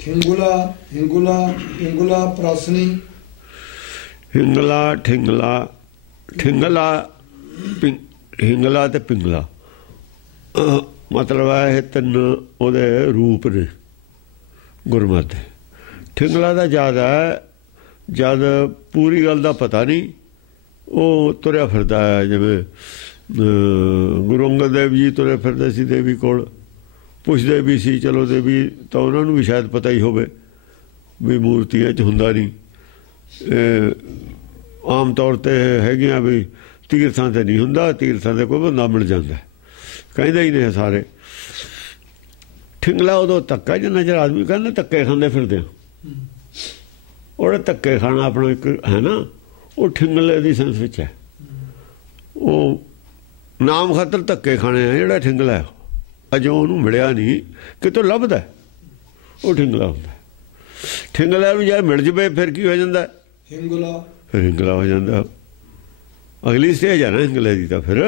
ठिंगुला हिंगुला पिंगुला प्रासनी। हिंगला ठिंगला ठिंगला हिंगला ते पिंगला मतलब है ये तीन ओहदे रूप ने गुरमत। ठिंगला का ज़्यादा है जद पूरी गल का पता नहीं वो तुरया फिरदा है। जिवें गुरु अंगद देव जी तुरे फिरदे सी देवी कोल, पुछदे भी सी चलो देवी तो उन्होंने भी शायद पता ही होवे भी मूर्तियां च हुंदा नहीं। आम तौर पर हैगियां भी तीर्थां ते नहीं हुंदा, तीर्थां ते कोई बंदा मिल जांदा, कहंदे ही ने सारे। ठिंगला उदों धक्का जिन्ना चਿਰ आदमी कहंदे धक्के खांदे फिरदे और धक्के खाना अपना एक है ना, वो ठिंगले की सेंस विच है। वो नाम खातर धक्के खाने हैं जिहड़ा ठिंगला है अजों उन्होंने मिलिया नहीं कितों लभदा वो ठिंगला हुंदा। ठिंगला नूं जे मिल जवे फिर की हो जांदा हिंगला, फिर हिंगला हो जांदा। अगली स्टेज है ना हिंगले की, तो फिर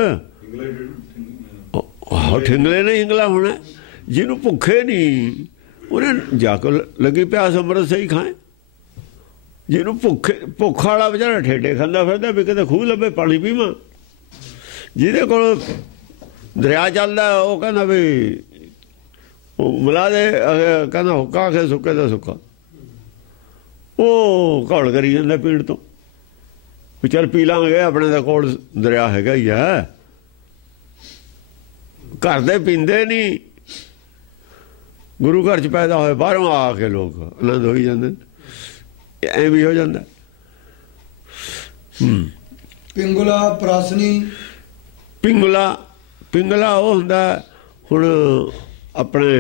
ठिंगले ने हिंगला होना। जिन्हों भुखे नहीं उन्हें जाकर लगी प्यास अमृत सही खाए। जिन्हों भुखे भुख वाला बेचारा ठेडे खांदा फिरदा भी किते खूह लभे पानी पीवां। जिहदे कोल दरिया चलदा वो कहंदा भी मिला दे, कहंदा हुक्का आखे सुक्के दा सुक्का। वो घौल करी जांदा पीण तो भी चल पी लांगे, अपने दा कोल दरिया हैगा ही है। घर दे पींदे नहीं, गुरु घर च पैदा होए बाहरों आके लोग आनंद हो ही जांदे, ऐ भी हो जांदा। पिंगुला प्रासनी। पिंगुला पिंगला वो हुंदा हुण अपने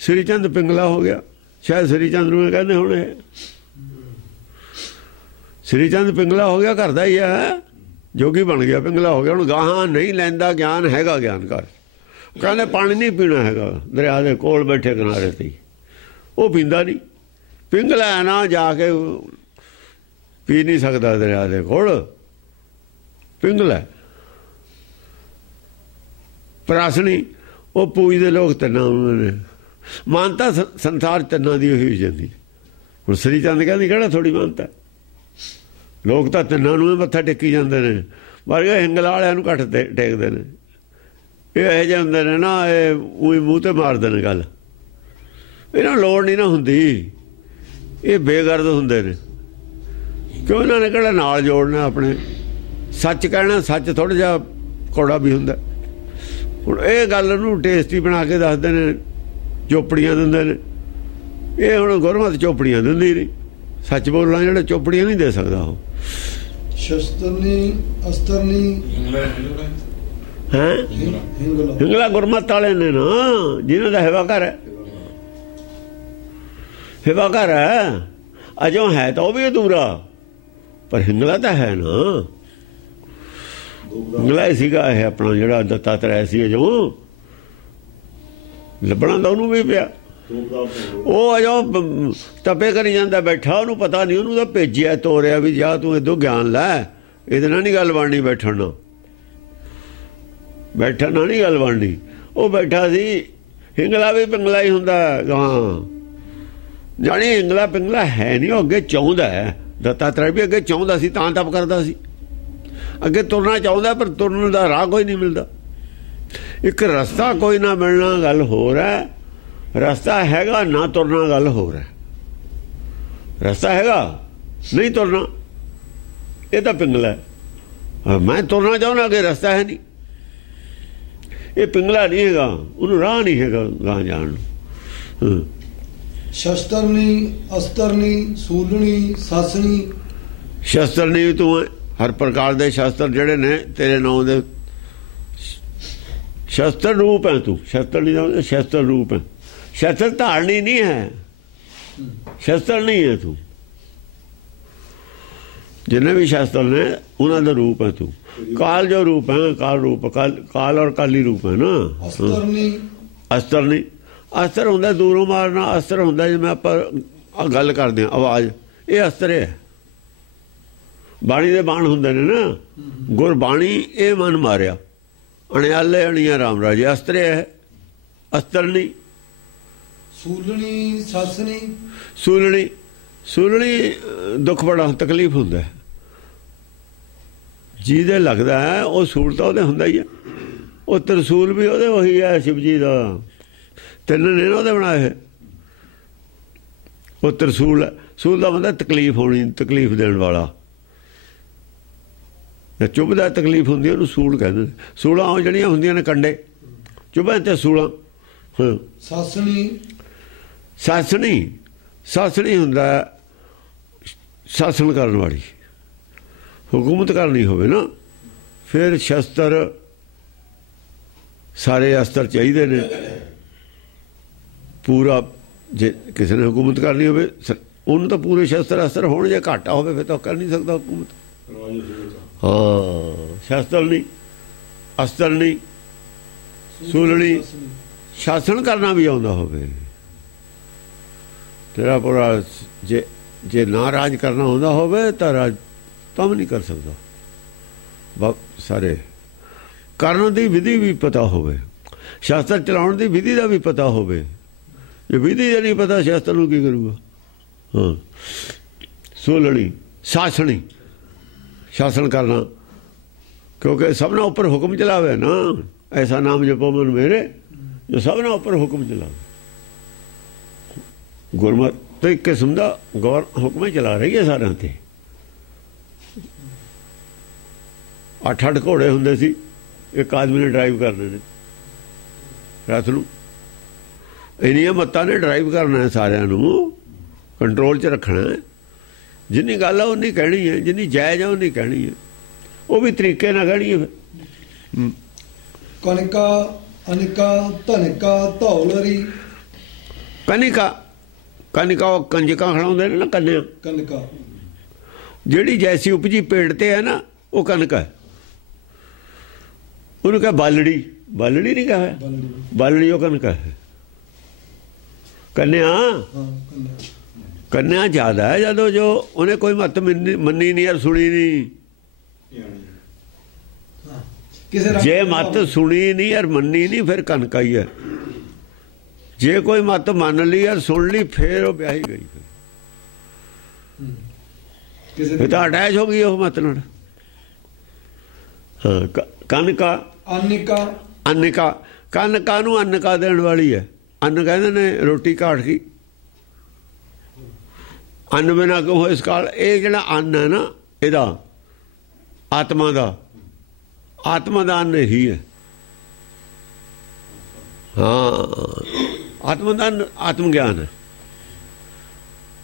श्रीचंद पिंगला हो गया, शायद श्रीचंद नूं कहंदे हुणे। श्रीचंद पिंगला हो गया, घर दा ही है, जोगी बन गया, पिंगला हो गया। हुण गाहां नहीं लैंदा ज्ञान, हैगा ज्ञान घर। कहंदे पानी नहीं पीना हैगा, दरिया दे कोल बैठे किनारे ते वो पींदा नहीं। पिंगला है ना, जाके पी नहीं सकता दरिया दे कोल, पिंगला। प्रासनी वो पूजते लोग तिना उन्होंने मानता संसार तिना की हुई जाती। हुण श्रीचंद कहंदी किहड़ा थोड़ी मानता, लोग तो तिना नूं मत्था टेकी जाते हैं, पर हिंगला वालियां नूं घट टेकते हैं। ये यह जे हुंदे ने ना, ये ऊई मूँह ते मारदे ने गल, इन्हां नूं लोड़ नहीं ना हुंदी, ये बेगर्द हुंदे ने। क्यों इन्हां ने किहड़ा नाल जोड़ना अपने, सच कहना, सच थोड़ा जिहा कौड़ा भी हुंदा। हुण ये गल नूं टेस्टी बना के दसदे ने, चोपड़ियां दिंदे ने। ये हुण गुरमत चोपड़ियां दिंदी नहीं, सच बोलना जिहड़ा चोपड़ियां नहीं दे सकदा वो। शस्त्रनी अस्त्रनी हैं हिंगला गुरमत वाले ने ना, जिन्हों का हेवा घर है, हेवा घर है अजों है तो वह भी अधूरा, पर हिंगला तो है ना। हिंगला ही सीगा है अपना जिहड़ा दत्तात्रेय सी अजों लभना तो उन्होंने भी पिया। वो अजों तपे करी जाता बैठा, उन्होंने पता नहीं, उन्होंने तो भेजिया तोरिया भी जा तू इदों ज्ञान लै, इहदे नाल नहीं गल बननी, बैठण नाल बैठण नाल नहीं गल बननी। वो बैठा सी, हिंगला भी पिंगला ही हुंदा गां, जानी हिंगला पिंगला है नहीं, वो अगे चाहुंदा है। दत्तात्रेय भी अगे चाहुंदा सी, तां तप करदा सी, अगे तुरना चाहुंदा, पर तुरन दा राह कोई नहीं मिलदा। एक रस्ता कोई ना मिलना गल होर है, रस्ता हैगा ना तुरना गल होर है। रस्ता हैगा नहीं तुरना, ये तो पिंगला है। मैं तुरना चाहुंदा, अगे रस्ता है नहीं, ये पिंगला नहीं है, उन्होंने राह नहीं है गां जाण नूं। शस्त्रनी अस्त्रनी सूलनी सासनी। शस्त्रनी तू हर प्रकार के शस्त्र जिहड़े ने तेरे नाम दे शस्त्र रूप है, तू शस्त्र नहीं, शस्त्र रूप है। शस्त्र धारणी नहीं है, शस्त्र नहीं है तू। जिन्हें भी शस्त्र ने उन्होंने रूप है तू। काल जो रूप है, काल रूप, काल और काली रूप है ना। अस्त्र नहीं, अस्त्र होंदा दूरों मारना, अस्त्र होंदा जिवें आपां गल करदे हां आवाज़, ये अस्त्र है। बाणी दे बाण हुंदे ने ना, गुरबाणी ये मन मारिया, अणियाले अणिया राम राजे, अस्त्र है, अस्त्र नहीं। ਸੂਲਣੀ ਸਾਸਣੀ ਸੂਲਣੀ ਸੂਲਣੀ ਦੁੱਖ ਬੜਾ ਤਕਲੀਫ ਹੁੰਦਾ ਜਿਹਦੇ ਲੱਗਦਾ ਹੈ ਉਹ ਸੂਲ ਤਾਂ ਉਹਦੇ ਹੁੰਦਾ ਹੀ ਹੈ। ਉਹ ਤਰਸੂਲ ਵੀ ਉਹਦੇ ਉਹੀ ਹੈ, ਸ਼ਿਵ ਜੀ ਦਾ ਤਿੰਨ ਨੇ ਨਾ ਉਹਦੇ ਬਣਾਏ। ਉਹ ਤਰਸੂਲ ਹੈ, ਸੂਲ ਦਾ ਬੰਦਾ ਤਕਲੀਫ ਹੋਣੀ, ਤਕਲੀਫ ਦੇਣ ਵਾਲਾ। ਚੁੱਭਦਾ ਤਕਲੀਫ ਹੁੰਦੀ ਉਹਨੂੰ ਸੂਲ ਕਹਿੰਦੇ ਨੇ। ਸੂਲਾਂ ਉਹ ਜਿਹੜੀਆਂ ਹੁੰਦੀਆਂ ਨੇ ਕੰਡੇ ਚੁੱਭਾਂ ਤੇ ਸੂਲਾਂ। ਸਾਸਣੀ ਸਾਸਣੀ ਸਾਸਣੀ ਹੁੰਦਾ ਸ਼ਾਸਨ ਕਰਨ ਵਾਲੀ, ਹੁਕੂਮਤ ਕਰਨੀ ਹੋਵੇ ਨਾ ਫਿਰ ਸ਼ਸਤਰ ਸਾਰੇ ਅਸਤਰ ਚਾਹੀਦੇ ਨੇ ਪੂਰਾ। ਜੇ ਕਿਸੇ ਨੇ ਹੁਕੂਮਤ ਕਰਨੀ ਹੋਵੇ ਉਹਨੂੰ ਤਾਂ ਪੂਰੇ ਸ਼ਸਤਰ ਅਸਤਰ ਹੋਣ। ਜੇ ਘਾਟਾ ਹੋਵੇ ਫਿਰ ਤਾਂ ਕਰ ਨਹੀਂ ਸਕਦਾ ਹੁਕੂਮਤ। ਹਾਂ ਸ਼ਸਤਰ ਨਹੀਂ, ਅਸਤਰ ਨਹੀਂ, ਸੂਲਣੀ ਸ਼ਾਸਨ ਕਰਨਾ ਵੀ ਆਉਂਦਾ ਹੋਵੇ ਤੇਰਾ ਪੂਰਾ। ਜੇ ਨਾ ਰਾਜ ਕਰਨਾ ਹੁੰਦਾ ਹੋਵੇ ਤਾਂ ਰਾਜ ਤਾਂ ਵੀ ਨਹੀਂ ਕਰ ਸਕਦਾ। ਸਾਰੇ ਕਰਨ ਦੀ ਵਿਧੀ ਵੀ ਪਤਾ ਹੋਵੇ, ਸ਼ਾਸਤਰ ਚਲਾਉਣ ਦੀ ਵਿਧੀ ਦਾ ਵੀ ਪਤਾ ਹੋਵੇ। ਜੇ ਵਿਧੀ ਦਾ ਨਹੀਂ ਪਤਾ ਸ਼ਾਸਤਰ ਨੂੰ ਕੀ ਕਰੂਗਾ। ਹਾਂ ਸੂਲਣੀ ਸਾਸਣੀ ਸ਼ਾਸਨ ਕਰਨਾ, ਕਿਉਂਕਿ ਸਭਨਾਂ ਉੱਪਰ ਹੁਕਮ ਚਲਾਵੇ ਨਾ। ਐਸਾ ਨਾਮ ਜਪੋ ਮਨ ਮੇਰੇ ਜੋ ਸਭਨਾਂ ਉੱਪਰ ਹੁਕਮ ਚਲਾਵੇ। ਗੁਰਮਤਿ ਤੇ ਇੱਕ ਕਿਸਮ ਦਾ ਗੌਰ ਹੁਕਮ ਹੀ ਚਲਾ ਰਹੀ ਹੈ ਸਾਰਿਆਂ ਤੇ। 8-8 ਘੋੜੇ ਹੁੰਦੇ ਸੀ, ਇੱਕ ਆਦਮੀ ਨੇ ਡਰਾਈਵ ਕਰਨੇ ਨੇ ਰਾਤ ਨੂੰ। ਇੰਨੀਆਂ ਮੱਤਾਂ ਨੇ ਡਰਾਈਵ ਕਰਨਾ ਹੈ, ਸਾਰਿਆਂ ਨੂੰ ਕੰਟਰੋਲ 'ਚ ਰੱਖਣਾ ਹੈ। ਜਿੰਨੀ ਗੱਲ ਆ ਉਨੀ ਕਹਿਣੀ ਹੈ, ਜਿੰਨੀ ਜਾਇਜ਼ ਆ ਉਨੀ ਕਹਿਣੀ ਹੈ। ਉਹ ਵੀ ਤਰੀਕੇ ਨਾਲ ਕਹਿਣੀ ਹੈ। ਕਨਿਕਾ ਅਨਿਕਾ ਧਨਿਕਾ ਧੌਲਰੀ ਕਨਿਕਾ ਕਨਿਕਾ ਉਹ ਕੰਜਕਾਂ ਖੜਾਉਂਦੇ ਨੇ ਨਾ ਕੰਨਿਆ। ਕਨਿਕਾ ਜਿਹੜੀ ਜੈਸੀ ਉਪਜੀ ਪੇੜ ਤੇ ਹੈ ਨਾ ਉਹ ਕਨਕ ਹੈ। ਉਹਨੂੰ ਕਹੇ ਬਾਲੜੀ, ਬਾਲੜੀ ਨਹੀਂ ਕਹੇ, ਬਾਲੜੀ ਉਹ ਕਨਕ ਹੈ। ਕੰਨਿਆ ਕੰਨਿਆ ਜ਼ਿਆਦਾ ਹੈ ਜਦੋਂ ਜੋ ਉਹਨੇ ਕੋਈ ਮੱਤ ਮੰਨੀ ਨਹੀਂ ਯਾਰ ਸੁਣੀ ਨਹੀਂ। ਜੇ ਮੱਤ ਸੁਣੀ ਨਹੀਂ ਯਾਰ ਮੰਨੀ ਨਹੀਂ ਫਿਰ ਕਨਕਾ ਹੀ ਹੈ। ਜੇ ਕੋਈ ਮੱਤ ਮੰਨ ਲਈ ਯਾਰ ਸੁਣ ਲਈ ਫਿਰ ਉਹ ਵਿਆਹੀ ਗਈ। ਫਿਰ ਤਾਂ ਅਟੈਚ ਹੋ ਗਈ ਉਹ ਮੱਤ ਨਾਲ। ਹਾਂ ਕਨਕਾ ਅਨਿਕਾ ਅਨਿਕਾ ਕਨਕਾ ਨੂੰ ਅਨਿਕਾ ਦੇਣ ਵਾਲੀ ਹੈ। ਅੰਨ ਕਹਿੰਦੇ ਨੇ ਰੋਟੀ ਘਾਟ ਗਈ। ਅੰਨ ਬਿਨਾਂ ਕਿਉਂ ਇਸ ਕਾਲ। ਇਹ ਜਿਹੜਾ ਅੰਨ ਹੈ ਨਾ ਇਹਦਾ ਆਤਮਾ ਦਾ, ਆਤਮਾ ਦਾ ਅੰਨ ਹੀ ਹੈ। ਹਾਂ ਆਤਮਾ ਦਾ ਅੰਨ ਆਤਮ ਗਿਆਨ ਹੈ।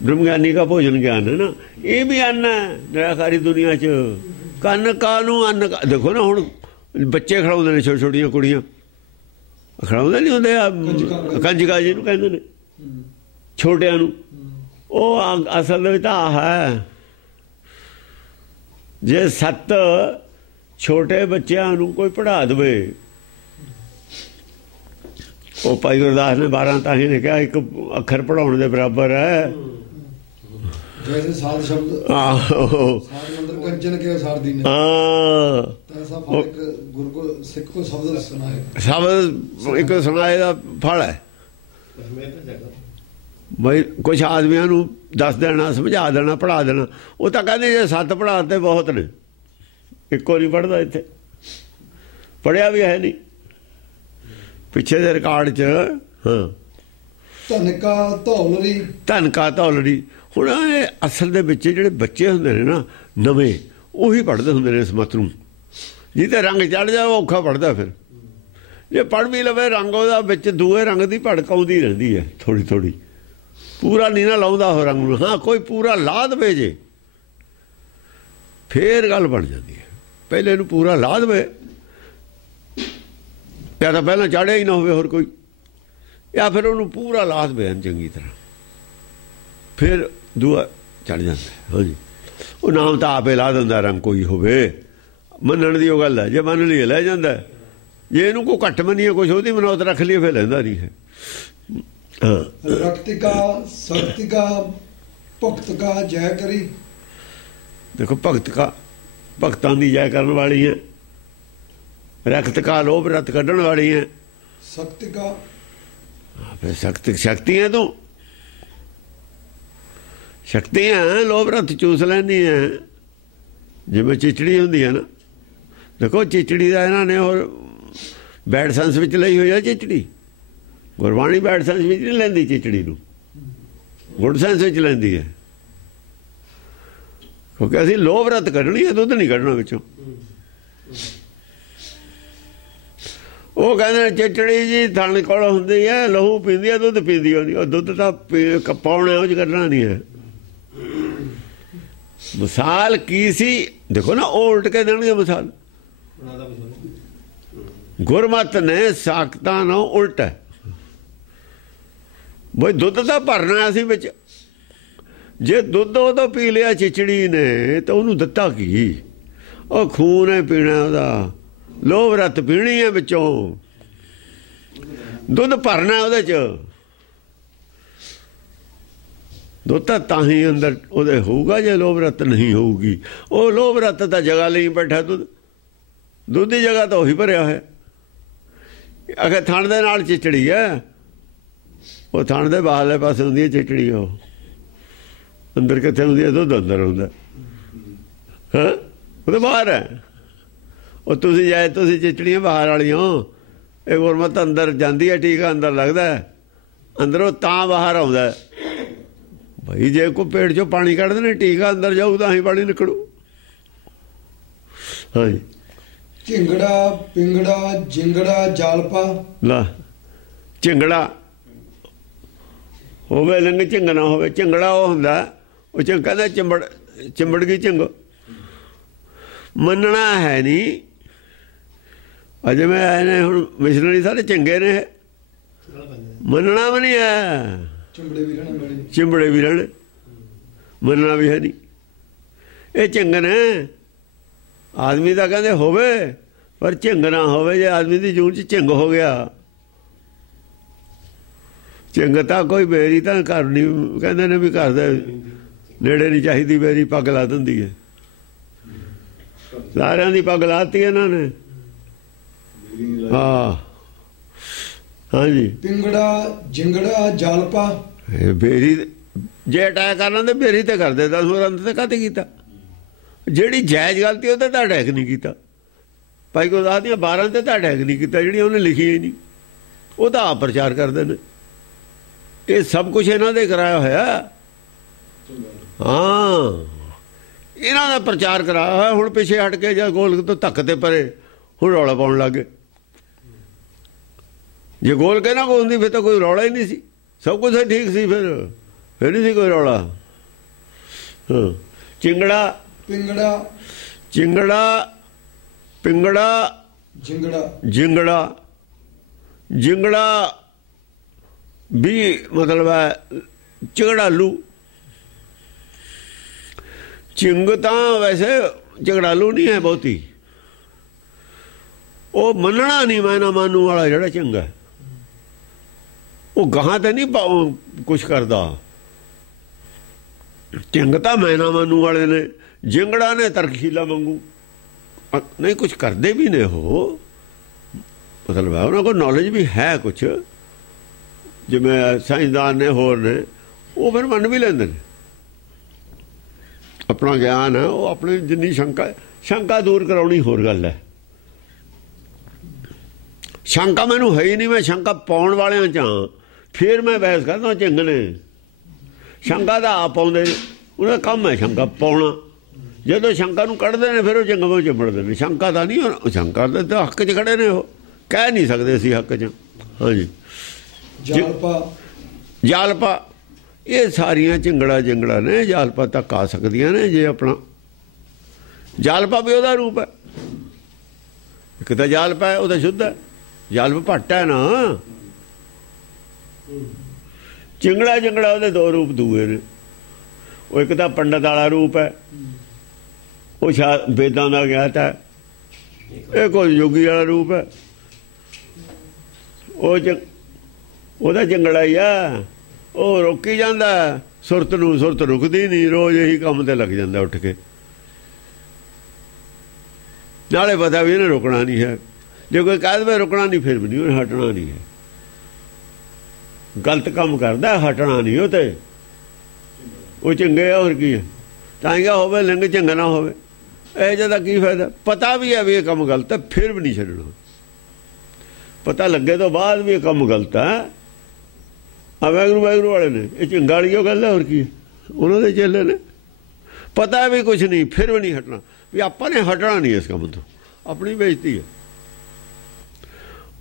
ਬ੍ਰਹਮ ਗਿਆਨੀ ਦਾ ਭੋਜਨ ਗਿਆਨ ਹੈ ਨਾ। ਇਹ ਵੀ ਅੰਨ ਹੈ ਨਿਰਾਕਾਰੀ ਦੁਨੀਆ 'ਚ। ਕਨਕਾ ਨੂੰ ਅੰਨ ਦੇਖੋ ਨਾ। ਹੁਣ ਬੱਚੇ ਖੜਾਉਂਦੇ ਨੇ, ਛੋਟੀਆਂ ਛੋਟੀਆਂ ਕੁੜੀਆਂ ਖੜਾਉਂਦੇ ਨਹੀਂ ਹੁੰਦੇ ਆ ਕੰਜਕਾ ਜਿਹਨੂੰ ਕਹਿੰਦੇ ਨੇ ਛੋਟਿਆਂ ਨੂੰ। ਉਹ ਅਸਲ ਦੇ ਵਿੱਚ ਤਾਂ ਆਹ ਹੈ। ਜੇ 7 ਛੋਟੇ ਬੱਚਿਆਂ ਨੂੰ ਕੋਈ ਪੜ੍ਹਾ ਦੇਵੇ। ਉਹ ਭਾਈ ਗੁਰਦਾਸ ਨੇ 12 ਤਾਂ ਹੀ ਨੇ ਕਿਹਾ ਇੱਕ ਅੱਖਰ ਪੜ੍ਹਾਉਣ ਦੇ ਬਰਾਬਰ ਹੈ। ਜੈਸੇ ਸਾਧ ਸ਼ਬਦ ਆਹੋ ਸਾਧ ਮੰਦਰ ਕੰਚਨ ਕੇ ਸਾਰਦੀ ਨੇ। ਹਾਂ ਐਸਾ ਫਲ ਗੁਰੂ ਕੋ ਸਿੱਖ ਕੋ ਸ਼ਬਦ ਸੁਣਾਏ। ਸ਼ਬਦ ਇੱਕ ਸੁਣਾਏ ਦਾ ਫਲ ਹੈ। ਬਈ ਕੁਛ ਆਦਮੀਆਂ ਨੂੰ ਦੱਸ ਦੇਣਾ, ਸਮਝਾ ਦੇਣਾ, ਪੜ੍ਹਾ ਦੇਣਾ। ਉਹ ਤਾਂ ਕਹਿੰਦੇ ਜੇ 7 ਪੜ੍ਹਾ ਤੇ ਬਹੁਤ ਨੇ। ਇੱਕੋ ਨਹੀਂ ਪੜ੍ਹਦਾ ਇੱਥੇ, ਪੜ੍ਹਿਆ ਵੀ ਹੈ ਨਹੀਂ ਪਿੱਛੇ ਦੇ ਰਿਕਾਰਡ 'ਚ। ਹਾਂ ਧਨਕਾ ਧੌਲਰੀ ਧਨਕਾ ਧੌਲਰੀ। ਹੁਣ ਇਹ ਅਸਲ ਦੇ ਵਿੱਚ ਜਿਹੜੇ ਬੱਚੇ ਹੁੰਦੇ ਨੇ ਨਾ ਨਵੇਂ, ਉਹੀ ਪੜ੍ਹਦੇ ਹੁੰਦੇ ਨੇ ਇਸ ਮਤ ਨੂੰ। ਜਿਹਦੇ ਰੰਗ ਚੜ੍ਹ ਜਾਵੇ ਉਹ ਔਖਾ ਪੜ੍ਹਦਾ। ਫਿਰ ਜੇ ਪੜ੍ਹ ਵੀ ਲਵੇ ਰੰਗ ਉਹਦਾ ਵਿੱਚ ਦੂਏ ਰੰਗ ਦੀ ਭੜਕ ਆਉਂਦੀ ਰਹਿੰਦੀ ਹੈ ਥੋੜ੍ਹੀ ਥੋੜ੍ਹੀ। ਪੂਰਾ ਨਹੀਂ ਨਾ ਲਾਉਂਦਾ ਉਹ ਰੰਗ ਨੂੰ। ਹਾਂ ਕੋਈ ਪੂਰਾ ਲਾ ਦੇਵੇ ਜੇ ਫੇਰ ਗੱਲ ਬਣ ਜਾਂਦੀ ਹੈ। ਪਹਿਲੇ ਇਹਨੂੰ ਪੂਰਾ ਲਾ ਦੇਵੇ ਜਾਂ ਤਾਂ ਪਹਿਲਾਂ ਚਾੜਿਆ ਹੀ ਨਾ ਹੋਵੇ ਹੋਰ ਕੋਈ, ਜਾਂ ਫਿਰ ਉਹਨੂੰ ਪੂਰਾ ਲਾ ਦੇਵੇ ਚੰਗੀ ਤਰ੍ਹਾਂ, ਫਿਰ ਦੂਆ ਚੜ੍ਹ ਜਾਂਦਾ। ਹਾਂਜੀ ਉਹ ਨਾਮ ਤਾਂ ਆਪੇ ਲਾ ਦਿੰਦਾ ਰੰਗ ਕੋਈ ਹੋਵੇ। ਮੰਨਣ ਦੀ ਉਹ ਗੱਲ ਹੈ। ਜੇ ਮੰਨ ਲਈਏ ਲੈ ਜਾਂਦਾ। ਜੇ ਇਹਨੂੰ ਕੋਈ ਘੱਟ ਮੰਨੀਏ ਕੁਛ ਉਹਦੀ ਮਨੌਤ ਰੱਖ ਲਈਏ ਫਿਰ ਲੈਂਦਾ ਨਹੀਂ ਹੈ। ਰਕਤਿਕਾ ਸਤਿਕਾ ਭਗਤਕਾ ਜੈ ਕਰੀ। ਦੇਖੋ ਭਗਤਕਾ ਭਗਤਾਂ ਦੀ ਜੈ ਕਰਨ ਵਾਲੀ ਹੈ। ਰਕਤਕਾ ਲੋਭ ਰਤ ਕੱਢਣ ਵਾਲੀ ਹੈ। ਸ਼ਕਤਿਕਾ फिर शक्ति है तू, शक्तियां लोभ रत चूस लैनी है जिवें चिचड़ी होंदी है ना। देखो चिचड़ी का इन्होंने और बैड सेंस विच लई हुई है चिचड़ी। गुरबाणी बैड सेंस विच नहीं लैंदी चिचड़ी नूं, गुड सेंस विच लैंदी है, क्योंकि असीं लोभ रत कढनी है, दुध नहीं कढना विचों। वो कहते चिचड़ी जी थण कोल हुंदी है, लहू पींदी है, दुध पींदी होंदी। और दुध तो पाउणे उह करना नहीं है। मिसाल की सी देखो ना, वो उल्ट के देंगे मिसाल। गुरमत ने साकता ना उल्ट है भाई, दुध तो भरना असी बिच। जे दुध उदो पी लिया चिचड़ी ने तो उन्होंने दिता की, वो खून है पीना, ਉਹਦਾ लोभ रत पीनी है बिचों, दुध भरना ਉਹਦੇ ਚ। दुध ਤਾਂ ਹੀ अंदर ਉਹਦੇ ਹੋਊਗਾ ਜੇ लोभ रत नहीं होगी। वो लोभ रत ਤਾਂ जगह ਲਈ बैठा दुध, दुध की जगह तो ਉਹੀ भरिया है। अगर थण ਦੇ ਨਾਲ चिचड़ी है, वो थण ਦੇ ਬਾਹਰਲੇ ਪਾਸੇ ਹੁੰਦੀ है चिचड़ी, ਉਹ अंदर कितने ਹੁੰਦੀ है, दुध अंदर ਹੁੰਦਾ ਹਾਂ, ਉਹ ਤਾਂ ਬਾਹਰ ਹੈ। ਉਹ ਤੁਸੀਂ ਜਾਏ ਤੁਸੀਂ चिचड़ियां बाहर वालियां, ਇਹ ਗੁਰਮਤ अंदर ਜਾਂਦੀ है, टीका अंदर लगता है, अंदरों ਤਾਂ बाहर ਆਉਂਦਾ भाई। जे कोई पेट चो पानी कढ़ देने, टीका अंदर जाऊ तो ही पानी निकलू। हाँ जी, ਝਿੰਗੜਾ ਪਿੰਗੜਾ ਜਿੰਗੜਾ ਜਾਲਪਾ। ला ਝਿੰਗੜਾ ਹੋਵੇ ਲਿੰਗ ਝਿੰਗ ਨਾ ਹੋਵੇ। ਝਿੰਗੜਾ ਉਹ ਹੁੰਦਾ, ਉਹ ਚ ਕਹਿੰਦਾ ਚਿੰਬੜ ਗਈ ਝਿੰਗ। ਮੰਨਣਾ ਹੈ ਨਹੀਂ। ਅਜੇ ਮੈਂ ਆਏ ਨੇ ਹੁਣ ਮਿਸ਼ਨਰੀ ਸਾਰੇ ਚੰਗੇ ਨੇ, ਮੰਨਣਾ ਵੀ ਨਹੀਂ ਹੈ। चिंबड़े भी रहने, मनना भी है नहीं। ये झिंग ने आदमी का कहते होवे, पर झिंग ना होवे। जे आदमी की जून च झिंग हो गया, झिंग तो कोई बेरी तो घर नहीं, कहते ने भी घर दे नेड़े नहीं चाहिए बेरी, पग ला दिंदी है। सारिਆਂ ਦੀ पग लाती इन्हों ने। हाँ हाँ जी, पिंगड़ा जिंगड़ा जालपा। बेरी जे अटैक कर लेंदे बेरी तो कर दे, 10 मुरंत तो काते कीता। जिहड़ी जायज़ गलती उहते तो अटैक नहीं कीता। भाई गुरदास दियां 12 ते तो अटैक नहीं कीता, जिहड़ी उन्हें लिखी ही नहीं, वो तो आप प्रचार करते हैं। ये सब कुछ इन्हां दे कराया होया। हाँ, इन्हां दा प्रचार कराया होया। हुण पिछे हट के जां गोल तो धक्क ते परे हुण रौला पाउण लग गए। जे गोल के ना को होंदी फिर तो कोई रौला ही नहीं सी, सब कुछ ठीक सी, फिर नहीं सी कोई रौला। हाँ, चिंगड़ा पिंगड़ा चिंगड़ा पिंगड़ा जिंगड़ा जिंगड़ा जिंगड़ा भी मतलब है चिगड़ालू। चिंग तो वैसे चिगड़ालू नहीं है बहुती, वो मनना नहीं मैना मानू वाला जड़ा चिंग है, वो गहां तो नहीं कुछ करता। चिंग तो मैना मानू वाले ने, जिंगड़ा ने तरकीला मंगू नहीं, कुछ करते भी नहीं हो, मतलब है उन्होंने को नॉलेज भी है कुछ, जिमें साइंसदान ने होर ने, वो फिर मन भी लेंदे ने। अपना ज्ञान है, वो अपने जिन्नी शंका दूर कराउणी होर गल है। शंका मैनू है ही नहीं, मैं शंका पाउण वालियां च हां, फिर मैं बहस करदा झिंग ने। शंका तो आप पाउंदे, उन्हें काम है शंका पाउणा। जो शंका नूं कढ़दे ने फिर वो झिंग में चिंबड़दे ने। शंका तो नहीं, शंका तो हक च खड़े ने, वो कह नहीं सकते असीं हक च। हाँ जी, जालपा जालपा ये सारियां झिंगड़ा जिंगड़ा ने, जालपा तक आ सकदियां ने जे अपना। जालपा भी ਉਹਦਾ रूप है, एक तो जालपा है, वो तो शुद्ध है, जालप भट्ट है ना। चिंगड़ा जिंगड़ा ਉਹਦੇ दो रूप दूए ने, वो एक तो पंडित वाला रूप है, वो वेदां का ज्ञात है। एक योगी वाला रूप है, ਉਹਦਾ चिंगड़ा ही है, वो रोकी जाता सुरत नूं, सुरत रुकती नहीं, रोज़ यही काम ते लग जाता उठ के। नाले पता भी इन्हें रुकना नहीं है, जो कोई कह दे रुकना नहीं फिर भी नहीं, उन्हें हटना नहीं है। गलत काम करदा हटना नहीं ਉਹ ਤੇ ਉਹ ਚੰਗੇ ਆ ਹੋਰ ਕੀ ਹੈ ਚਾਹੀਦਾ ਹੋਵੇ ਲਿੰਗ ਚੰਗਾ ਨਾ ਹੋਵੇ ਇਹ ਜਿਹਦਾ ਕੀ ਫਾਇਦਾ ਪਤਾ ਵੀ ਹੈ ਵੀ ਇਹ ਕੰਮ ਗਲਤ ਹੈ ਫਿਰ ਵੀ ਨਹੀਂ ਛੱਡਣਾ ਪਤਾ ਲੱਗੇ ਤੋਂ ਬਾਅਦ ਵੀ ਇਹ ਕੰਮ ਗਲਤ ਹੈ ਆ ਵੈਗਰੂ ਵਾਲੇ ਨੇ ਇਹ ਚੰਗਾ ਵਾਲੀ ਉਹ ਗੱਲ ਹੈ ਹੋਰ ਕੀ ਉਹਨਾਂ ਦੇ ਚੇਲੇ ਨੇ ਪਤਾ ਵੀ ਕੁਛ ਨਹੀਂ ਫਿਰ ਵੀ ਨਹੀਂ ਹਟਣਾ ਵੀ ਆਪਾਂ ਨੇ ਹਟਣਾ ਨਹੀਂ ਇਸ ਕੰਮ ਤੋਂ ਆਪਣੀ ਬੇਇੱਜ਼ਤੀ ਹੈ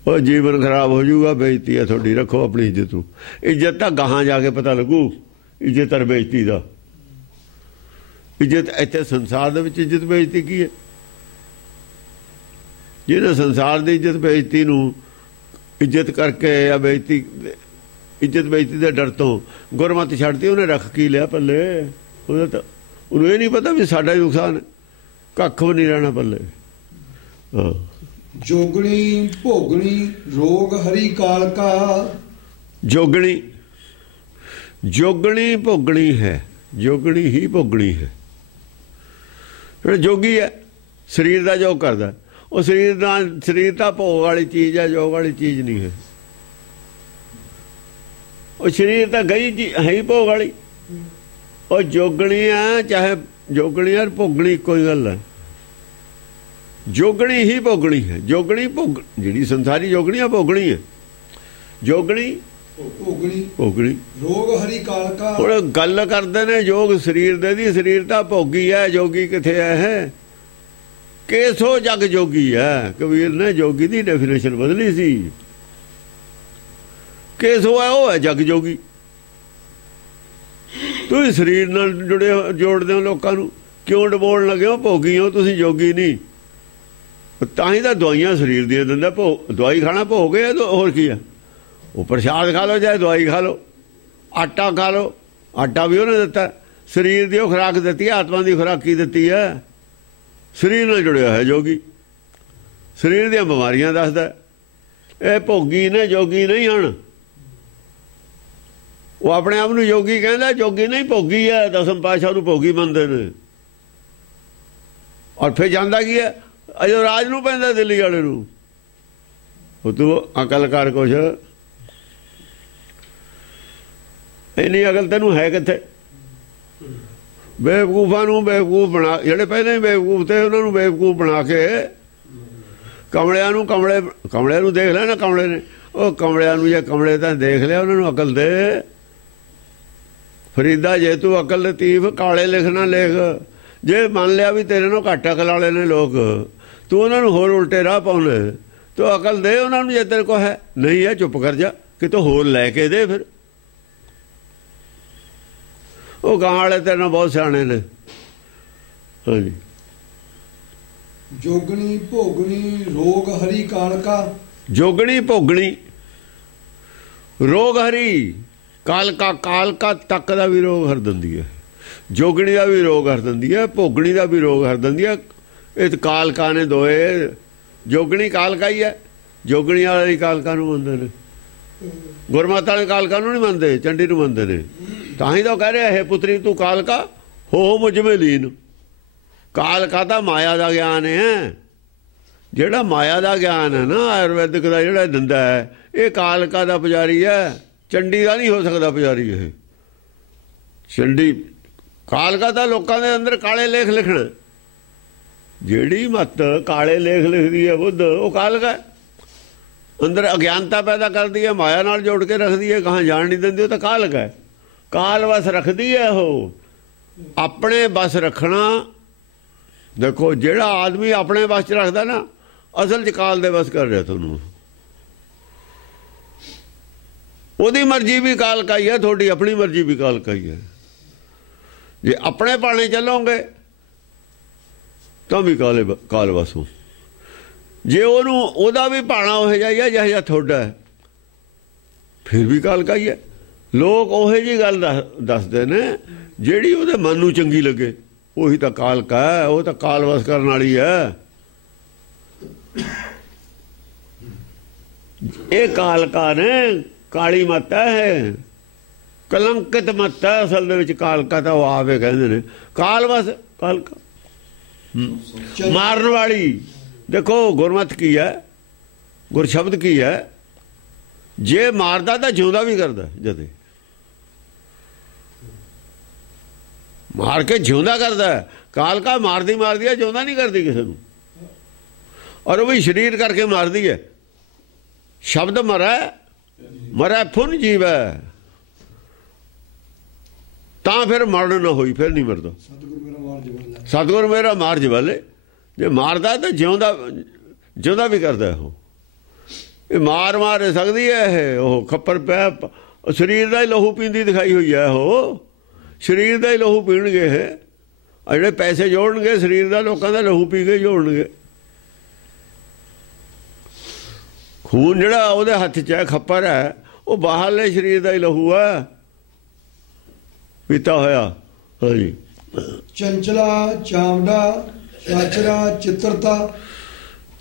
ਉਹ ਜੀਵਨ ਖਰਾਬ ਹੋ ਜਾਊਗਾ ਬੇਇੱਜ਼ਤੀ ਹੈ ਤੁਹਾਡੀ ਰੱਖੋ ਆਪਣੀ ਇੱਜ਼ਤ ਨੂੰ ਇੱਜ਼ਤ ਤਾਂ ਗਾਹਾਂ ਜਾ ਕੇ ਪਤਾ ਲੱਗੂ ਇੱਜ਼ਤ ਔਰ ਬੇਇੱਜ਼ਤੀ ਦਾ ਇੱਜ਼ਤ ਇੱਥੇ ਸੰਸਾਰ ਦੇ ਵਿੱਚ ਇੱਜ਼ਤ ਬੇਇੱਜ਼ਤੀ ਕੀ ਹੈ ਜਿਹਨੇ ਸੰਸਾਰ ਦੀ ਇੱਜ਼ਤ ਬੇਇੱਜ਼ਤੀ ਨੂੰ ਇੱਜ਼ਤ ਕਰਕੇ ਜਾਂ ਬੇਇੱਜ਼ਤੀ ਇੱਜ਼ਤ ਬੇਇੱਜ਼ਤੀ ਦੇ ਡਰ ਤੋਂ ਗੁਰਮਤਿ ਛੱਡਤੀ ਉਹਨੇ ਰੱਖ ਕੀ ਲਿਆ ਪੱਲੇ ਉਹਦਾ ਤਾਂ ਉਹਨੂੰ ਇਹ ਨਹੀਂ ਪਤਾ ਵੀ ਸਾਡਾ ਹੀ ਨੁਕਸਾਨ ਕੱਖ ਵੀ ਨਹੀਂ ਰਹਿਣਾ ਪੱਲੇ ਹਾਂ जोगणी भोगणी रोग हरि काल का जोगणी जोगणी भोगणी है जोगणी ही भोगणी है फिर जोगी है शरीर का योग करता वो शरीर तो भोग वाली चीज़ है योग वाली चीज़ नहीं है वो शरीर तो गई है ही भोग वाली और जोगणी है चाहे जोगणी और भोगणी कोई गल है जोगणी ही भोगणी है जोगणी भोग जी संसारी जोगणी है भोगणी है जोगणी भोगणी रोग हरि काल का और गल करते ने जोग शरीर दे दी शरीर ता भोगी है जोगी किथे है केसो जग जोगी है कबीर ने जोगी दी डेफिनेशन बदली सी केसो है वो है जग जोगी तुम शरीर नाल जुड़े जोड़दे हो लोकां नूं क्यों डबोण लगे हो भोगी हो तुसीं जोगी नहीं ਤਾਂ ਹੀ ਤਾਂ ਦਵਾਈਆਂ ਸਰੀਰ ਦੀਆਂ ਦਿੰਦਾ ਦਵਾਈ ਖਾਣਾ ਭੋਗ ਹੈ ਤਾਂ ਹੋਰ ਕੀ ਹੈ ਉਹ ਪ੍ਰਸ਼ਾਦ ਖਾ ਲਓ ਚਾਹੇ ਦਵਾਈ ਖਾ ਲਓ ਆਟਾ ਖਾ ਲਓ ਆਟਾ ਵੀ ਉਹਨੇ ਦਿੱਤਾ ਸਰੀਰ ਦੀ ਉਹ ਖੁਰਾਕ ਦਿੱਤੀ ਆਤਮਾ ਦੀ ਖੁਰਾਕ ਕੀ ਦਿੱਤੀ ਹੈ ਸਰੀਰ ਨਾਲ ਜੁੜਿਆ ਹੈ ਜੋਗੀ ਸਰੀਰ ਦੀਆਂ ਬਿਮਾਰੀਆਂ ਦੱਸਦਾ ਇਹ ਭੋਗੀ ਨੇ ਜੋਗੀ ਨਹੀਂ ਹਨ ਉਹ ਆਪਣੇ ਆਪ ਨੂੰ ਜੋਗੀ ਕਹਿੰਦਾ ਜੋਗੀ ਨਹੀਂ ਭੋਗੀ ਹੈ ਦਸਮ ਪਾਤਸ਼ਾਹ ਨੂੰ ਭੋਗੀ ਮੰਨਦੇ ਨੇ ਔਰ ਫਿਰ ਜਾਂਦਾ ਕੀ ਹੈ ਅਜੋ ਰਾਜ ਨੂੰ ਪੈਂਦਾ ਦਿੱਲੀ ਵਾਲੇ ਨੂੰ ਉਹ ਤੂੰ ਅਕਲ ਕਰ ਕੁਛ ਇੰਨੀ ਅਕਲ ਤੈਨੂੰ ਹੈ ਕਿੱਥੇ ਬੇਵਕੂਫਾਂ ਨੂੰ ਬੇਵਕੂਫ ਬਣਾ ਜਿਹੜੇ ਪਹਿਲਾਂ ਹੀ ਬੇਵਕੂਫ ਤੇ ਉਹਨਾਂ ਨੂੰ ਬੇਵਕੂਫ ਬਣਾ ਕੇ ਕਮਲਿਆਂ ਨੂੰ ਦੇਖ ਲਿਆ ਨਾ ਕਮਲੇ ਨੇ ਉਹ ਕਮਲਿਆਂ ਨੂੰ ਜੇ ਕਮਲੇ ਤਾਂ ਦੇਖ ਲਿਆ ਉਹਨਾਂ ਨੂੰ ਅਕਲ ਦੇ ਫਰੀਦਾ ਜੇ ਤੂੰ ਅਕਲ ਲਤੀਫ ਕਾਲੇ ਲਿਖਣਾ ਲਿਖ ਜੇ ਮੰਨ ਲਿਆ ਵੀ ਤੇਰੇ ਨੂੰ ਘੱਟ ਅਕਲ ਵਾਲੇ ਨੇ ਲੋਕ ਤੂੰ ਉਹਨਾਂ ਨੂੰ ਹੋਰ ਉਲਟੇ ਰਾਹ ਪਾਉਣਾ ਤੂੰ ਅਕਲ ਦੇ ਉਹਨਾਂ ਨੂੰ ਜੇ ਤੇਰੇ ਕੋਲ ਹੈ ਨਹੀਂ ਹੈ ਚੁੱਪ ਕਰ ਜਾ ਕਿਤੋਂ ਹੋਰ ਲੈ ਕੇ ਦੇ ਫਿਰ ਉਹ ਗਾਂ ਵਾਲੇ ਤੇਰੇ ਨਾਲ ਬਹੁਤ ਸਿਆਣੇ ਨੇ ਹਾਂਜੀ जोगणी भोगणी रोग हरि काल का जोगणी भोगणी रोग हरि काल का तक का भी रोग हर दिंदी है जोगणी का भी रोग हर दिंदी है भोगणी का भी रोग हर दिंदी है ਇਹ ਕਾਲਕਾ ਨੇ ਦੋਏ ਜੋਗਣੀ ਕਾਲਕਾ ਹੀ ਹੈ ਜੋਗਣੀ ਵਾਲੇ ਕਾਲਕਾ ਨੂੰ ਮੰਨਦੇ ਨੇ ਗੁਰਮਤਿ ਵਾਲੇ ਕਾਲਕਾ ਨੂੰ ਨਹੀਂ ਮੰਨਦੇ ਚੰਡੀ ਨੂੰ ਮੰਨਦੇ ਨੇ ਤਾਂ ਹੀ ਤਾਂ ਕਹਿ ਰਿਹਾ ਹੈ ਪੁੱਤਰੀ ਤੂੰ ਕਾਲਕਾ ਹੋ ਮੁਝ ਮੇ ਲੀਨ ਕਾਲਕਾ ਤਾਂ ਮਾਇਆ ਦਾ ਗਿਆਨ ਹੈ ਜਿਹੜਾ ਮਾਇਆ ਦਾ ਗਿਆਨ ਹੈ ਨਾ ਆਯੁਰਵੈਦਿਕ ਦਾ ਜਿਹੜਾ ਦਿੰਦਾ ਹੈ ਇਹ ਕਾਲਕਾ ਦਾ ਪੁਜਾਰੀ ਹੈ ਚੰਡੀ ਦਾ ਨਹੀਂ ਹੋ ਸਕਦਾ ਪੁਜਾਰੀ ਇਹ ਚੰਡੀ ਕਾਲਕਾ ਤਾਂ ਲੋਕਾਂ ਦੇ ਅੰਦਰ ਕਾਲੇ ਲੇਖ ਲਿਖਣਾ ਜਿਹੜੀ ਮੱਤ ਕਾਲੇ ਲੇਖ ਲਿਖਦੀ ਹੈ ਬੁੱਧ ਉਹ ਕਾਲਕਾ ਅੰਦਰ ਅਗਿਆਨਤਾ ਪੈਦਾ ਕਰਦੀ ਹੈ ਮਾਇਆ ਨਾਲ ਜੋੜ ਕੇ ਰੱਖਦੀ ਹੈ ਕਹਾਂ ਜਾਣ ਨਹੀਂ ਦਿੰਦੀ ਉਹ ਤਾਂ ਕਾਲਕਾ ਹੈ ਕਾਲ ਵਸ ਰੱਖਦੀ ਹੈ ਉਹ ਆਪਣੇ ਬਸ ਰੱਖਣਾ ਦੇਖੋ ਜਿਹੜਾ ਆਦਮੀ ਆਪਣੇ ਬਸ 'ਚ ਰੱਖਦਾ ਨਾ ਅਸਲ 'ਚ ਕਾਲ ਦੇ ਬਸ ਕਰ ਰਿਹਾ ਤੁਹਾਨੂੰ ਉਹਦੀ ਮਰਜ਼ੀ ਵੀ ਕਾਲਕਾ ਹੀ ਹੈ ਤੁਹਾਡੀ ਆਪਣੀ ਮਰਜ਼ੀ ਵੀ ਕਾਲਕਾ ਹੀ ਹੈ ਜੇ ਆਪਣੇ ਪਾਣੇ ਚੱਲੋਗੇ ਤਾਂ ਵੀ ਕਾਲ ਵਸੂ ਜੇ ਉਹਨੂੰ ਉਹਦਾ ਵੀ ਭਾਣਾ ਉਹ ਜਿਹਾ ਜਿਹਾ ਤੁਹਾਡਾ ਫਿਰ ਵੀ ਕਾਲਕਾ ਹੀ ਹੈ ਲੋਕ ਉਹੋ ਜਿਹੀ ਗੱਲ ਦੱਸਦੇ ਨੇ ਜਿਹੜੀ ਉਹਦੇ ਮਨ ਨੂੰ ਚੰਗੀ ਲੱਗੇ ਉਹੀ ਤਾਂ ਕਾਲਕਾ ਹੈ ਉਹ ਤਾਂ ਕਾਲਵਸ ਕਰਨ ਵਾਲੀ ਹੈ ਇਹ ਕਾਲਕਾ ਨੇ ਕਾਲੀ ਮਾਤਾ ਹੈ ਕਲੰਕਿਤ ਮਾਤਾ ਅਸਲ ਦੇ ਵਿੱਚ ਕਾਲਕਾ ਤਾਂ ਉਹ ਆਵੇ ਕਹਿੰਦੇ ਨੇ ਕਾਲਵਸ ਕਾਲਕਾ ਮਾਰਨ ਵਾਲੀ ਦੇਖੋ ਗੁਰਮਤਿ ਕੀ ਹੈ ਗੁਰ ਸ਼ਬਦ ਕੀ ਹੈ ਜੇ ਮਾਰਦਾ ਤਾਂ ਜਿਉਂਦਾ ਵੀ ਕਰਦਾ, ਜਦੇ ਮਾਰ ਕੇ ਜਿਉਂਦਾ ਕਰਦਾ। ਕਾਲਕਾ ਮਾਰਦੀ ਮਾਰਦੀ ਹੈ, ਜਿਉਂਦਾ ਨਹੀਂ ਕਰਦੀ ਕਿਸੇ ਨੂੰ। ਔਰ ਉਹ ਵੀ ਸਰੀਰ ਕਰਕੇ ਮਾਰਦੀ ਹੈ। ਸ਼ਬਦ ਮਰੈ ਫੁਨ ਜੀਵੈ, ਤਾਂ ਫਿਰ ਮਰਨ ਨਾ ਹੋਈ, ਫਿਰ ਨਹੀਂ ਮਰਦਾ। ਸਤਿਗੁਰ ਮੇਰਾ ਮਾਰ ਜਵਾਲੇ। ਜੇ ਮਾਰਦਾ ਤਾਂ ਜਿਉਂਦਾ ਵੀ ਕਰਦਾ। ਇਹ ਮਾਰ ਸਕਦੀ ਹੈ ਇਹ। ਉਹ ਖੱਪਰ ਪਿਆ, ਸਰੀਰ ਦਾ ਹੀ ਲਹੂ ਪੀਂਦੀ ਦਿਖਾਈ ਹੋਈ ਹੈ। ਉਹ ਸਰੀਰ ਦਾ ਹੀ ਲਹੂ ਪੀਣਗੇ ਇਹ। ਜਿਹੜੇ ਪੈਸੇ ਜੋੜਨਗੇ ਸਰੀਰ ਦਾ, ਲੋਕਾਂ ਦਾ ਲਹੂ ਪੀ ਕੇ ਜੋੜਨਗੇ। ਖੂਨ ਜਿਹੜਾ ਉਹਦੇ ਹੱਥ 'ਚ ਹੈ, ਖੱਪਰ ਹੈ, ਉਹ ਬਾਹਰਲੇ ਸਰੀਰ ਦਾ ਹੀ ਲਹੂ ਹੈ ਪੀਤਾ ਹੋਇਆ। ਹਾਂਜੀ। ਚੰਚਲਾ ਚਾਵੜਾ ਚਾਚਰਾ ਚਿੱਤਰਤਾ।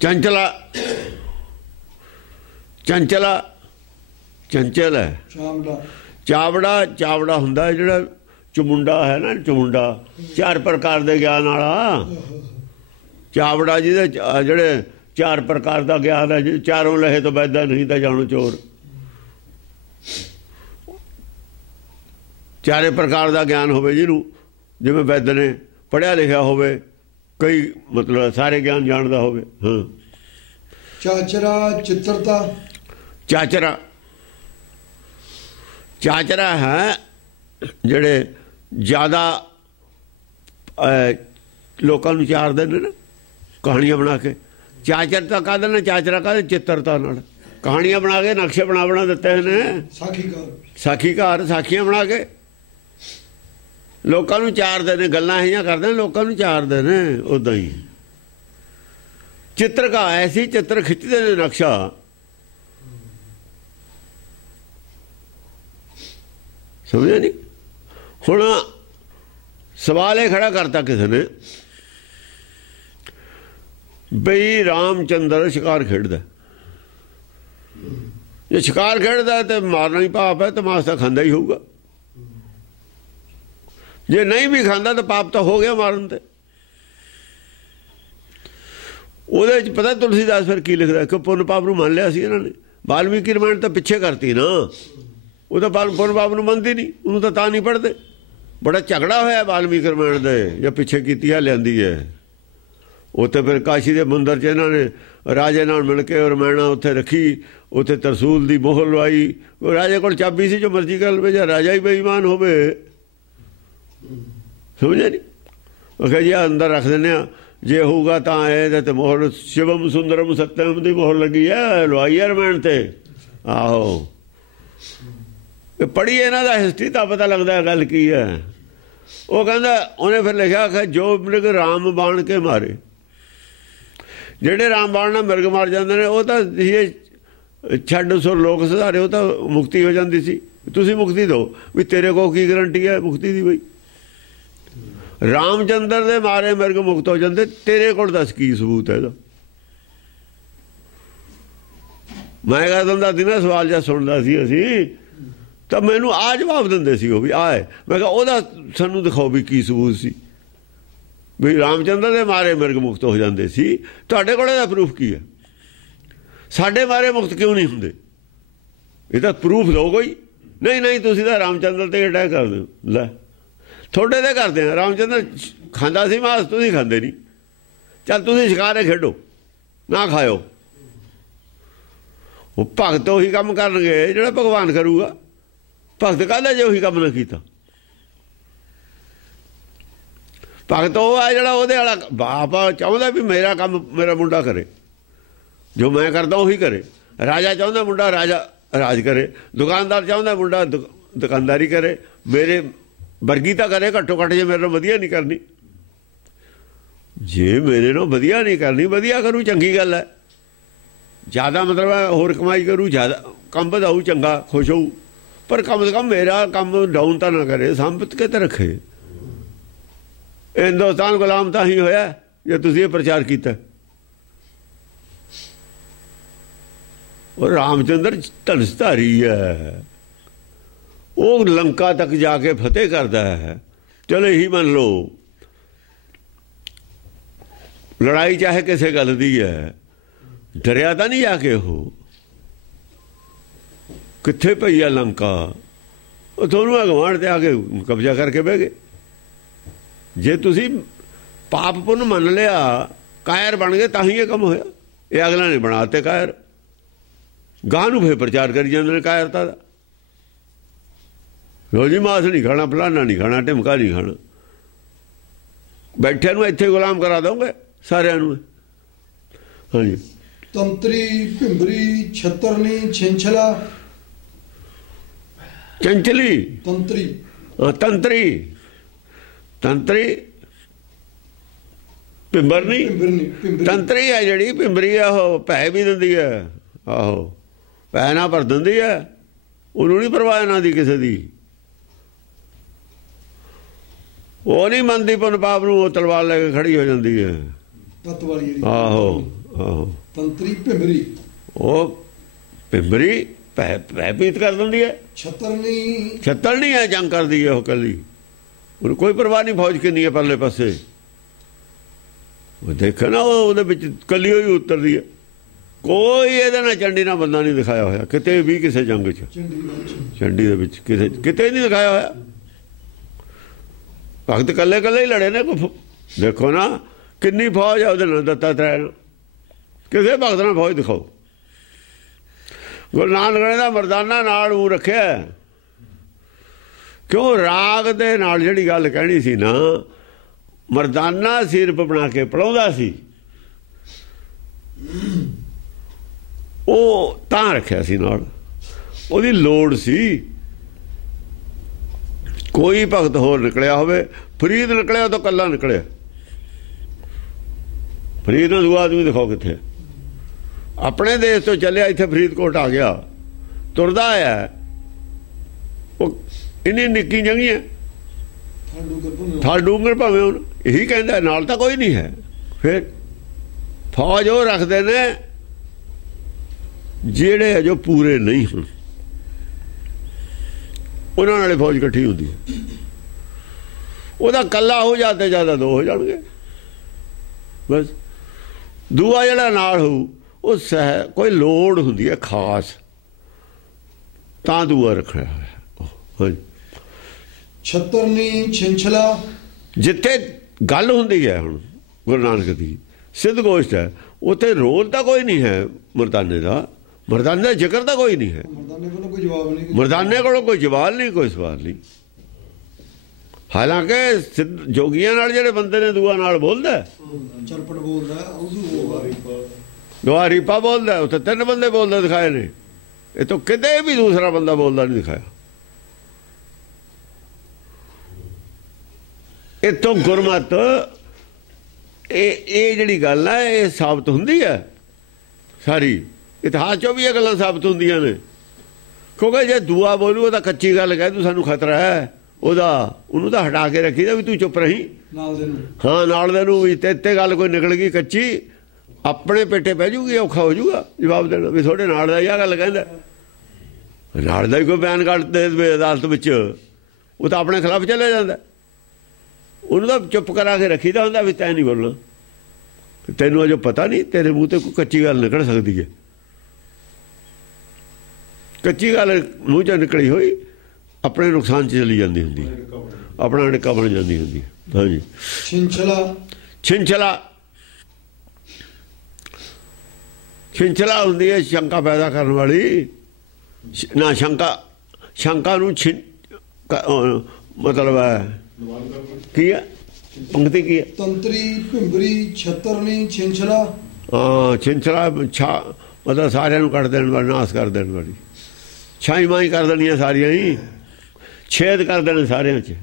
ਚੰਚਲ ਹੈ। ਚਾਵੜਾ ਹੁੰਦਾ ਜਿਹੜਾ ਚਮੁੰਡਾ ਹੈ ਨਾ, ਚਮੁੰਡਾ 4 ਪ੍ਰਕਾਰ ਦੇ ਗਿਆਨ ਵਾਲਾ। ਚਾਵੜਾ ਜਿਹਦੇ ਜਿਹੜੇ 4 ਪ੍ਰਕਾਰ ਦਾ ਗਿਆਨ ਹੈ, ਚਾਰੋਂ ਲਹੇ ਤੋਂ ਵੈਦਾ ਨਹੀਂ ਤਾਂ ਜਾਣੋ ਚੋਰ। 4 ਪ੍ਰਕਾਰ ਦਾ ਗਿਆਨ ਹੋਵੇ ਜਿਹਨੂੰ, ਜਿਵੇਂ ਵੈਦ ਨੇ ਪੜ੍ਹਿਆ ਲਿਖਿਆ ਹੋਵੇ, ਕਈ ਮਤਲਬ ਸਾਰੇ ਗਿਆਨ ਜਾਣਦਾ ਹੋਵੇ। ਹਾਂ। ਚਾਚਰਾ ਚਿੱਤਰਤਾ। ਚਾਚਰਾ ਹੈ ਜਿਹੜੇ ਜ਼ਿਆਦਾ ਲੋਕਾਂ ਨੂੰ ਚਾਰਦੇ ਨੇ ਨਾ, ਕਹਾਣੀਆਂ ਬਣਾ ਕੇ। ਚਾਚਰ ਤਾਂ ਕਾਹਦੇ ਨੇ, ਚਾਚਰਾ ਕਾਹਦੇ, ਚਿੱਤਰਤਾ ਨਾਲ ਕਹਾਣੀਆਂ ਬਣਾ ਕੇ, ਨਕਸ਼ੇ ਬਣਾ ਦਿੱਤੇ ਨੇ। ਸਾਖੀਕਾਰ ਸਾਖੀਆਂ ਬਣਾ ਕੇ ਲੋਕਾਂ ਨੂੰ ਚਾਰਦੇ ਨੇ, ਗੱਲਾਂ ਇਹੀਆਂ ਕਰਦੇ ਨੇ, ਲੋਕਾਂ ਨੂੰ ਚਾਰਦੇ ਨੇ। ਉੱਦਾਂ ਹੀ ਚਿੱਤਰਕਾਰ ਐਸੀ ਚਿੱਤਰ ਖਿੱਚਦੇ ਨੇ, ਨਕਸ਼ਾ। ਸਮਝਿਆ ਨਹੀਂ? ਹੁਣ ਸਵਾਲ ਇਹ ਖੜਾ ਕਰਤਾ ਕਿਸੇ ਨੇ ਬਈ ਰਾਮਚੰਦਰ ਸ਼ਿਕਾਰ ਖੇਡਦਾ। ਜੇ ਸ਼ਿਕਾਰ ਖੇਡਦਾ ਤੇ ਮਾਰਨਾ ਹੀ ਪਾਪ ਹੈ, ਤਮਾਸ਼ ਤਾਂ ਖਾਂਦਾ ਹੀ ਹੋਊਗਾ। ਜੇ ਨਹੀਂ ਵੀ ਖਾਂਦਾ ਤਾਂ ਪਾਪ ਤਾਂ ਹੋ ਗਿਆ ਮਾਰਨ ਤੇ। ਉਹਦੇ 'ਚ ਪਤਾ ਤੁਲਸੀਦਾਸ ਫਿਰ ਕੀ ਲਿਖਦਾ ਕਿ ਪੁੰਨ ਪਾਪ ਨੂੰ ਮੰਨ ਲਿਆ ਸੀ ਇਹਨਾਂ ਨੇ। ਵਾਲਮੀਕੀ ਰਾਮਾਇਣ ਤਾਂ ਪਿੱਛੇ ਕਰਤੀ ਨਾ, ਉਹ ਤਾਂ ਪੁੰਨ ਪਾਪ ਨੂੰ ਮੰਨਦੀ ਨਹੀਂ, ਉਹਨੂੰ ਤਾਂ ਨਹੀਂ ਪੜ੍ਹਦੇ। ਬੜਾ ਝਗੜਾ ਹੋਇਆ ਵਾਲਮੀਕੀ ਰਾਮਾਇਣ ਦੇ, ਜਾਂ ਪਿੱਛੇ ਕੀਤੀ ਹੈ ਲਿਆਂਦੀ ਹੈ। ਉੱਥੇ ਫਿਰ ਕਾਸ਼ੀ ਦੇ ਮੰਦਰ 'ਚ ਇਹਨਾਂ ਨੇ ਰਾਜੇ ਨਾਲ ਮਿਲ ਕੇ ਰਮਾਇਣਾ ਉੱਥੇ ਰੱਖੀ, ਉੱਥੇ ਤਰਸੂਲ ਦੀ ਮੋਹਰ ਲਵਾਈ। ਉਹ ਰਾਜੇ ਕੋਲ ਚਾਬੀ ਸੀ, ਜੋ ਮਰਜ਼ੀ ਕਰ ਲਵੇ, ਜਾਂ ਰਾਜਾ ਹੀ ਬੇਈਮਾਨ ਹੋਵੇ। ਸਮਝਿਆ ਨਹੀਂ? ਉਹ ਕਹੇ ਜੀ ਅੰਦਰ ਰੱਖ ਦਿੰਦੇ ਆ, ਜੇ ਹੋਊਗਾ ਤਾਂ ਇਹਦੇ ਤੇ ਮੋਹਰ ਸ਼ਿਵਮ ਸੁੰਦਰਮ ਸਤਿਅਮ ਦੀ ਮੋਹਰ ਲੱਗੀ ਹੈ, ਲਵਾਈ ਹੈ ਰਮਾਇਣ ਤੇ। ਆਹੋ, ਪੜ੍ਹੀ ਇਹਨਾਂ ਦਾ ਹਿਸਟਰੀ ਤਾਂ ਪਤਾ ਲੱਗਦਾ ਗੱਲ ਕੀ ਹੈ। ਉਹ ਕਹਿੰਦਾ, ਉਹਨੇ ਫਿਰ ਲਿਖਿਆ ਕਿ ਜੋ ਮਿਰਗ ਰਾਮ ਬਾਣ ਕੇ ਮਾਰੇ, ਜਿਹੜੇ ਰਾਮ ਬਾਣ ਨਾਲ ਮਿਰਗ ਮਾਰ ਜਾਂਦੇ ਨੇ, ਉਹ ਤਾਂ ਛੱਡ ਸੁਰ ਲੋਕ ਸੁਧਾਰੇ, ਉਹ ਤਾਂ ਮੁਕਤੀ ਹੋ ਜਾਂਦੀ ਸੀ। ਤੁਸੀਂ ਮੁਕਤੀ ਦਿਓ, ਵੀ ਤੇਰੇ ਕੋਲ ਕੀ ਗਰੰਟੀ ਹੈ ਮੁਕਤੀ ਦੀ? ਬਈ ਰਾਮਚੰਦਰ ਦੇ ਮਾਰੇ ਮਿਰਗ ਮੁਕਤ ਹੋ ਜਾਂਦੇ, ਤੇਰੇ ਕੋਲ ਦੱਸ ਕੀ ਸਬੂਤ ਹੈ ਇਹਦਾ? ਮੈਂ ਕਹਿ ਦਿੰਦਾ ਸੀ ਨਾ, ਸਵਾਲ ਜਾਂ ਸੁਣਦਾ ਸੀ ਅਸੀਂ, ਤਾਂ ਮੈਨੂੰ ਆ ਜਵਾਬ ਦਿੰਦੇ ਸੀ ਉਹ ਵੀ ਆਏ। ਮੈਂ ਕਿਹਾ ਉਹਦਾ ਸਾਨੂੰ ਦਿਖਾਓ ਵੀ ਕੀ ਸਬੂਤ ਸੀ ਵੀ ਰਾਮਚੰਦਰ ਦੇ ਮਾਰੇ ਮਿਰਗ ਮੁਕਤ ਹੋ ਜਾਂਦੇ ਸੀ। ਤੁਹਾਡੇ ਕੋਲ ਇਹਦਾ ਪ੍ਰੂਫ ਕੀ ਹੈ? ਸਾਡੇ ਮਾਰੇ ਮੁਕਤ ਕਿਉਂ ਨਹੀਂ ਹੁੰਦੇ? ਇਹਦਾ ਪ੍ਰੂਫ ਦਿਓ ਕੋਈ। ਨਹੀਂ ਤੁਸੀਂ ਤਾਂ ਰਾਮਚੰਦਰ ਤੇ ਅਟੈਕ ਕਰਦੇ ਹੋ। ਲੈ, ਤੁਹਾਡੇ ਤੇ ਕਰਦੇ ਆ। ਰਾਮਚੰਦਰ ਖਾਂਦਾ ਸੀ ਮਾਸ, ਤੁਸੀਂ ਖਾਂਦੇ ਨਹੀਂ। ਚੱਲ ਤੁਸੀਂ ਸ਼ਿਕਾਰੇ ਖੇਡੋ, ਨਾ ਖਾਓ। ਉਹ ਭਗਤ ਉਹੀ ਕੰਮ ਕਰਨਗੇ ਜਿਹੜਾ ਭਗਵਾਨ ਕਰੂਗਾ। ਭਗਤ ਕਹਿੰਦਾ ਜੇ ਉਹੀ ਕੰਮ ਨਾ ਕੀਤਾ, ਭਗਤ ਉਹ ਆ ਜਿਹੜਾ ਉਹਦੇ ਵਾਲਾ ਬਾਪ ਚਾਹੁੰਦਾ ਵੀ ਮੇਰਾ ਕੰਮ ਮੇਰਾ ਮੁੰਡਾ ਕਰੇ, ਜੋ ਮੈਂ ਕਰਦਾ ਉਹੀ ਕਰੇ। ਰਾਜਾ ਚਾਹੁੰਦਾ ਮੁੰਡਾ ਰਾਜ ਕਰੇ, ਦੁਕਾਨਦਾਰ ਚਾਹੁੰਦਾ ਮੁੰਡਾ ਦੁਕਾਨਦਾਰੀ ਕਰੇ। ਮੇਰੇ ਵਰਗੀ ਤਾਂ ਕਰੇ ਘੱਟੋ ਘੱਟ, ਜੇ ਮੇਰੇ ਨਾਲ ਵਧੀਆ ਨਹੀਂ ਕਰਨੀ। ਜੇ ਮੇਰੇ ਨਾਲ ਵਧੀਆ ਨਹੀਂ ਕਰਨੀ, ਵਧੀਆ ਕਰੂ ਚੰਗੀ ਗੱਲ ਹੈ। ਜ਼ਿਆਦਾ ਮਤਲਬ ਹੋਰ ਕਮਾਈ ਕਰੂ, ਜ਼ਿਆਦਾ ਕੰਮ ਵਧਾਊ, ਚੰਗਾ ਖੁਸ਼ ਹੋਊ, ਪਰ ਕਮ ਸੇ ਕਮ ਮੇਰਾ ਕੰਮ ਡਾਊਨ ਤਾਂ ਨਾ ਕਰੇ, ਸੰਭਤ ਕੇ ਤਾਂ ਰੱਖੇ। ਹਿੰਦੁਸਤਾਨ ਗੁਲਾਮ ਤਾਂ ਹੀ ਹੋਇਆ ਜੇ ਤੁਸੀਂ ਇਹ ਪ੍ਰਚਾਰ ਕੀਤਾ। ਉਹ ਰਾਮਚੰਦਰ ਧਨਸਧਾਰੀ ਹੈ, ਉਹ ਲੰਕਾ ਤੱਕ ਜਾ ਕੇ ਫਤਿਹ ਕਰਦਾ ਹੈ। ਚਲੋ ਇਹੀ ਮੰਨ ਲਓ, ਲੜਾਈ ਚਾਹੇ ਕਿਸੇ ਗੱਲ ਦੀ ਹੈ, ਡਰਿਆ ਤਾਂ ਨਹੀਂ ਜਾ ਕੇ। ਕਿੱਥੇ ਪਈ ਆ ਲੰਕਾ, ਉਹ ਤੁਹਾਨੂੰ ਅਗਵਾਨ ਤੇ ਆ ਕੇ ਕਬਜ਼ਾ ਕਰਕੇ ਬਹਿ ਗਏ। ਜੇ ਤੁਸੀਂ ਪਾਪ ਪੁੰਨ ਮੰਨ ਲਿਆ, ਕਾਇਰ ਬਣ ਗਏ, ਤਾਂ ਹੀ ਇਹ ਕੰਮ ਹੋਇਆ। ਇਹ ਅਗਲਾ ਨੇ ਬਣਾਤੇ ਕਾਇਰ, ਗਾਂ ਨੂੰ ਫੇਰ ਪ੍ਰਚਾਰ ਕਰੀ ਜਾਂਦੇ ਨੇ ਕਾਇਰਤਾ ਦਾ। ਰੋਜੀ ਮਾਸ ਨਹੀਂ ਖਾਣਾ, ਫਲਾਨਾ ਨਹੀਂ ਖਾਣਾ, ਢਿਮਕਾ ਨਹੀਂ ਖਾਣਾ, ਬੈਠਿਆਂ ਨੂੰ ਇੱਥੇ ਗੁਲਾਮ ਕਰਾ ਦੋਗੇ ਸਾਰਿਆਂ ਨੂੰ। ਹਾਂਜੀ। ਤੰਤਰੀ, ਭਿੰਬਰੀ, ਛਤਰਨੀ, ਛਿੰਛਲਾ, ਚੰਚਲੀ, ਤੰਤਰੀ, ਤੰਤਰੀ, ਤੰਤਰੀ, ਭਿੰਬਰਨੀ, ਤੰਤਰੀ ਹੈ ਜਿਹੜੀ। ਭਿੰਬਰੀ ਆ ਉਹ ਪੈ ਵੀ ਦਿੰਦੀ ਹੈ, ਆਹੋ ਪੈ ਨਾ ਭਰ ਦਿੰਦੀ ਹੈ, ਉਹਨੂੰ ਨਹੀਂ ਪਰਵਾਹ ਇਹਨਾਂ ਦੀ ਕਿਸੇ ਦੀ। ਉਹ ਨਹੀਂ ਮੰਨਦੀ ਪੁੰਨ ਪਾਪ ਨੂੰ, ਉਹ ਤਲਵਾਰ ਲੈ ਕੇ ਖੜੀ ਹੋ ਜਾਂਦੀ ਹੈ ਤਤ ਵਾਲੀ। ਆਹੋ ਆਹੋ। ਤੰਤਰੀ, ਭਿੰਬਰੀ, ਉਹ ਭਿੰਬਰੀ ਪੈ ਪੀਤ ਕਰ ਦਿੰਦੀ ਹੈ। ਛਤਰਨੀ, ਛੱਤਰ ਨਹੀਂ ਹੈ, ਜੰਗ ਕਰਦੀ ਹੈ ਉਹ ਕੱਲੀ, ਉਹਨੂੰ ਕੋਈ ਪਰਵਾਹ ਨਹੀਂ ਫੌਜ ਕਿੰਨੀ ਹੈ ਪਰਲੇ ਪਾਸੇ। ਉਹ ਦੇਖੋ ਨਾ, ਉਹਦੇ ਵਿੱਚ ਕੱਲੀ ਹੋਈ ਉਤਰਦੀ ਹੈ। ਕੋਈ ਇਹਦੇ ਨਾਲ ਚੰਡੀ ਨਾਲ ਬੰਦਾ ਨਹੀਂ ਦਿਖਾਇਆ ਹੋਇਆ ਕਿਤੇ ਵੀ, ਕਿਸੇ ਜੰਗ 'ਚ ਚੰਡੀ ਦੇ ਵਿੱਚ ਕਿਤੇ ਨਹੀਂ ਦਿਖਾਇਆ ਹੋਇਆ। ਭਗਤ ਕੱਲੇ ਕੱਲੇ ਹੀ ਲੜੇ ਨੇ। ਦੇਖੋ ਨਾ ਕਿੰਨੀ ਫੌਜ ਆ ਉਹਦੇ ਨਾਲ, ਦੱਤਾਤਰੇయ ਨਾਲ। ਕਿਸੇ ਭਗਤ ਨਾਲ ਫੌਜ ਦਿਖਾਓ। ਗੁਰੂ ਨਾਨਕ ਨੇ ਦਾ ਮਰਦਾਨਾ ਨਾਲ ਉਹ ਰੱਖਿਆ, ਕਿਉਂ ਰਾਗ ਦੇ ਨਾਲ ਜਿਹੜੀ ਗੱਲ ਕਹਿਣੀ ਸੀ ਨਾ, ਮਰਦਾਨਾ ਸਿਰਪ ਬਣਾ ਕੇ ਪੜਾਉਂਦਾ ਸੀ, ਉਹ ਤਾਂ ਰੱਖਿਆ ਸੀ ਨਾਲ, ਉਹਦੀ ਲੋੜ ਸੀ। ਕੋਈ ਭਗਤ ਹੋਰ ਨਿਕਲਿਆ ਹੋਵੇ, ਫਰੀਦ ਨਿਕਲਿਆ ਤਾਂ ਕੱਲਾ ਨਿਕਲਿਆ। ਫਰੀਦ ਨੂੰ ਦੂਆ ਆਦਮੀ ਦਿਖਾਓ ਕਿੱਥੇ। ਆਪਣੇ ਦੇਸ਼ ਤੋਂ ਚੱਲਿਆ, ਇੱਥੇ ਫਰੀਦਕੋਟ ਆ ਗਿਆ, ਤੁਰਦਾ ਆਇਆ। ਉਹ ਇੰਨੀ ਨਿੱਕੀ ਜੰਗੀ ਹੈ, ਥਾਲ ਡੂੰਗਰ ਭਾਵੇਂ ਹੁਣ ਇਹੀ ਕਹਿੰਦਾ, ਨਾਲ ਤਾਂ ਕੋਈ ਨਹੀਂ ਹੈ। ਫਿਰ ਫੌਜ ਉਹ ਰੱਖਦੇ ਨੇ ਜਿਹੜੇ ਜੋ ਪੂਰੇ ਨਹੀਂ ਹੁਣ, ਉਹਨਾਂ ਨਾਲੇ ਫੌਜ ਇਕੱਠੀ ਹੁੰਦੀ ਹੈ। ਉਹਦਾ ਕੱਲਾ ਹੋ ਜਾਂਦੇ, ਜ਼ਿਆਦਾ ਦੋ ਹੋ ਜਾਣਗੇ ਬਸ। ਦੂਆ ਜਿਹੜਾ ਨਾਲ ਹੋਊ ਉਹ ਕੋਈ ਲੋੜ ਹੁੰਦੀ ਹੈ ਖਾਸ, ਤਾਂ ਦੂਆ ਰੱਖਿਆ ਹੋਇਆ। ਛਤਰਨੀ, ਛਿੰਛਲਾ, ਜਿੱਥੇ ਗੱਲ ਹੁੰਦੀ ਹੈ ਹੁਣ ਗੁਰੂ ਨਾਨਕ ਦੀ ਸਿੱਧ ਗੋਸ਼ਟ ਹੈ, ਉੱਥੇ ਰੋਲ ਤਾਂ ਕੋਈ ਨਹੀਂ ਹੈ ਮਰਦਾਨੇ ਦਾ। ਮਰਦਾਨੇ ਦਾ ਜ਼ਿਕਰ ਤਾਂ ਕੋਈ ਨਹੀਂ ਹੈ। ਮਰਦਾਨੇ ਕੋਲੋਂ ਕੋਈ ਜਵਾਬ ਨਹੀਂ, ਮਰਦਾਨੇ ਕੋਲੋਂ ਕੋਈ ਜਵਾਬ ਨਹੀਂ, ਕੋਈ ਸਵਾਲ ਨਹੀਂ। ਹਾਲਾਂਕਿ ਜੋਗੀਆਂ ਨਾਲ ਜਿਹੜੇ ਬੰਦੇ ਨੇ ਦੂਆ ਨਾਲ ਬੋਲਦਾ, ਚਰਪਟ ਬੋਲਦਾ, ਦੁਆਰੀਪਾ ਬੋਲਦਾ, ਉੱਥੇ 3 ਬੰਦੇ ਬੋਲਦੇ ਦਿਖਾਏ ਨੇ। ਇਹ ਤੋਂ ਕਿਤੇ ਵੀ ਦੂਸਰਾ ਬੰਦਾ ਬੋਲਦਾ ਨਹੀਂ ਦਿਖਾਇਆ। ਇੱਥੋਂ ਗੁਰਮਤ ਇਹ ਜਿਹੜੀ ਗੱਲ ਹੈ, ਇਹ ਸਾਬਤ ਹੁੰਦੀ ਹੈ ਸਾਰੀ। ਇਤਿਹਾਸ 'ਚੋਂ ਵੀ ਇਹ ਗੱਲਾਂ ਸਾਬਤ ਹੁੰਦੀਆਂ ਨੇ। ਕਿਉਂਕਿ ਜੇ ਦੂਆ ਬੋਲੂ, ਉਹਦਾ ਕੱਚੀ ਗੱਲ ਕਹਿ ਦੂ ਸਾਨੂੰ ਖਤਰਾ ਹੈ, ਉਹਨੂੰ ਤਾਂ ਹਟਾ ਕੇ ਰੱਖੀਦਾ ਵੀ ਤੂੰ ਚੁੱਪ ਰਹੀ। ਨਾਲ ਦੇ ਨੂੰ, ਹਾਂ ਨਾਲ ਦੇ ਨੂੰ ਵੀ ਤੇ ਗੱਲ ਕੋਈ ਨਿਕਲ ਗਈ ਕੱਚੀ, ਆਪਣੇ ਪੇਟੇ ਪੈ ਜੂਗੀ, ਔਖਾ ਹੋ ਜੂਗਾ ਜਵਾਬ ਦੇਣਾ ਵੀ ਤੁਹਾਡੇ ਨਾਲ ਦਾ ਇਹ ਗੱਲ ਕਹਿੰਦਾ। ਨਾਲ ਦਾ ਹੀ ਕੋਈ ਬਿਆਨ ਕੱਢ ਦੇ ਅਦਾਲਤ ਵਿੱਚ, ਉਹ ਤਾਂ ਆਪਣੇ ਖਿਲਾਫ ਚਲੇ ਜਾਂਦਾ। ਉਹਨੂੰ ਤਾਂ ਚੁੱਪ ਕਰਾ ਕੇ ਰੱਖੀਦਾ ਹੁੰਦਾ ਵੀ ਤੈਂ ਨਹੀਂ ਬੋਲਣਾ, ਤੈਨੂੰ ਅਜੇ ਪਤਾ ਨਹੀਂ, ਤੇਰੇ ਮੂੰਹ ਤੇ ਕੋਈ ਕੱਚੀ ਗੱਲ ਨਿਕਲ ਸਕਦੀ ਹੈ। ਕੱਚੀ ਗੱਲ ਮੂੰਹ 'ਚੋਂ ਨਿਕਲੀ ਹੋਈ ਆਪਣੇ ਨੁਕਸਾਨ 'ਚ ਚਲੀ ਜਾਂਦੀ ਹੁੰਦੀ, ਆਪਣਾ ਅੜਕਾ ਬਣ ਜਾਂਦੀ ਹੁੰਦੀ। ਹਾਂਜੀ। ਛਿੰਛਲਾ, ਛਿੰਛਲਾ, ਛਿੰਛਲਾ ਹੁੰਦੀ ਹੈ ਸ਼ੰਕਾ ਪੈਦਾ ਕਰਨ ਵਾਲੀ। ਨਾ ਸ਼ੰਕਾ ਨੂੰ ਮਤਲਬ ਹੈ ਕੀ ਹੈ, ਪੰਕਤੀ ਕੀ ਹੈ? ਤੰਤਰੀ, ਭਿੰਬਰੀ, ਛਤਰਨੀ, ਛਿੰਛਲਾ। ਹਾਂ, ਛਿੰਛਲਾ ਮਤਲਬ ਸਾਰਿਆਂ ਨੂੰ ਕੱਢ ਦੇਣ ਵਾਲੀ, ਨਾਸ ਕਰ ਦੇਣ ਵਾਲੀ, ਛਾਈ ਮਾਈ ਕਰ ਦੇਣੀਆਂ ਸਾਰੀਆਂ ਹੀ, ਛੇਦ ਕਰ ਦੇਣੇ ਸਾਰਿਆਂ 'ਚ।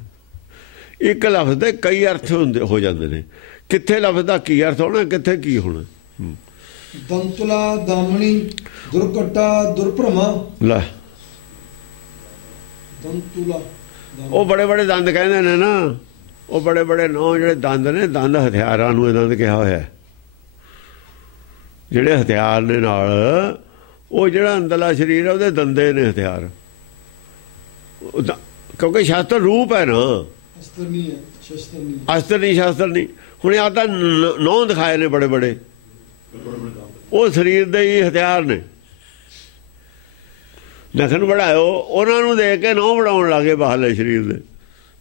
ਇੱਕ ਲਫ਼ਜ਼ ਦੇ ਕਈ ਅਰਥ ਹੋ ਜਾਂਦੇ ਨੇ। ਕਿੱਥੇ ਲਫ਼ਜ਼ ਦਾ ਕੀ ਅਰਥ ਹੋਣਾ, ਕਿੱਥੇ ਕੀ ਹੋਣਾ। ਦੰਤਲਾ, ਦਾਮਣੀ, ਦੁਰਕਟਾ, ਦੁਰਭ੍ਰਮਾ। ਲੈ, ਦੰਤੁਲਾ, ਉਹ ਬੜੇ ਬੜੇ ਦੰਦ ਕਹਿੰਦੇ ਨੇ ਨਾ, ਉਹ ਬੜੇ ਬੜੇ ਨੌ ਜਿਹੜੇ ਦੰਦ ਨੇ, ਦੰਦ ਹਥਿਆਰਾਂ ਨੂੰ ਇਹ ਦੰਦ ਕਿਹਾ ਹੋਇਆ। ਜਿਹੜੇ ਹਥਿਆਰ ਨੇ ਨਾਲ, ਉਹ ਜਿਹੜਾ ਅੰਦਰਲਾ ਸਰੀਰ ਹੈ ਉਹਦੇ ਦੰਦੇ ਨੇ ਹਥਿਆਰ। ਕਿਉਂਕਿ ਸ਼ਾਸਤਰ ਰੂਪ ਹੈ ਨਾ, ਅਸਤਰ ਨਹੀਂ ਹੈ, ਸ਼ਸਤਰ ਨਹੀਂ। ਅਸਤਰ ਨਹੀਂ, ਸ਼ਾਸਤਰ ਨਹੀਂ। ਹੁਣ ਆਹ ਤਾਂ 9 ਦਿਖਾਏ ਨੇ ਬੜੇ ਬੜੇ, ਉਹ ਸਰੀਰ ਦੇ ਹੀ ਹਥਿਆਰ ਨੇ। ਨਖਨ ਵੜਾਇਓ, ਉਹਨਾਂ ਨੂੰ ਦੇਖ ਕੇ ਨਹੁੰ ਵੜਾਉਣ ਲੱਗੇ ਬਾਹਰਲੇ ਸਰੀਰ ਦੇ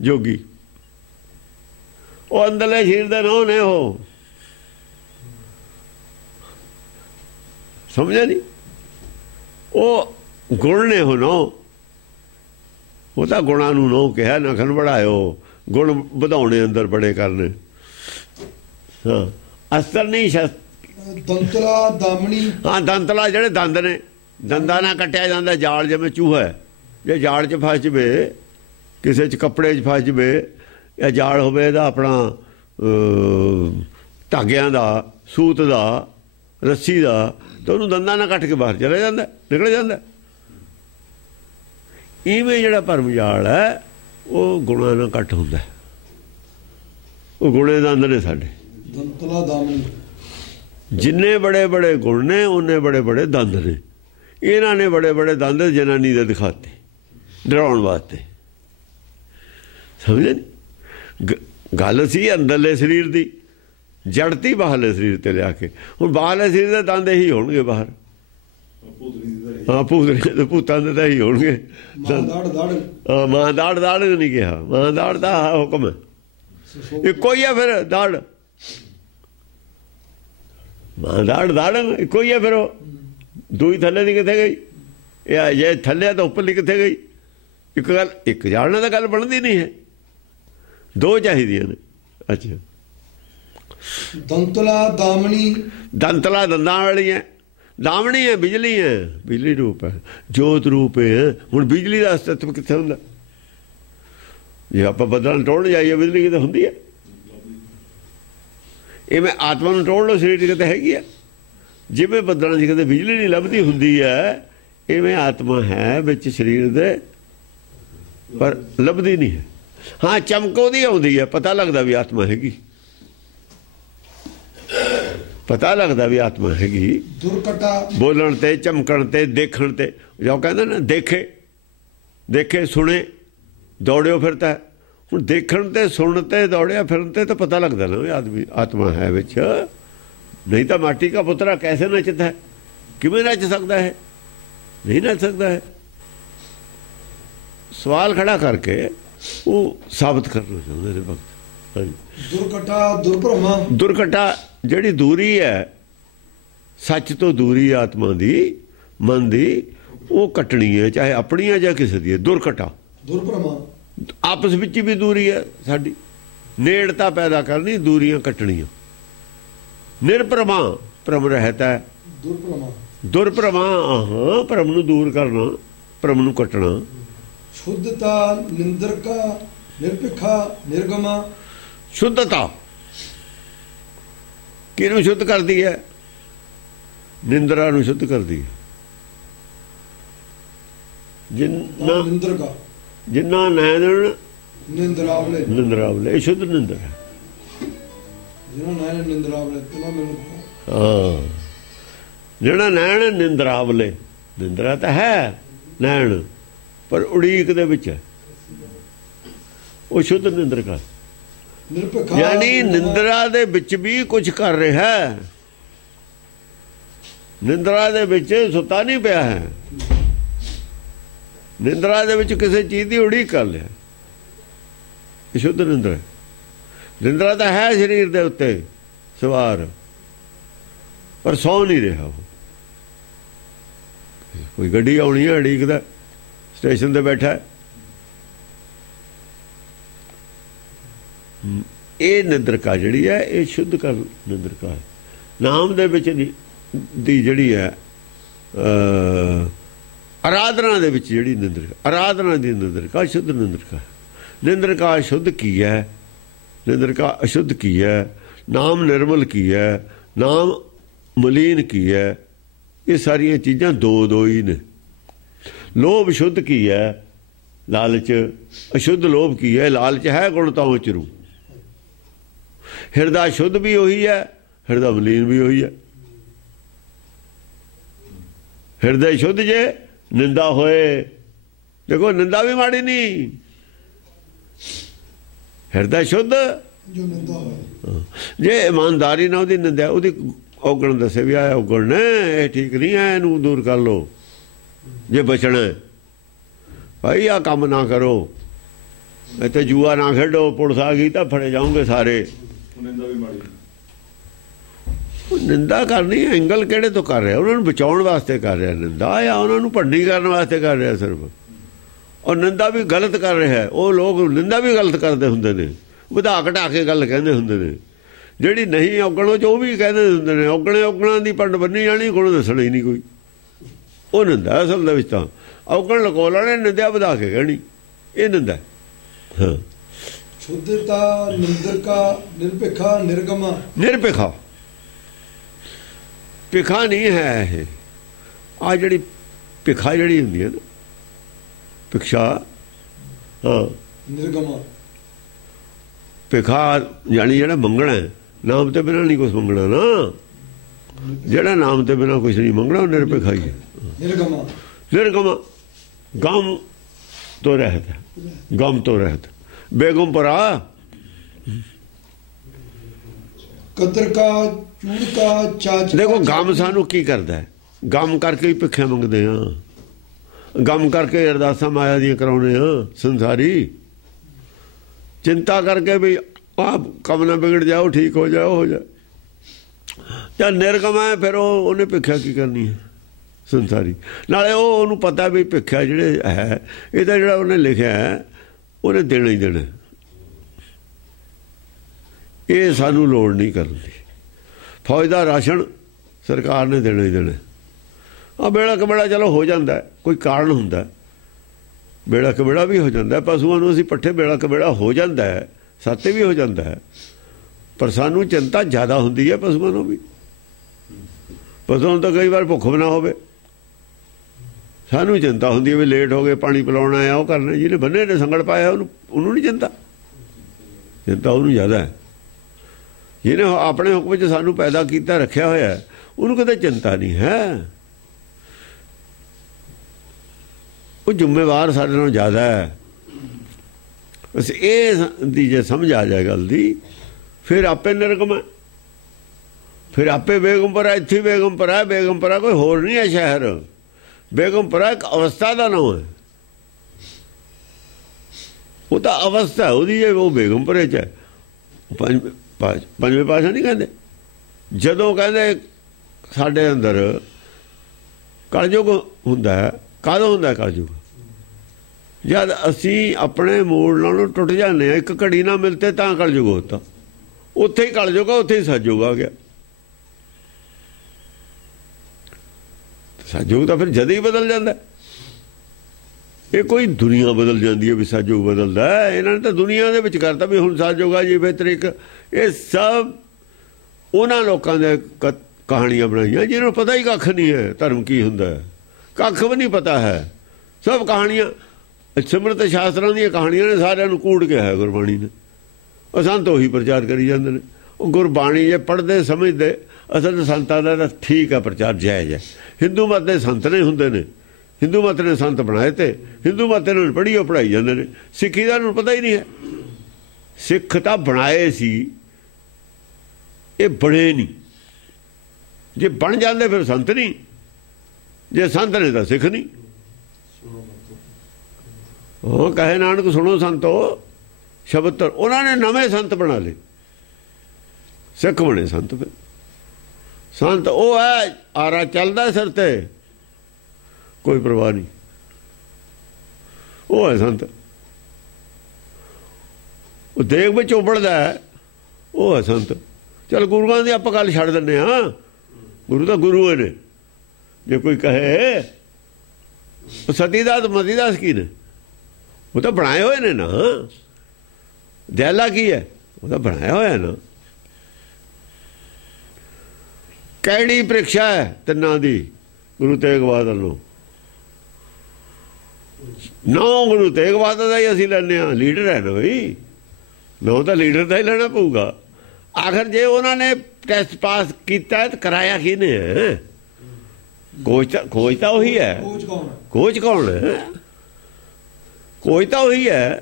ਜੋਗੀ। ਉਹ ਅੰਦਰਲੇ ਸਰੀਰ ਦੇ ਨਹੁੰ ਨੇ, ਉਹ ਸਮਝਿਆ ਨਹੀਂ? ਉਹ ਗੁਣ ਨੇ, ਉਹ ਨਹੁੰ, ਉਹ ਤਾਂ ਗੁਣਾਂ ਨੂੰ ਨਹੁੰ ਕਿਹਾ। ਨਖਨ ਵੜਾਇਓ, ਗੁਣ ਵਧਾਉਣੇ ਅੰਦਰ ਬੜੇ ਕਰਨੇ। ਹਾਂ, ਅਸਤਰ ਨਹੀਂ ਦੰਤਲਾ ਦਾਮਣੀ। ਹਾਂ, ਦੰਤਲਾ ਜਿਹੜੇ ਦੰਦ ਨੇ, ਦੰਦਾਂ ਨਾਲ ਕੱਟਿਆ ਜਾਂਦਾ ਜਾਲ, ਜਿਵੇਂ ਚੂਹਾ ਹੈ। ਜੇ ਜਾਲ 'ਚ ਫਸ ਜਵੇ, ਕਿਸੇ 'ਚ ਕੱਪੜੇ 'ਚ ਫਸ ਜਵੇ, ਇਹ ਜਾਲ ਹੋਵੇ ਇਹਦਾ ਆਪਣਾ ਧਾਗਿਆਂ ਦਾ, ਸੂਤ ਦਾ, ਰੱਸੀ ਦਾ, ਤਾਂ ਉਹਨੂੰ ਦੰਦਾਂ ਨਾਲ ਕੱਟ ਕੇ ਬਾਹਰ ਚਲਾ ਜਾਂਦਾ, ਨਿਕਲ ਜਾਂਦਾ। ਇਵੇਂ ਜਿਹੜਾ ਭਰਮ ਜਾਲ ਹੈ ਉਹ ਗੁਣਾਂ ਨਾਲ ਕੱਟ ਹੁੰਦਾ। ਉਹ ਗੁਣੇ ਦੰਦ ਨੇ ਸਾਡੇ। ਦੰਤਲਾ ਦਾਮਣੀ, ਜਿੰਨੇ ਬੜੇ ਬੜੇ ਗੁਣ ਨੇ ਉਹਨੇ ਬੜੇ ਬੜੇ ਦੰਦ ਨੇ। ਇਹਨਾਂ ਨੇ ਬੜੇ ਬੜੇ ਦੰਦ ਜਨਾਨੀ ਦੇ ਦਿਖਾਤੇ ਡਰਾਉਣ ਵਾਸਤੇ। ਸਮਝੇ ਨਹੀਂ? ਗੱਲ ਸੀ ਅੰਦਰਲੇ ਸਰੀਰ ਦੀ, ਜੜਤੀ ਬਾਹਰਲੇ ਸਰੀਰ ਤੇ ਲਿਆ ਕੇ। ਹੁਣ ਬਾਹਰਲੇ ਸਰੀਰ ਦੇ ਦੰਦ ਇਹੀ ਹੋਣਗੇ ਬਾਹਰ। ਹਾਂ, ਭੂਤਾਂ ਦੇ ਤਾਂ ਇਹੀ ਹੋਣਗੇ। ਹਾਂ, ਮਾਂ ਦਾੜ ਦਾੜ ਨਹੀਂ ਕਿਹਾ, ਮਾਂ ਦਾੜ ਦਾ ਹੁਕਮ ਹੈ, ਇੱਕੋ ਹੀ ਆ ਫਿਰ ਦਾੜ। ਮਾਂ ਦਾੜ ਦਾੜ ਇੱਕੋ ਹੀ ਆ ਫਿਰ। ਉਹ ਦੂਈ ਥੱਲੇ ਦੀ ਕਿੱਥੇ ਗਈ? ਇਹ ਜੇ ਥੱਲੇ ਤਾਂ ਉੱਪਰਲੀ ਕਿੱਥੇ ਗਈ? ਇੱਕ ਗੱਲ, ਇੱਕ ਜਾਣਨਾ ਤਾਂ ਗੱਲ ਬਣਦੀ ਨਹੀਂ ਹੈ, ਦੋ ਚਾਹੀਦੀਆਂ ਨੇ। ਅੱਛਾ, ਦੰਤਲਾ ਦਾਮਣੀ। ਦੰਤਲਾ ਦੰਦਾਂ ਵਾਲੀ ਹੈ, ਦਾਮਣੀ ਹੈ ਬਿਜਲੀ ਹੈ, ਬਿਜਲੀ ਰੂਪ ਹੈ, ਜੋਤ ਰੂਪ ਹੈ। ਹੁਣ ਬਿਜਲੀ ਦਾ ਅਸਤਿਤਵ ਕਿੱਥੇ ਹੁੰਦਾ? ਜੇ ਆਪਾਂ ਬਦਲਣ ਟੋੜਨ ਜਾਈਏ, ਬਿਜਲੀ ਕਿਤੇ ਹੁੰਦੀ ਹੈ? ਇਹ ਮੈਂ ਆਤਮਾ ਨੂੰ ਟੋੜ ਲਓ, ਸਰੀਰ ਕਿਤੇ ਹੈਗੀ ਆ। ਜਿਵੇਂ ਬਦਲਣ 'ਚ ਕਿਤੇ ਬਿਜਲੀ ਨਹੀਂ ਲੱਭਦੀ ਹੁੰਦੀ ਹੈ, ਇਵੇਂ ਆਤਮਾ ਹੈ ਵਿੱਚ ਸਰੀਰ ਦੇ, ਪਰ ਲੱਭਦੀ ਨਹੀਂ ਹੈ। ਹਾਂ, ਚਮਕ ਉਹਦੀ ਆਉਂਦੀ ਹੈ, ਪਤਾ ਲੱਗਦਾ ਵੀ ਆਤਮਾ ਹੈਗੀ, ਪਤਾ ਲੱਗਦਾ ਵੀ ਆਤਮਾ ਹੈਗੀ। ਦੁਰਕਟਾ, ਬੋਲਣ ਤੇ, ਚਮਕਣ ਤੇ, ਦੇਖਣ ਤੇ। ਜੋ ਕਹਿੰਦੇ ਨਾ, ਦੇਖੇ ਦੇਖੇ ਸੁਣੇ ਦੌੜਿਓ ਫਿਰਦਾ। ਹੁਣ ਦੇਖਣ ਤੇ, ਸੁਣਨ ਤੇ, ਦੌੜਿਆ ਫਿਰਨ ਤੇ ਤਾਂ ਪਤਾ ਲੱਗਦਾ ਨਾ ਵੀ ਆਦਮੀ ਆਤਮਾ ਹੈ ਵਿੱਚ। ਨਹੀਂ ਤਾਂ ਮਾਟੀ ਦਾ ਪੁੱਤਰਾ ਕੈਸੇ ਨੱਚਦਾ ਹੈ? ਕਿਵੇਂ ਨੱਚ ਸਕਦਾ ਹੈ? ਨਹੀਂ ਨੱਚ ਸਕਦਾ ਹੈ। ਸਵਾਲ ਖੜਾ ਕਰਕੇ ਉਹ ਸਾਬਤ ਕਰਨਾ ਚਾਹੁੰਦੇ ਨੇ ਭਗਤ। ਦੁਰਕਟਾ ਦੁਰਭ੍ਰਮਾ। ਦੁਰਕਟਾ ਜਿਹੜੀ ਦੂਰੀ ਹੈ, ਸੱਚ ਤੋਂ ਦੂਰੀ ਆਤਮਾ ਦੀ, ਮਨ ਦੀ, ਉਹ ਕੱਟਣੀ ਹੈ, ਚਾਹੇ ਆਪਣੀ ਹੈ ਜਾਂ ਕਿਸੇ ਦੀ ਹੈ। ਦੁਰਕਟਾ ਦੁਰਭ੍ਰਮਾ, ਆਪਸ ਵਿੱਚ ਵੀ ਦੂਰੀ ਹੈ ਸਾਡੀ, ਨੇੜਤਾ ਪੈਦਾ ਕਰਨੀ, ਦੂਰੀਆਂ ਕੱਟਣੀਆਂ। ਨਿਰਭ੍ਰਮਾ, ਭ੍ਰਮ ਰਹਿਤ ਹੈ। ਦੁਰਭ੍ਰਮਾ, ਦੁਰਭ੍ਰਮਾ, ਹਾਂ, ਭ੍ਰਮ ਨੂੰ ਦੂਰ ਕਰਨਾ, ਭ੍ਰਮ ਨੂੰ ਕੱਟਣਾ। ਸ਼ੁੱਧਤਾ ਨਿੰਦਰਕਾ ਨਿਰਪਿਖਾ ਨਿਰਗਮਾ। ਸ਼ੁੱਧਤਾ ਕਿਹਨੂੰ ਸ਼ੁੱਧ ਕਰਦੀ ਹੈ? ਨਿੰਦਰਾ ਨੂੰ ਸ਼ੁੱਧ ਕਰਦੀ ਹੈ। ਨਿੰਦਰਕਾ, ਜਿੰਨਾ ਨੈਣ ਨਿੰਦਰਾਵਲੇ, ਨਿੰਦਰਾਵਲੇ, ਇਹ ਸ਼ੁੱਧ ਨਿੰਦਰ ਹੈ। ਜਿਹਨਾਂ ਨੈਣ ਨਿੰਦਰਾਵਲੇ ਤੇਨਾ ਮੈਨੂੰ। ਹਾਂ, ਜਿਹੜਾ ਨੈਣ ਨਿੰਦਰਾਵਲੇ, ਨਿੰਦਰਾ ਤਾਂ ਹੈ ਨੈਣ, ਪਰ ਉਡੀਕ ਦੇ ਵਿੱਚ ਹੈ, ਉਹ ਸ਼ੁੱਧ ਨਿੰਦਰ ਕਰ। ਯਾਨੀ ਨਿੰਦਰਾ ਦੇ ਵਿੱਚ ਵੀ ਕੁਝ ਕਰ ਰਿਹਾ ਹੈ, ਨਿੰਦਰਾ ਦੇ ਵਿੱਚ ਸੁੱਤਾ ਨਹੀਂ ਪਿਆ ਹੈ, ਨਿੰਦਰਾ ਦੇ ਵਿੱਚ ਕਿਸੇ ਚੀਜ਼ ਦੀ ਉਡੀਕ ਕਰ ਲਿਆ। ਇਹ ਸ਼ੁੱਧ ਨਿੰਦਰਾ। ਨਿੰਦਰਾ ਤਾਂ ਹੈ ਸਰੀਰ ਦੇ ਉੱਤੇ ਸਵਾਰ, ਪਰ ਸੌ ਨਹੀਂ ਰਿਹਾ। ਉਹ ਕੋਈ ਗੱਡੀ ਆਉਣੀ ਹੈ, ਉਡੀਕਦਾ, ਸਟੇਸ਼ਨ ਤੇ ਬੈਠਾ। ਇਹ ਨਿੰਦਰਕਾ ਜਿਹੜੀ ਹੈ, ਇਹ ਸ਼ੁੱਧ ਕਰ ਨਿੰਦਰਕਾ ਹੈ। ਨਾਮ ਦੇ ਵਿੱਚ ਦੀ ਜਿਹੜੀ ਹੈ ਆਰਾਧਨਾ ਦੇ ਵਿੱਚ ਜਿਹੜੀ ਨਿੰਦਰਕਾ, ਆਰਾਧਨਾ ਦੀ ਨਿੰਦਰਕਾ ਸ਼ੁੱਧ ਨਿੰਦਰਕਾ। ਨਿੰਦਰਕਾ ਸ਼ੁੱਧ ਕੀ ਹੈ, ਨਿੰਦਰਕਾ ਅਸ਼ੁੱਧ ਕੀ ਹੈ, ਨਾਮ ਨਿਰਮਲ ਕੀ ਹੈ, ਨਾਮ ਮਲੀਨ ਕੀ ਹੈ। ਇਹ ਸਾਰੀਆਂ ਚੀਜ਼ਾਂ ਦੋ ਦੋ ਹੀ ਨੇ। ਲੋਭ ਸ਼ੁੱਧ ਕੀ ਹੈ, ਲਾਲਚ ਅਸ਼ੁੱਧ। ਲੋਭ ਕੀ ਹੈ, ਲਾਲਚ ਹੈ ਗੁਣ ਤਾਂ ਉਚਰੂ। ਹਿਰਦਾ ਸ਼ੁੱਧ ਵੀ ਉਹੀ ਹੈ, ਹਿਰਦਾ ਮਲੀਨ ਵੀ ਉਹੀ ਹੈ। ਹਿਰਦੇ ਸ਼ੁੱਧ ਜੇ ਨਿੰਦਾ ਹੋਏ, ਦੇਖੋ ਨਿੰਦਾ ਵੀ ਮਾੜੀ ਨਹੀਂ। ਹਿਰਦਾ ਸ਼ੁੱਧ ਜੋ ਨਿੰਦਾ ਹੋਏ, ਜੇ ਇਮਾਨਦਾਰੀ ਨਾਲ ਉਹਦੀ ਨਿੰਦਾ, ਉਹਦੀ ਔਗਣ ਦੱਸੇ ਵੀ ਆਇਆ ਔਗਣ ਨੇ, ਇਹ ਠੀਕ ਨਹੀਂ ਹੈ, ਇਹਨੂੰ ਦੂਰ ਕਰ ਲਓ। ਜੇ ਬਚਣਾ ਭਾਈ ਆ ਕੰਮ ਨਾ ਕਰੋ, ਇੱਥੇ ਜੂਆ ਨਾ ਖੇਡੋ, ਪੁਲਿਸ ਆ ਗਈ ਤਾਂ ਫੜੇ ਜਾਓਗੇ ਸਾਰੇ। ਨਿੰਦਾ ਕਰਨੀ ਐਂਗਲ ਕਿਹੜੇ ਤੋਂ ਕਰ ਰਿਹਾ? ਉਹਨਾਂ ਨੂੰ ਬਚਾਉਣ ਵਾਸਤੇ ਕਰ ਰਿਹਾ ਨਿੰਦਾ, ਆ ਉਹਨਾਂ ਨੂੰ ਭੰਡੀ ਕਰਨ ਵਾਸਤੇ ਕਰ ਰਿਹਾ ਸਿਰਫ। ਔਰ ਨਿੰਦਾ ਵੀ ਗਲਤ ਕਰ ਰਿਹਾ। ਉਹ ਲੋਕ ਨਿੰਦਾ ਵੀ ਗਲਤ ਕਰਦੇ ਹੁੰਦੇ ਨੇ, ਵਧਾ ਘਟਾ ਕੇ ਗੱਲ ਕਹਿੰਦੇ ਹੁੰਦੇ ਨੇ। ਜਿਹੜੀ ਨਹੀਂ ਔਗਣੋ ਚ ਉਹ ਵੀ ਕਹਿੰਦੇ ਹੁੰਦੇ ਨੇ ਔਗਣੇ ਔਗਣਾਂ ਦੀ ਪੰਡ ਬੰਨੀ ਜਾਣੀ, ਗੁਣ ਦੱਸਣਾ ਹੀ ਨਹੀਂ ਕੋਈ। ਉਹ ਨਿੰਦਾ ਅਸਲ ਦੇ ਵਿੱਚ ਤਾਂ ਔਗਣ ਲਕੋ ਲੈਣੇ, ਨਿੰਦਿਆ ਵਧਾ ਕੇ ਕਹਿਣੀ, ਇਹ ਨਿੰਦਾ। ਹਾਂ ਸ਼ੁੱਧਤਾ ਨਿੰਦਕਾ ਨਿਰਭਿਖਾ ਨਿਰਗਮਾ। ਨਿਰਭਿਖਾ ਭਿਖਾ ਨਹੀਂ ਹੈ ਇਹ। ਆ ਜਿਹੜੀ ਭਿਖਾ ਜਿਹੜੀ ਹੁੰਦੀ ਹੈ ਨਾ, ਭਿਖਸ਼ਾ, ਹਾਂ ਨਿਰਗਮਾ ਭਿਖਾ ਯਾਨੀ ਜਿਹੜਾ ਮੰਗਣਾ, ਨਾਮ ਤੇ ਬਿਨਾਂ ਨਹੀਂ ਕੁਛ ਮੰਗਣਾ ਨਾ। ਜਿਹੜਾ ਨਾਮ ਤੇ ਬਿਨਾਂ ਕੁਛ ਨਹੀਂ ਮੰਗਣਾ ਉਹ ਨਿਰਭਿਖਾ ਹੀ ਹੈ। ਨਿਰਗਮਾ ਨਿਰਗਮਾ ਗਮ ਤੋਂ ਰਹਿਤ, ਗਮ ਤੋਂ ਰਹਿਤ, ਬੇਗਮ ਪਰਾ। ਕਦਰ ਕਾ ਚੂੜ ਕਾ ਚਾਚ। ਦੇਖੋ ਗਮ ਸਾਨੂੰ ਕੀ ਕਰਦਾ ਹੈ? ਗਮ ਕਰਕੇ ਹੀ ਭਿੱਖਿਆ ਮੰਗਦੇ ਆ, ਗਮ ਕਰਕੇ ਅਰਦਾਸਾਂ ਮਾਇਆ ਦੀਆਂ ਕਰਾਉਣੇ ਆ ਸੰਸਾਰੀ। ਚਿੰਤਾ ਕਰਕੇ ਵੀ ਆਪ ਕੰਮ ਨਾ ਵਿਗੜ ਜਾਓ, ਠੀਕ ਹੋ ਜਾਓ, ਹੋ ਜਾ। ਜਾਂ ਨਿਰਗਮ ਹੈ ਫਿਰ ਉਹਨੇ ਭਿੱਖਿਆ ਕੀ ਕਰਨੀ ਹੈ ਸੰਸਾਰੀ। ਨਾਲੇ ਉਹਨੂੰ ਪਤਾ ਵੀ ਭਿੱਖਿਆ ਜਿਹੜੇ ਹੈ ਇਹਦਾ ਜਿਹੜਾ ਉਹਨੇ ਲਿਖਿਆ ਹੈ ਉਹਨੇ ਦੇਣਾ ਹੀ ਦੇਣਾ। ਇਹ ਸਾਨੂੰ ਲੋੜ ਨਹੀਂ ਕਰਨ ਦੀ। ਫੌਜ ਦਾ ਰਾਸ਼ਨ ਸਰਕਾਰ ਨੇ ਦੇਣਾ ਹੀ ਦੇਣਾ। ਆ ਬੇੜਾ ਕਬੇੜਾ ਚਲੋ ਹੋ ਜਾਂਦਾ, ਕੋਈ ਕਾਰਨ ਹੁੰਦਾ, ਬੇੜਾ ਕਬੇੜਾ ਵੀ ਹੋ ਜਾਂਦਾ। ਪਸ਼ੂਆਂ ਨੂੰ ਅਸੀਂ ਪੱਠੇ ਬੇੜਾ ਕਬੇੜਾ ਹੋ ਜਾਂਦਾ ਹੈ, ਸਾਤੇ ਵੀ ਹੋ ਜਾਂਦਾ ਹੈ, ਪਰ ਸਾਨੂੰ ਚਿੰਤਾ ਜ਼ਿਆਦਾ ਹੁੰਦੀ ਹੈ ਪਸ਼ੂਆਂ ਨੂੰ ਵੀ। ਪਸ਼ੂਆਂ ਨੂੰ ਤਾਂ ਕਈ ਵਾਰ ਭੁੱਖ ਨਾ ਹੋਵੇ, ਸਾਨੂੰ ਚਿੰਤਾ ਹੁੰਦੀ ਹੈ ਵੀ ਲੇਟ ਹੋ ਗਏ, ਪਾਣੀ ਪਿਲਾਉਣਾ ਆ, ਉਹ ਕਰਨਾ। ਜਿਹਨੇ ਬੰਨੇ ਨੇ ਸੰਗਲ ਪਾਇਆ ਉਹਨੂੰ ਨਹੀਂ ਚਿੰਤਾ, ਚਿੰਤਾ ਉਹਨੂੰ ਜ਼ਿਆਦਾ ਹੈ। ਜਿਹਨੇ ਆਪਣੇ ਹੁਕਮ 'ਚ ਸਾਨੂੰ ਪੈਦਾ ਕੀਤਾ ਰੱਖਿਆ ਹੋਇਆ ਉਹਨੂੰ ਕਦੇ ਚਿੰਤਾ ਨਹੀਂ ਹੈ। ਉਹ ਜ਼ਿੰਮੇਵਾਰ ਸਾਡੇ ਨਾਲੋਂ ਜ਼ਿਆਦਾ ਹੈ। ਬਸ ਇਹ ਦੀ ਜੇ ਸਮਝ ਆ ਜਾਏ ਗੱਲ ਦੀ, ਫਿਰ ਆਪੇ ਨਿਰਗਮ ਹੈ, ਫਿਰ ਆਪੇ ਬੇਗਮਪੁਰਾ। ਇੱਥੇ ਬੇਗਮਪੁਰਾ ਹੈ, ਬੇਗਮਪੁਰਾ ਕੋਈ ਹੋਰ ਨਹੀਂ ਹੈ ਸ਼ਹਿਰ। ਬੇਗਮਪੁਰਾ ਇੱਕ ਅਵਸਥਾ ਦਾ ਨਾਮ ਹੈ, ਉਹ ਤਾਂ ਅਵਸਥਾ ਉਹਦੀ ਜੇ ਉਹ ਬੇਗਮਪੁਰੇ 'ਚ ਹੈ। ਪੰਜਵੇਂ ਪਾਤਸ਼ਾਹ ਨਹੀਂ ਕਹਿੰਦੇ, ਜਦੋਂ ਕਹਿੰਦੇ ਸਾਡੇ ਅੰਦਰ ਕਲਯੁਗ ਹੁੰਦਾ ਹੈ। ਕਾਹਦੋਂ ਹੁੰਦਾ ਕਲਯੁਗ? ਜਦ ਅਸੀਂ ਆਪਣੇ ਮੂਲ ਨਾਲੋਂ ਟੁੱਟ ਜਾਂਦੇ ਹਾਂ, ਇੱਕ ਘੜੀ ਨਾ ਮਿਲਤੇ ਤਾਂ ਕਲਯੁਗ ਹੁੰਦਾ। ਉੱਥੇ ਹੀ ਕਲਯੁਗ ਆ, ਉੱਥੇ ਹੀ ਸਤਯੁਗ ਆ ਗਿਆ। ਸਤਯੁਗ ਤਾਂ ਫਿਰ ਜਦ ਹੀ ਬਦਲ ਜਾਂਦਾ। ਇਹ ਕੋਈ ਦੁਨੀਆ ਬਦਲ ਜਾਂਦੀ ਹੈ ਵੀ ਸਤਯੁਗ ਬਦਲਦਾ ਹੈ। ਇਹਨਾਂ ਨੇ ਤਾਂ ਦੁਨੀਆ ਦੇ ਵਿੱਚ ਕਰਤਾ ਵੀ ਹੁਣ ਸਤਯੁਗ ਆ ਜੀ ਬਿਹਤਰ ਇੱਕ। ਇਹ ਸਭ ਉਹਨਾਂ ਲੋਕਾਂ ਦੇ ਕਹਾਣੀਆਂ ਬਣਾਈਆਂ ਜਿਹਨਾਂ ਨੂੰ ਪਤਾ ਹੀ ਕੱਖ ਨਹੀਂ ਹੈ ਧਰਮ ਕੀ ਹੁੰਦਾ ਹੈ, ਕੱਖ ਵੀ ਨਹੀਂ ਪਤਾ ਹੈ। ਸਭ ਕਹਾਣੀਆਂ ਸਿਮਰਤ ਸ਼ਾਸਤਰਾਂ ਦੀਆਂ ਕਹਾਣੀਆਂ ਨੇ, ਸਾਰਿਆਂ ਨੂੰ ਕੂੜ ਕੇ ਹੈ ਗੁਰਬਾਣੀ ਨੇ। ਉਹ ਸੰਤ ਉਹੀ ਪ੍ਰਚਾਰ ਕਰੀ ਜਾਂਦੇ ਨੇ। ਉਹ ਗੁਰਬਾਣੀ ਜੇ ਪੜ੍ਹਦੇ ਸਮਝਦੇ, ਅਸਲ ਸੰਤਾਂ ਦਾ ਠੀਕ ਹੈ ਪ੍ਰਚਾਰ ਜਾਇਜ਼ ਹੈ। ਹਿੰਦੂ ਮਤ ਦੇ ਸੰਤ ਨੇ ਹੁੰਦੇ ਨੇ, ਹਿੰਦੂ ਮਤ ਨੇ ਸੰਤ ਬਣਾਏ ਤੇ ਹਿੰਦੂ ਮਤ ਨੂੰ ਪੜ੍ਹੀ ਉਹ ਪੜ੍ਹਾਈ ਜਾਂਦੇ ਨੇ। ਸਿੱਖੀ ਦਾ ਨੂੰ ਪਤਾ ਹੀ ਨਹੀਂ ਹੈ। ਸਿੱਖ ਤਾਂ ਬਣਾਏ ਸੀ, ਇਹ ਬਣੇ ਨਹੀਂ। ਜੇ ਬਣ ਜਾਂਦੇ ਫਿਰ ਸੰਤ ਨਹੀਂ, ਜੇ ਸੰਤ ਨੇ ਤਾਂ ਸਿੱਖ ਨਹੀਂ। ਉਹ ਕਹੇ ਨਾਨਕ ਸੁਣੋ ਸੰਤੋ ਸ਼ਬਦ। ਉਹਨਾਂ ਨੇ ਨਵੇਂ ਸੰਤ ਬਣਾ ਲਏ, ਸਿੱਖ ਬਣੇ ਸੰਤ। ਫਿਰ ਸੰਤ ਉਹ ਹੈ ਆਰਾ ਚੱਲਦਾ ਸਿਰ ਤੇ, ਕੋਈ ਪਰਵਾਹ ਨਹੀਂ, ਉਹ ਹੈ ਸੰਤ। ਉਹ ਦੇਗ ਵਿੱਚ ਉਬੜਦਾ ਹੈ, ਉਹ ਹੈ ਸੰਤ। ਚਲ ਗੁਰੂਆਂ ਦੀ ਆਪਾਂ ਗੱਲ ਛੱਡ ਦਿੰਦੇ ਹਾਂ, ਗੁਰੂ ਤਾਂ ਗੁਰੂ ਨੇ। ਜੇ ਕੋਈ ਕਹੇ ਸਤੀਦਾਸ ਮਤੀਦਾਸ ਕੀ ਨੇ, ਉਹ ਤਾਂ ਬਣਾਏ ਹੋਏ ਨੇ ਨਾ। ਦਿਆਲਾ ਕੀ ਹੈ, ਉਹ ਤਾਂ ਬਣਾਇਆ ਹੋਇਆ ਨਾ। ਕਿਹੜੀ ਪ੍ਰੀਖਿਆ ਹੈ ਤਿੰਨਾਂ ਦੀ ਗੁਰੂ ਤੇਗ ਬਹਾਦਰ ਨੂੰ? ਨੌ ਗੁਰੂ ਤੇਗ ਬਹਾਦਰ ਦਾ ਹੀ ਅਸੀਂ ਲੈਂਦੇ ਹਾਂ, ਲੀਡਰ ਹੈ ਨਾ ਬਈ। ਨੌ ਤਾਂ ਲੀਡਰ ਦਾ ਹੀ ਲੈਣਾ ਪਊਗਾ। ਆਖਰ ਜੇ ਉਹਨਾਂ ਨੇ ਟੈਸਟ ਪਾਸ ਕੀਤਾ ਤਾਂ ਕਰਾਇਆ ਕਿਹਨੇ ਹੈ? ਕੋਚ ਤਾਂ ਉਹੀ ਹੈ। ਕੋਚ ਕੌਣ ਹੈ? ਕੋਚ ਤਾਂ ਉਹੀ ਹੈ।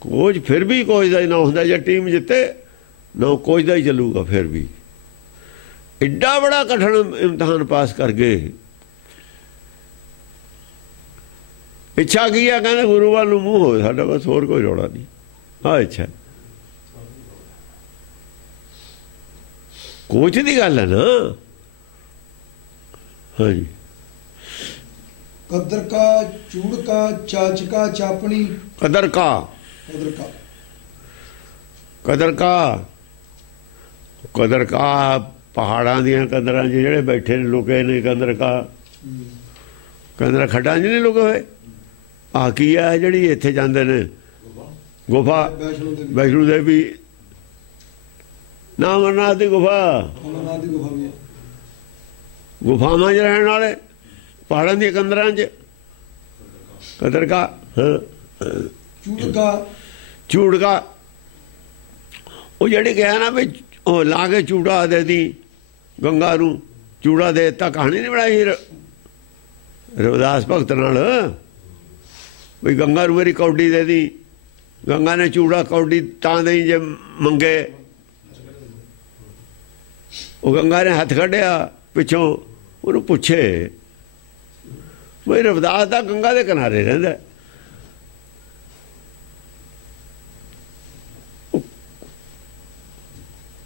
ਕੋਚ ਫਿਰ ਵੀ ਕੋਚ ਦਾ ਹੀ ਨਾ ਹੁੰਦਾ। ਜੇ ਟੀਮ ਜਿੱਤੇ ਨਾ ਕੋਚ ਦਾ ਹੀ ਚੱਲੂਗਾ। ਫਿਰ ਵੀ ਐਡਾ ਬੜਾ ਕਠਿਨ ਇਮਤਿਹਾਨ ਪਾਸ ਕਰ ਗਏ, ਇੱਛਾ ਕੀ ਆ? ਕਹਿੰਦੇ ਗੁਰੂ ਵੱਲ ਨੂੰ ਮੂੰਹ ਹੋਵੇ ਸਾਡਾ, ਬਸ ਹੋਰ ਕੋਈ ਰੌਲਾ ਨਹੀਂ। ਆ ਇੱਛਾ ਕੋਚ ਦੀ ਗੱਲ ਹੈ ਨਾ। ਹਾਂਜੀ। ਕਦਰ ਕਾ ਚੂੜ ਕਾ ਚਾਚ ਕਾ ਚਾਪਣੀ। ਕਦਰ ਕਾ, ਕਦਰ ਕਾ, ਕਦਰ ਕਾ, ਕਦਰ ਕਾ ਪਹਾੜਾਂ ਦੀਆਂ ਕਦਰਾਂ 'ਚ ਜਿਹੜੇ ਬੈਠੇ ਨੇ ਲੁਕੇ ਨੇ। ਕਦਰ ਕਾ, ਕਦਰ ਖੱਡਾਂ 'ਚ ਨਹੀਂ ਲੁਕੇ ਹੋਏ। ਆ ਕੀ ਆ ਜਿਹੜੀ ਇੱਥੇ ਜਾਂਦੇ ਨੇ ਗੁਫਾ, ਵੈਸ਼ਨੋ ਦੇਵੀ, ਨਾ ਅਮਰਨਾਥ ਦੀ ਗੁਫਾ, ਅਮਰਨਾਥ ਦੀ ਗੁਫਾ ਵੀ ਹੈ। ਗੁਫਾਵਾਂ 'ਚ ਰਹਿਣ ਵਾਲੇ ਪਹਾੜਾਂ ਦੀਆਂ ਕੰਦਰਾਂ 'ਚ। ਕਦਰ ਕਾ, ਚੂੜ ਕਾ, ਚੂੜ ਕਾ, ਉਹ ਜਿਹੜੀ ਕਿਹਾ ਨਾ ਵੀ ਉਹ ਲਾ ਕੇ ਚੂੜਾ ਦੇ ਦੀ ਗੰਗਾ ਨੂੰ, ਚੂੜਾ ਦੇ ਦਿੱਤਾ। ਕਹਾਣੀ ਨਹੀਂ ਬਣਾਈ ਰਵਿਦਾਸ ਭਗਤ ਨਾਲ ਵੀ ਗੰਗਾ ਨੂੰ ਮੇਰੀ ਕੌਡੀ ਦੇ ਦੀ। ਗੰਗਾ ਨੇ ਚੂੜਾ ਕੌਡੀ ਤਾਂ ਦੇਈ ਜੇ ਮੰਗੇ। ਉਹ ਗੰਗਾ ਨੇ ਹੱਥ ਕੱਢਿਆ ਪਿੱਛੋਂ, ਉਹਨੂੰ ਪੁੱਛੇ ਬਈ ਰਵਿਦਾਸ ਦਾ ਗੰਗਾ ਦੇ ਕਿਨਾਰੇ ਰਹਿੰਦਾ।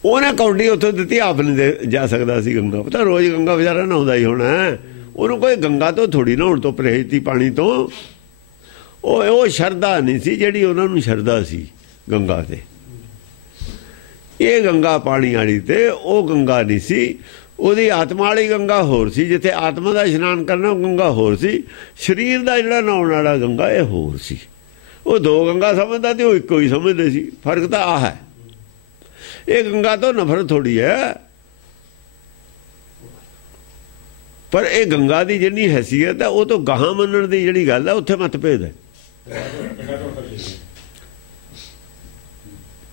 ਉਹਨੇ ਕੌਡੀ ਉੱਥੋਂ ਦਿੱਤੀ, ਆਪ ਨਹੀਂ ਜਾ ਸਕਦਾ ਸੀ ਗੰਗਾ। ਪਤਾ ਰੋਜ਼ ਗੰਗਾ ਵਿਚਾਰਾ ਨਹਾਉਂਦਾ ਹੀ ਹੋਣਾ, ਉਹਨੂੰ ਕੋਈ ਗੰਗਾ ਤੋਂ ਥੋੜੀ ਨਹਾਉਣ ਤੋਂ ਪਰਹੇਜ਼ ਸੀ, ਪਾਣੀ ਤੋਂ। ਉਹ ਸ਼ਰਧਾ ਨਹੀਂ ਸੀ ਜਿਹੜੀ ਉਹਨਾਂ ਨੂੰ ਸ਼ਰਧਾ ਸੀ ਗੰਗਾ ਤੇ। ਇਹ ਗੰਗਾ ਪਾਣੀ ਵਾਲੀ ਤੇ ਉਹ ਗੰਗਾ ਨਹੀਂ ਸੀ। ਉਹਦੀ ਆਤਮਾ ਵਾਲੀ ਗੰਗਾ ਹੋਰ ਸੀ, ਜਿੱਥੇ ਆਤਮਾ ਦਾ ਇਸ਼ਨਾਨ ਕਰਨਾ ਉਹ ਗੰਗਾ ਹੋਰ ਸੀ। ਸਰੀਰ ਦਾ ਜਿਹੜਾ ਨਹਾਉਣ ਵਾਲਾ ਗੰਗਾ ਇਹ ਹੋਰ ਸੀ। ਉਹ ਦੋ ਗੰਗਾ ਸਮਝਦਾ ਤੇ ਉਹ ਇੱਕੋ ਹੀ ਸਮਝਦੇ ਸੀ। ਫਰਕ ਤਾਂ ਆਹ ਹੈ। ਇਹ ਗੰਗਾ ਤੋਂ ਨਫ਼ਰਤ ਥੋੜੀ ਹੈ, ਪਰ ਇਹ ਗੰਗਾ ਦੀ ਜਿੰਨੀ ਹੈਸੀਅਤ ਹੈ ਉਹ ਤੋਂ ਗਾਹਾਂ ਮੰਨਣ ਦੀ ਜਿਹੜੀ ਗੱਲ ਹੈ ਉੱਥੇ ਮਤਭੇਦ ਹੈ।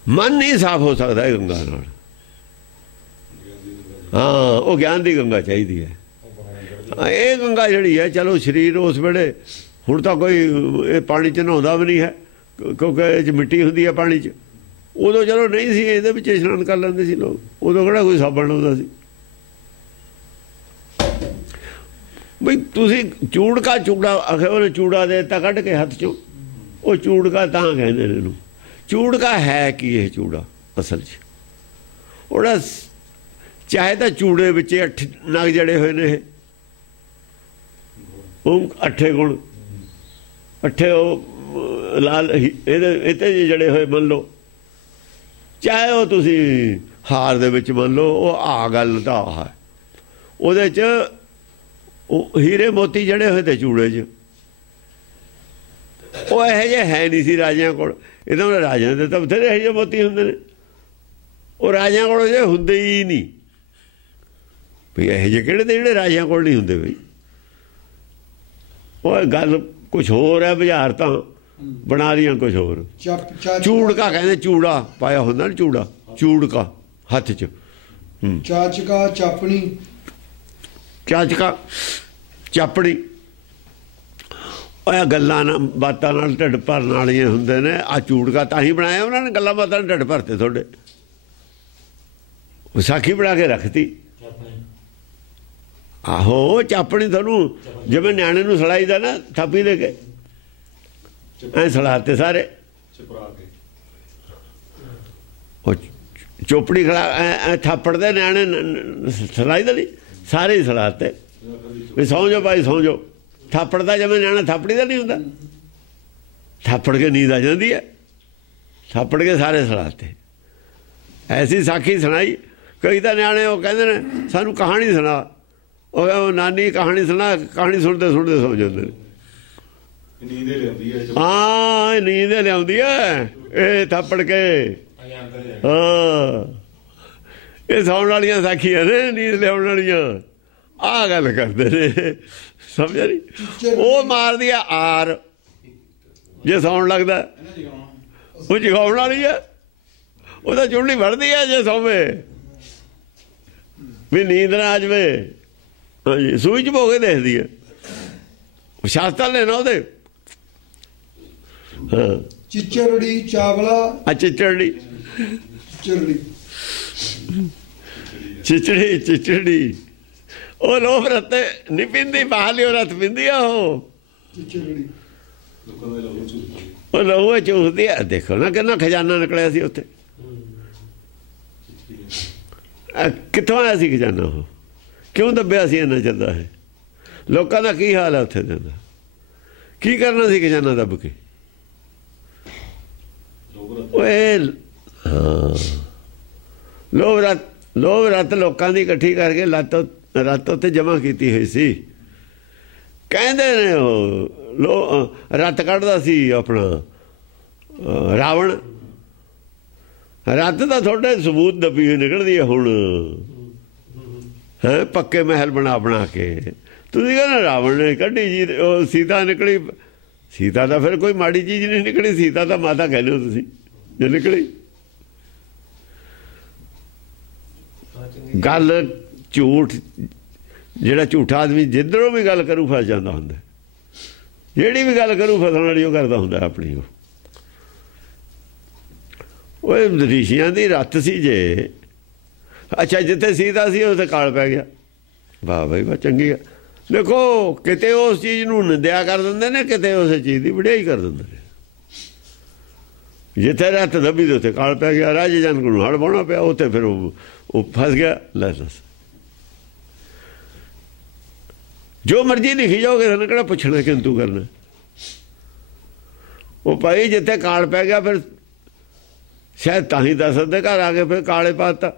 ਮਨ ਨਹੀਂ ਸਾਫ਼ ਹੋ ਸਕਦਾ ਇਹ ਗੰਗਾ ਨਾਲ। ਹਾਂ, ਉਹ ਗਿਆਨ ਦੀ ਗੰਗਾ ਚਾਹੀਦੀ ਹੈ। ਇਹ ਗੰਗਾ ਜਿਹੜੀ ਹੈ, ਚਲੋ ਸਰੀਰ ਉਸ ਵੇਲੇ, ਹੁਣ ਤਾਂ ਕੋਈ ਇਹ ਪਾਣੀ 'ਚ ਨਹਾਉਂਦਾ ਵੀ ਨਹੀਂ ਹੈ ਕਿਉਂਕਿ ਇਹ 'ਚ ਮਿੱਟੀ ਹੁੰਦੀ ਹੈ ਪਾਣੀ 'ਚ। ਉਦੋਂ ਚਲੋ ਨਹੀਂ ਸੀ, ਇਹਦੇ ਵਿੱਚ ਇਸ਼ਨਾਨ ਕਰ ਲੈਂਦੇ ਸੀ ਲੋਕ। ਉਦੋਂ ਕਿਹੜਾ ਕੋਈ ਸਾਬਣ ਲਾਉਂਦਾ ਸੀ। ਬਈ ਤੁਸੀਂ ਚੂੜਕਾ ਚੂੜਾ ਆਖੇ, ਉਹਨੇ ਚੂੜਾ ਦੇ ਦਿੱਤਾ ਕੱਢ ਕੇ ਹੱਥ 'ਚੋਂ। ਉਹ ਚੂੜਕਾ ਤਾਂ ਕਹਿੰਦੇ ਨੇ ਇਹਨੂੰ। ਚੂੜਕਾ ਹੈ ਕੀ? ਇਹ ਚੂੜਾ ਅਸਲ 'ਚ ਉਹਦਾ ਚਾਹੇ ਤਾਂ ਚੂੜੇ ਵਿੱਚ 8 ਨਗ ਜੜੇ ਹੋਏ ਨੇ, ਉਹ 8 ਗੁਣ 8 ਉਹ ਲਾਲ ਇਹਦੇ ਜੜੇ ਹੋਏ ਮੰਨ ਲਓ, ਚਾਹੇ ਉਹ ਤੁਸੀਂ ਹਾਰ ਦੇ ਵਿੱਚ ਮੰਨ ਲਓ। ਉਹ ਆ ਗੱਲ ਤਾਂ ਆ ਹੈ, ਉਹਦੇ 'ਚ ਉਹ ਹੀਰੇ ਮੋਤੀ ਜੜੇ ਹੋਏ ਤੇ ਚੂੜੇ 'ਚ। ਉਹ ਇਹੋ ਜਿਹੇ ਹੈ ਨਹੀਂ ਸੀ ਰਾਜਿਆਂ ਕੋਲ। ਇਹਦਾ ਰਾਜਿਆਂ ਦੇ ਤਾਂ ਬਥੇਰੇ ਇਹੋ ਜਿਹੇ ਮੋਤੀ ਹੁੰਦੇ ਨੇ, ਉਹ ਰਾਜਿਆਂ ਕੋਲ ਜੇ ਹੁੰਦੇ ਹੀ ਨਹੀਂ। ਵੀ ਇਹੋ ਜਿਹੇ ਕਿਹੜੇ ਤੇ ਜਿਹੜੇ ਰਾਜਿਆਂ ਕੋਲ ਨਹੀਂ ਹੁੰਦੇ। ਬਈ ਉਹ ਗੱਲ ਕੁਛ ਹੋਰ ਹੈ, ਬੁਝਾਰ ਤਾਂ ਬਣਾ ਲੀਆਂ ਕੁਛ ਹੋਰ। ਚੂੜਕਾ ਕਹਿੰਦੇ, ਚੂੜਾ ਪਾਇਆ ਹੁੰਦਾ ਨਾ, ਚੂੜਾ ਚੂੜਕਾ ਹੱਥ 'ਚ। ਚਾਚਕਾ ਚਾਪਣੀ, ਚਾਚਕਾ ਚਾਪੜੀ। ਉਹ ਗੱਲਾਂ ਨਾਲ ਬਾਤਾਂ ਨਾਲ ਢਿੱਡ ਭਰਨ ਵਾਲੀਆਂ ਹੁੰਦੇ ਨੇ। ਆ ਚੂੜਕਾ ਤਾਂ ਹੀ ਬਣਾਇਆ ਉਹਨਾਂ ਨੇ, ਗੱਲਾਂ ਬਾਤਾਂ ਨਾਲ ਢਿੱਡ ਭਰਤੇ ਤੁਹਾਡੇ। ਵਿਸਾਖੀ ਬਣਾ ਕੇ ਰੱਖਤੀ। ਆਹੋ, ਚਾਪਣੀ ਤੁਹਾਨੂੰ ਜਿਵੇਂ ਨਿਆਣੇ ਨੂੰ ਸਲਾਈਦਾ ਨਾ, ਥਾਪੀ ਦੇ ਕੇ ਐ ਸਲਾਤੇ ਸਾਰੇ। ਉਹ ਚੋਪੜੀ ਖੜਾ ਐ ਥਾਪੜ ਦੇ ਨਿਆਣੇ ਸਲਾਈ ਦਾ ਨਹੀਂ, ਸਾਰੇ ਹੀ ਸਲਾਤੇ ਵੀ ਸੌਂ ਜਾਓ ਭਾਈ ਸੌਂ ਜਾਓ। ਥਾਪੜ ਦਾ ਜਿਵੇਂ ਨਿਆਣਾ ਥਾਪੜੀ ਦਾ ਨਹੀਂ ਹੁੰਦਾ, ਥਾਪੜ ਕੇ ਨੀਂਦ ਆ ਜਾਂਦੀ ਹੈ। ਥਾਪੜ ਕੇ ਸਾਰੇ ਸਲਾਤੇ। ਐਸੀ ਸਾਖੀ ਸੁਣਾਈ। ਕਈ ਤਾਂ ਨਿਆਣੇ ਉਹ ਕਹਿੰਦੇ ਨੇ ਸਾਨੂੰ ਕਹਾਣੀ ਸੁਣਾ। ਉਹ ਨਾਨੀ ਕਹਾਣੀ ਸੁਣਾ, ਕਹਾਣੀ ਸੁਣਦੇ ਸੁਣਦੇ ਸੌਂ ਜਾਂਦੇ ਨੇ। ਹਾਂ, ਨੀਂਦ ਲਿਆਉਂਦੀ ਹੈ ਇਹ ਥਾਪੜ ਕੇ। ਹਾਂ, ਇਹ ਸੌਣ ਵਾਲੀਆਂ ਸਾਖੀਆਂ ਨੇ, ਨੀਂਦ ਲਿਆਉਣ ਵਾਲੀਆਂ। ਆਹ ਗੱਲ ਕਰਦੇ ਨੇ, ਸਮਝਿਆ ਨਹੀਂ? ਉਹ ਮਾਰਦੀ ਆ ਆਰ ਜੇ ਸੌਣ ਲੱਗਦਾ, ਉਹ ਜਗਾਉਣ ਵਾਲੀ ਆ। ਉਹਦਾ ਚੁੰਡੀ ਵੜਦੀ ਆ ਜੇ ਸੌਵੇ, ਵੀ ਨੀਂਦ ਨਾ ਆ ਜਾਵੇ। ਹਾਂਜੀ, ਸੂਈ 'ਚ ਭੋ ਕੇ ਦੇਖਦੀ ਹੈ। ਸ਼ਾਸਤਰ ਲੈਣਾ ਉਹਦੇ। ਹਾਂ, ਚਿਚੜੜੀ ਚਾਵਲਾ। ਆ ਚਿਚੜੀ, ਚਿਚੜੜੀ, ਚਿਚੜੀ ਚਿਚੜੀ। ਉਹ ਲੋਭ ਰਤੇ ਨਹੀਂ ਪੀਂਦੀ, ਬਾਹਲੀ ਉਹ ਰਤ ਪੀਂਦੀ ਆ ਉਹ। ਚਿਚੜੜੀ ਉਹ ਲਹੂ ਚੂਸਦੀ ਆ। ਦੇਖੋ ਨਾ ਕਿੰਨਾ ਖਜ਼ਾਨਾ ਨਿਕਲਿਆ ਸੀ ਉੱਥੇ। ਕਿੱਥੋਂ ਆਇਆ ਸੀ ਖਜ਼ਾਨਾ? ਉਹ ਕਿਉਂ ਦੱਬਿਆ ਸੀ ਇੰਨਾ ਚੱਲਦਾ ਹੈ? ਲੋਕਾਂ ਦਾ ਕੀ ਹਾਲ ਹੈ ਉੱਥੇ ਦਾ? ਕੀ ਕਰਨਾ ਸੀ ਖਜ਼ਾਨਾ ਦੱਬ ਕੇ? ਓਏ ਹਾਂ, ਲੋਭ ਰੱਤ ਲੋਕਾਂ ਦੀ ਇਕੱਠੀ ਕਰਕੇ ਰੱਤ ਉੱਤੇ ਜਮ੍ਹਾਂ ਕੀਤੀ ਹੋਈ ਸੀ। ਕਹਿੰਦੇ ਨੇ ਉਹ ਰੱਤ ਕੱਢਦਾ ਸੀ ਆਪਣਾ ਰਾਵਣ। ਰੱਤ ਤਾਂ ਤੁਹਾਡੇ ਸਬੂਤ ਦੱਬੀ ਹੋਈ ਨਿਕਲਦੀ ਹੈ ਹੁਣ ਹੈ, ਪੱਕੇ ਮਹਿਲ ਬਣਾ ਕੇ। ਤੁਸੀਂ ਕਹਿੰਦੇ ਰਾਵਣ ਨੇ ਕੱਢੀ ਜੀ, ਉਹ ਸੀਤਾ ਨਿਕਲੀ। ਸੀਤਾ ਤਾਂ ਫਿਰ ਕੋਈ ਮਾੜੀ ਚੀਜ਼ ਨਹੀਂ ਨਿਕਲੀ, ਸੀਤਾ ਤਾਂ ਮਾਤਾ ਕਹਿੰਦੇ ਹੋ ਤੁਸੀਂ ਜੇ ਨਿਕਲੀ। ਗੱਲ ਝੂਠ, ਜਿਹੜਾ ਝੂਠਾ ਆਦਮੀ ਜਿੱਧਰੋਂ ਵੀ ਗੱਲ ਕਰੂ ਫਸ ਜਾਂਦਾ ਹੁੰਦਾ। ਜਿਹੜੀ ਵੀ ਗੱਲ ਕਰੂ ਫਸਣ ਵਾਲੀ ਉਹ ਕਰਦਾ ਹੁੰਦਾ ਆਪਣੀ। ਉਹ ਰਿਸ਼ੀਆਂ ਦੀ ਰੱਤ ਸੀ ਜੇ। ਅੱਛਾ, ਜਿੱਥੇ ਸੀਤਾ ਸੀ ਉੱਥੇ ਕਾਲ ਪੈ ਗਿਆ। ਵਾਹ ਬਈ ਵਾਹ, ਚੰਗੀ ਆ। ਦੇਖੋ, ਕਿਤੇ ਉਸ ਚੀਜ਼ ਨੂੰ ਨਿੰਦਿਆ ਕਰ ਦਿੰਦੇ ਨੇ, ਕਿਤੇ ਉਸ ਚੀਜ਼ ਦੀ ਵਡਿਆਈ ਕਰ ਦਿੰਦੇ ਨੇ। ਜਿੱਥੇ ਰੱਤ ਦੱਬੀ ਤੇ ਉੱਥੇ ਕਾਲ ਪੈ ਗਿਆ। ਰਾਜੇ ਜਨਕ ਨੂੰ ਹੜ ਬਾਉਣਾ ਪਿਆ, ਉੱਥੇ ਫਿਰ ਉਹ ਫਸ ਗਿਆ। ਲੈ ਦੱਸ, ਜੋ ਮਰਜ਼ੀ ਲਿਖੀ ਜਾਓਗੇ, ਤੁਹਾਨੂੰ ਕਿਹੜਾ ਪੁੱਛਣਾ ਕਿੰਤੂ ਕਰਨਾ? ਉਹ ਭਾਈ ਜਿੱਥੇ ਕਾਲ ਪੈ ਗਿਆ, ਫਿਰ ਸ਼ਾਇਦ ਤਾਂ ਹੀ ਦਸ ਦੇ ਘਰ ਆ ਕੇ ਫਿਰ ਕਾਲੇ ਪਾਤਾ।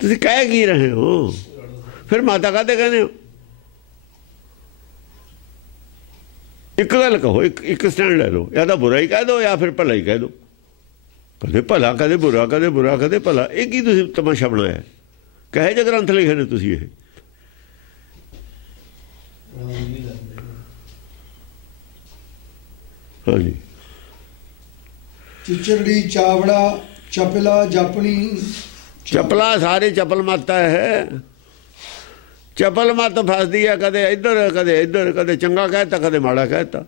ਤੁਸੀਂ ਕਹਿ ਕੀ ਰਹੇ ਹੋ? ਫਿਰ ਮਾਤਾ ਕਾਹਦੇ ਕਹਿੰਦੇ ਹੋ? ਇੱਕ ਗੱਲ ਕਹੋ, ਇੱਕ ਸਟੈਂਡ ਲੈ ਲਓ। ਜਾਂ ਤਾਂ ਬੁਰਾ ਹੀ ਕਹਿ ਦਿਓ ਜਾਂ ਫਿਰ ਭਲਾ ਹੀ ਕਹਿ ਦਿਓ। ਕਦੇ ਭਲਾ, ਕਦੇ ਬੁਰਾ, ਕਦੇ ਬੁਰਾ, ਕਦੇ ਭਲਾ। ਇਹ ਕੀ ਤੁਸੀਂ ਤਮਾਸ਼ਾ ਬਣਾਇਆ? ਕਹੇ ਜੇ ਗ੍ਰੰਥ ਲਿਖੇ ਨੇ ਤੁਸੀਂ ਇਹ? ਹਾਂਜੀ, ਚਿਚੜੀ ਚਾਵੜਾ ਚਪਲਾ ਜਾਪਣੀ। ਚਪਲਾ ਸਾਰੇ ਚਪਲ ਮੱਤ ਹੈ। ਚਪਲ ਮੱਤ ਫਸਦੀ ਹੈ, ਕਦੇ ਇੱਧਰ ਕਦੇ ਇੱਧਰ, ਕਦੇ ਚੰਗਾ ਕਹਿਤਾ ਕਦੇ ਮਾੜਾ ਕਹਿਤਾ।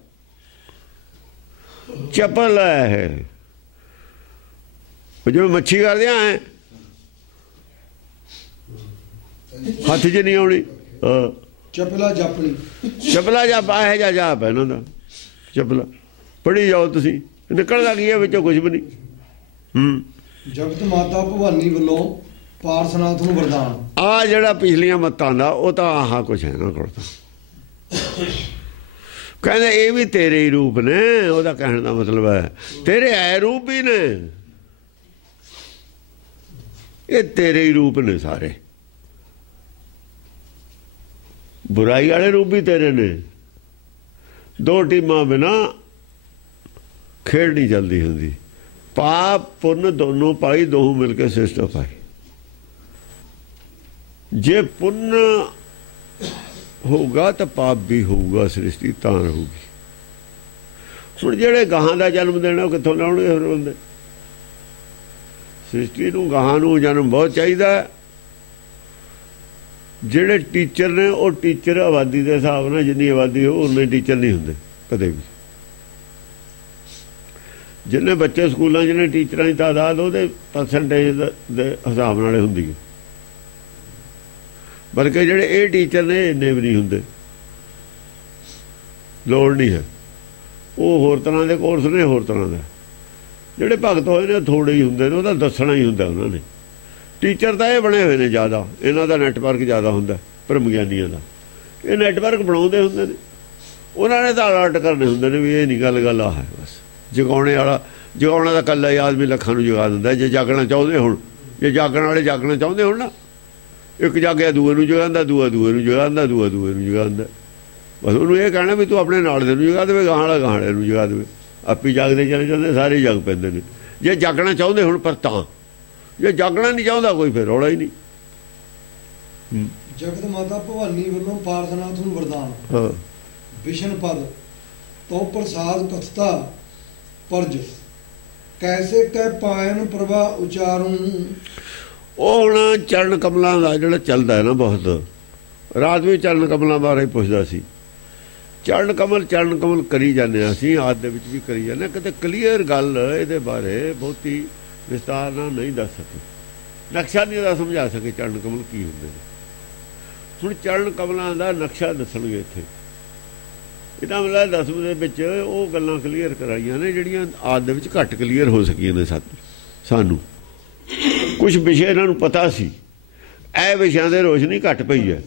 ਚਪਲ ਹੈ ਜਿਵੇਂ ਮੱਛੀ ਕਰਦੇ ਐ, ਹੱਥ 'ਚ ਨਹੀਂ ਆਉਣੀ। ਹਾਂ, ਚਪਲਾ ਜਾਪਣੀ। ਚਪਲਾ ਜਾਪ ਇਹ ਜਾ ਜਾਪ ਹੈ ਇਹਨਾਂ ਦਾ। ਚਪਲਾ ਪੜ੍ਹੀ ਜਾਓ ਤੁਸੀਂ, ਨਿਕਲਦਾ ਕੀ ਹੈ ਵਿੱਚੋਂ? ਕੁਝ ਵੀ ਨਹੀਂ। ਜਗਤ ਮਾਤਾ ਭਵਾਨੀ ਵੱਲੋਂ ਪਾਰਸਨਾਥ ਨੂੰ ਵਰਦਾਨ। ਆ ਜਿਹੜਾ ਪਿਛਲੀਆਂ ਮੱਤਾਂ ਦਾ ਉਹ ਤਾਂ ਆਹ ਕੁਛ ਹੈ ਨਾ ਕੋਲ ਤਾਂ। ਕਹਿੰਦੇ ਇਹ ਵੀ ਤੇਰੇ ਹੀ ਰੂਪ ਨੇ। ਉਹਦਾ ਕਹਿਣ ਦਾ ਮਤਲਬ ਹੈ ਤੇਰੇ ਐ ਰੂਪ ਵੀ ਨੇ, ਇਹ ਤੇਰੇ ਹੀ ਰੂਪ ਨੇ ਸਾਰੇ। ਬੁਰਾਈ ਵਾਲੇ ਰੂਪ ਵੀ ਤੇਰੇ ਨੇ। ਦੋ ਟੀਮਾਂ ਬਿਨਾ ਖੇਡ ਨਹੀਂ ਚੱਲਦੀ ਹੁੰਦੀ। ਪਾਪ ਪੁੰਨ ਦੋਨੋਂ ਪਾਈ, ਦੋਹੋਂ ਮਿਲ ਕੇ ਸਿਸਟਮ ਪਾਈ। ਜੇ ਪੁੰਨ ਹੋਊਗਾ ਤਾਂ ਪਾਪ ਵੀ ਹੋਊਗਾ, ਸ੍ਰਿਸ਼ਟੀ ਤਾਂ ਰਹੂਗੀ। ਹੁਣ ਜਿਹੜੇ ਗਾਹਾਂ ਦਾ ਜਨਮ ਦੇਣਾ ਉਹ ਕਿੱਥੋਂ ਲਾਉਣਗੇ ਹੋਰ ਬੰਦੇ? ਸ੍ਰਿਸ਼ਟੀ ਨੂੰ ਗਾਹਾਂ ਨੂੰ ਜਨਮ ਬਹੁਤ ਚਾਹੀਦਾ। ਜਿਹੜੇ ਟੀਚਰ ਨੇ ਉਹ ਟੀਚਰ ਆਬਾਦੀ ਦੇ ਹਿਸਾਬ ਨਾਲ, ਜਿੰਨੀ ਆਬਾਦੀ ਹੋ ਉਨੇ ਟੀਚਰ ਨਹੀਂ ਹੁੰਦੇ ਕਦੇ ਵੀ। ਜਿੰਨੇ ਬੱਚੇ ਸਕੂਲਾਂ 'ਚ ਨੇ ਟੀਚਰਾਂ ਦੀ ਤਾਦਾਦ ਉਹਦੇ ਪਰਸੈਂਟੇਜ ਦੇ ਹਿਸਾਬ ਨਾਲ ਹੁੰਦੀ ਹੈ। ਬਲਕਿ ਜਿਹੜੇ ਇਹ ਟੀਚਰ ਨੇ ਇੰਨੇ ਵੀ ਨਹੀਂ ਹੁੰਦੇ, ਲੋੜ ਨਹੀਂ ਹੈ। ਉਹ ਹੋਰ ਤਰ੍ਹਾਂ ਦੇ ਕੋਰਸ ਨੇ, ਹੋਰ ਤਰ੍ਹਾਂ ਦਾ। ਜਿਹੜੇ ਭਗਤ ਹੋਏ ਨੇ ਥੋੜ੍ਹੇ ਹੀ ਹੁੰਦੇ ਨੇ, ਉਹਦਾ ਦੱਸਣਾ ਹੀ ਹੁੰਦਾ ਉਹਨਾਂ ਨੇ। ਟੀਚਰ ਤਾਂ ਇਹ ਬਣੇ ਹੋਏ ਨੇ ਜ਼ਿਆਦਾ, ਇਹਨਾਂ ਦਾ ਨੈਟਵਰਕ ਜ਼ਿਆਦਾ ਹੁੰਦਾ ਭਰਮ ਗਿਆਨੀਆਂ ਦਾ। ਇਹ ਨੈਟਵਰਕ ਬਣਾਉਂਦੇ ਹੁੰਦੇ ਨੇ, ਉਹਨਾਂ ਨੇ ਤਾਂ ਅਲਰਟ ਕਰਨੇ ਹੁੰਦੇ ਨੇ ਵੀ ਇਹ ਨਹੀਂ ਗੱਲ ਆਹ ਹੈ। ਬਸ ਜਗਾਉਣੇ ਵਾਲਾ, ਜਗਾਉਣਾ ਤਾਂ ਇਕੱਲਾ ਹੀ ਆਦਮੀ ਲੱਖਾਂ ਨੂੰ ਜਗਾ ਦਿੰਦਾ। ਜੇ ਜਾਗਣਾ ਚਾਹੁੰਦੇ ਹੁਣ, ਜੇ ਜਾਗਣ ਵਾਲੇ ਜਾਗਣਾ ਚਾਹੁੰਦੇ ਹੁਣ ਨਾ, ਇੱਕ ਜਾਗਿਆ ਦੂਏ ਨੂੰ ਜਗਾਉਂਦਾ, ਦੂਏ ਨੂੰ ਜਗਾਉਂਦਾ, ਦੂਏ ਨੂੰ ਜਗਾਉਂਦਾ। ਬਸ ਉਹਨੂੰ ਇਹ ਕਹਿਣਾ ਵੀ ਤੂੰ ਆਪਣੇ ਨਾਲ ਦੇ ਨੂੰ ਜਗਾ ਦੇਵੇ, ਗਾਹਾਂ ਵਾਲਾ ਗਾਹਾਂ ਵਾਲੇ ਨੂੰ ਜਗਾ ਦੇਵੇ। ਆਪੇ ਜਾਗਦੇ ਚਲੇ ਜਾਂਦੇ, ਸਾਰੇ ਜਗ ਪੈਂਦੇ ਨੇ। ਜੇ ਜਾਗਣਾ ਚਾਹੁੰਦੇ ਹੁਣ ਪਰ ਤਾਂ, ਜੇ ਜਾਗਣਾ ਨਹੀਂ ਚਾਹੁੰਦਾ ਕੋਈ ਫਿਰ ਰੌਲਾ ਹੀ ਨਹੀਂ। ਜਗਤ ਮਾਤਾ ਭਵਾਨੀ ਵੱਲੋਂ ਪਾਰਸਨਾਥ ਨੂੰ ਵਰਦਾਨ। ਹਾਂ, ਵਿਸ਼ਨ ਪਦ ਤੋਂ ਪ੍ਰਸਾਦ ਕਥਤਾ ਪਰਜ ਕੈਸੇ ਕਹਿ ਪਾਇਨ ਪ੍ਰਭਾ ਉਚਾਰੂ। ਉਹ ਹੁਣ ਚਰਨ ਕਮਲਾਂ ਦਾ ਜਿਹੜਾ ਚੱਲਦਾ ਹੈ ਨਾ ਬਹੁਤ, ਰਾਤ ਵੀ ਚਰਨ ਕਮਲਾਂ ਬਾਰੇ ਪੁੱਛਦਾ ਸੀ। ਚਰਨ ਕਮਲ ਕਰੀ ਜਾਂਦੇ ਹਾਂ ਅਸੀਂ, ਆਦ ਦੇ ਵਿੱਚ ਵੀ ਕਰੀ ਜਾਂਦੇ। ਕਿਤੇ ਕਲੀਅਰ ਗੱਲ ਇਹਦੇ ਬਾਰੇ ਬਹੁਤੀ ਵਿਸਤਾਰ ਨਾਲ ਨਹੀਂ ਦੱਸ ਸਕੇ, ਨਕਸ਼ਾ ਨਹੀਂ ਦਾ ਸਮਝਾ ਸਕੇ ਚਰਨ ਕਮਲ ਕੀ ਹੁੰਦੇ ਨੇ। ਹੁਣ ਚਰਨ ਕਮਲਾਂ ਦਾ ਨਕਸ਼ਾ ਦੱਸਣਗੇ ਇੱਥੇ। ਇਹਦਾ ਮਤਲਬ 10ਵੇਂ ਦੇ ਵਿੱਚ ਉਹ ਗੱਲਾਂ ਕਲੀਅਰ ਕਰਾਈਆਂ ਨੇ ਜਿਹੜੀਆਂ ਆਦ ਦੇ ਵਿੱਚ ਘੱਟ ਕਲੀਅਰ ਹੋ ਸਕੀਆਂ ਨੇ ਸਾਨੂੰ। ਕੁਝ ਵਿਸ਼ੇ ਇਹਨਾਂ ਨੂੰ ਪਤਾ ਸੀ, ਇਹ ਵਿਸ਼ਿਆਂ ਦੇ ਰੋਸ਼ਨੀ ਘੱਟ ਪਈ ਹੈ,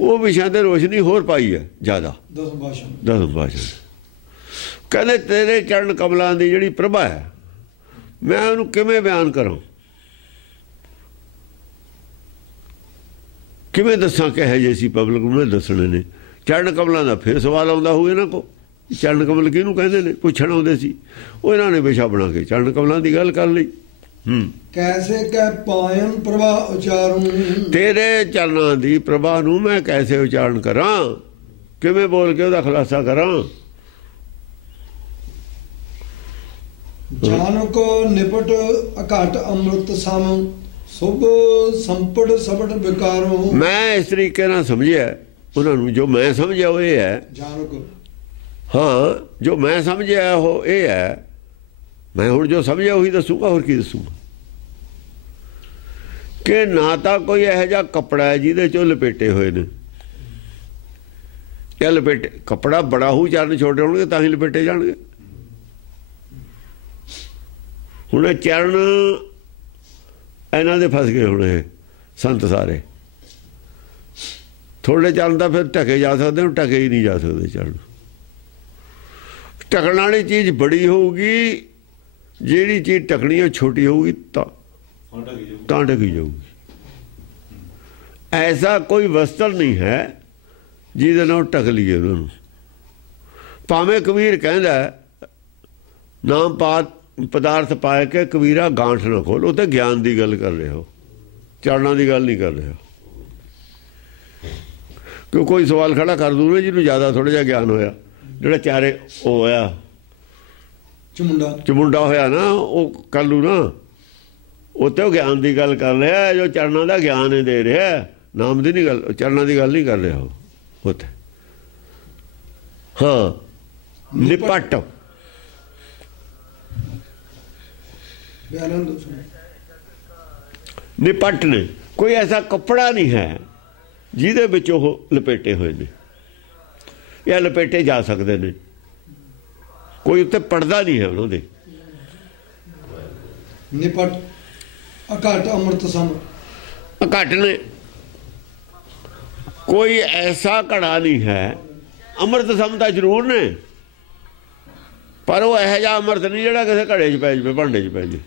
ਉਹ ਵਿਸ਼ਿਆਂ ਦੇ ਰੋਸ਼ਨੀ ਹੋਰ ਪਾਈ ਹੈ ਜ਼ਿਆਦਾ। 10 ਭਾਸ਼ਾ ਕਹਿੰਦੇ ਤੇਰੇ ਚਰਨ ਕਮਲਾਂ ਦੀ ਜਿਹੜੀ ਪ੍ਰਭਾ ਹੈ, ਮੈਂ ਉਹਨੂੰ ਕਿਵੇਂ ਬਿਆਨ ਕਰਾਂ, ਕਿਵੇਂ ਦੱਸਾਂ ਕਿਹੋ ਜਿਹੇ ਸੀ ਪਬਲਿਕ ਨੂੰ ਦੱਸਣੇ ਨੇ। ਚਰਨ ਕਮਲਾਂ ਦਾ ਫਿਰ ਸਵਾਲ ਆਉਂਦਾ ਹੋਊ ਇਹਨਾਂ ਕੋ, ਚਰਨ ਕਮਲ ਕਿਹਨੂੰ ਕਹਿੰਦੇ ਨੇ, ਪੁੱਛਣ ਆਉਂਦੇ ਸੀ। ਉਹ ਇਹਨਾਂ ਨੇ ਵਿਸ਼ਾ ਬਣਾ ਕੇ ਚਰਨ ਕਮਲਾਂ ਦੀ ਗੱਲ ਕਰ ਲਈ। ਕੈਸੇ ਕਹਿ ਪਾਇਨ ਪ੍ਰਭਾ ਉਚਾਰੂ, ਤੇਰੇ ਚਰਨਾਂ ਦੀ ਪ੍ਰਭਾ ਨੂੰ ਮੈਂ ਕੈਸੇ ਉਚਾਰਨ ਕਰਾਂ, ਕਿਵੇਂ ਬੋਲ ਕੇ ਉਹਦਾ ਖੁਲਾਸਾ ਕਰਾਂ। ਜਾਨ ਕੋ ਨਿਪਟ ਅਘਟ ਅੰਮ੍ਰਿਤ ਸਮ, ਸੁਭ ਸੰਪਟ ਸਬਟ ਵਿਕਾਰੋ। ਮੈਂ ਇਸ ਤਰੀਕੇ ਨਾਲ ਸਮਝਿਆ ਉਹਨਾਂ ਨੂੰ, ਜੋ ਮੈਂ ਸਮਝਿਆ ਉਹ ਇਹ ਹੈ। ਜਾਨ ਕੋ, ਹਾਂ, ਜੋ ਮੈਂ ਸਮਝਿਆ ਉਹ ਇਹ ਹੈ। ਮੈਂ ਹੁਣ ਜੋ ਸਮਝਿਆ ਉਹੀ ਦੱਸੂਗਾ, ਹੋਰ ਕੀ ਦੱਸੂਗਾ। ਕਿ ਨਾ ਤਾਂ ਕੋਈ ਇਹੋ ਜਿਹਾ ਕੱਪੜਾ ਹੈ ਜਿਹਦੇ ਚੋਂ ਲਪੇਟੇ ਹੋਏ ਨੇ। ਇਹ ਲਪੇਟੇ ਕੱਪੜਾ ਬੜਾ ਹੋਊ, ਚਰਨ ਛੋਟੇ ਹੋਣਗੇ ਤਾਂ ਹੀ ਲਪੇਟੇ ਜਾਣਗੇ। ਹੁਣ ਇਹ ਚਰਨ ਇਹਨਾਂ ਦੇ ਫਸ ਗਏ ਹੁਣ ਇਹ ਸੰਤ ਸਾਰੇ। ਥੋੜੇ ਚਰਨ ਤਾਂ ਫਿਰ ਢਕੇ ਜਾ ਸਕਦੇ, ਹੁਣ ਢਕੇ ਹੀ ਨਹੀਂ ਜਾ ਸਕਦੇ ਚਰਨ। ਢਕਣ ਵਾਲੀ ਚੀਜ਼ ਬੜੀ ਹੋਊਗੀ, ਜਿਹੜੀ ਚੀਜ਼ ਢਕਣੀ ਉਹ ਛੋਟੀ ਹੋਊਗੀ ਤਾਂ ਢਕੀ ਜਾਊਗੀ। ਐਸਾ ਕੋਈ ਵਸਤਰ ਨਹੀਂ ਹੈ ਜਿਹਦੇ ਨਾਲ ਢਕ ਲਈਏ ਉਹਨਾਂ ਨੂੰ। ਭਾਵੇਂ ਕਬੀਰ ਕਹਿੰਦਾ ਨਾਮ ਪਦਾਰਥ ਪਾਏ ਕੇ ਕਬੀਰਾ ਗਾਂਠ ਨਾ ਖੋਲ, ਉਹ ਤਾਂ ਗਿਆਨ ਦੀ ਗੱਲ ਕਰ ਰਹੇ ਹੋ, ਚਰਨਾਂ ਦੀ ਗੱਲ ਨਹੀਂ ਕਰ ਰਹੇ ਹੋ। ਕਿਉਂ ਕੋਈ ਸਵਾਲ ਖੜਾ ਕਰ ਦੂਗਾ ਜਿਹਨੂੰ ਜ਼ਿਆਦਾ ਥੋੜ੍ਹਾ ਜਿਹਾ ਗਿਆਨ ਹੋਇਆ, ਜਿਹੜਾ ਚਾਰੇ ਉਹ ਹੋਇਆ ਚਮੁੰਡਾ ਹੋਇਆ ਨਾ, ਉਹ ਕਰ ਲੂ ਨਾ। ਉਹ ਤੇ ਉਹ ਗਿਆਨ ਦੀ ਗੱਲ ਕਰ ਰਿਹਾ, ਜੋ ਚਰਨਾਂ ਦਾ ਗਿਆਨ ਹੀ ਦੇ ਰਿਹਾ, ਨਾਮ ਦੀ ਨਹੀਂ ਗੱਲ, ਚਰਨਾਂ ਦੀ ਗੱਲ ਨਹੀਂ ਕਰ ਰਿਹਾ ਉਹ ਤੇ। ਹਾਂ, ਨਿਪਟ ਨਿਪਟ ਨੇ ਕੋਈ ਐਸਾ ਕੱਪੜਾ ਨਹੀਂ ਹੈ ਜਿਹਦੇ ਵਿੱਚ ਉਹ ਲਪੇਟੇ ਹੋਏ ਨੇ ਜਾਂ ਲਪੇਟੇ ਜਾ ਸਕਦੇ ਨੇ। ਕੋਈ ਉੱਤੇ ਪੜਦਾ ਨਹੀਂ ਹੈ ਉਹਨਾਂ ਦੇ। ਨਿਪਟ ਅਘਟ ਅੰਮ੍ਰਿਤ ਸਮ, ਅਘਟ ਨੇ ਕੋਈ ਐਸਾ ਘੜਾ ਨਹੀਂ ਹੈ। ਅੰਮ੍ਰਿਤ ਸਮ ਤਾਂ ਜ਼ਰੂਰ ਨੇ, ਪਰ ਉਹ ਇਹੋ ਜਿਹਾ ਅੰਮ੍ਰਿਤ ਨਹੀਂ ਜਿਹੜਾ ਕਿਸੇ ਘੜੇ 'ਚ ਪੈ ਜਾਵੇ, ਭਾਂਡੇ 'ਚ ਪੈ ਜਾਵੇ।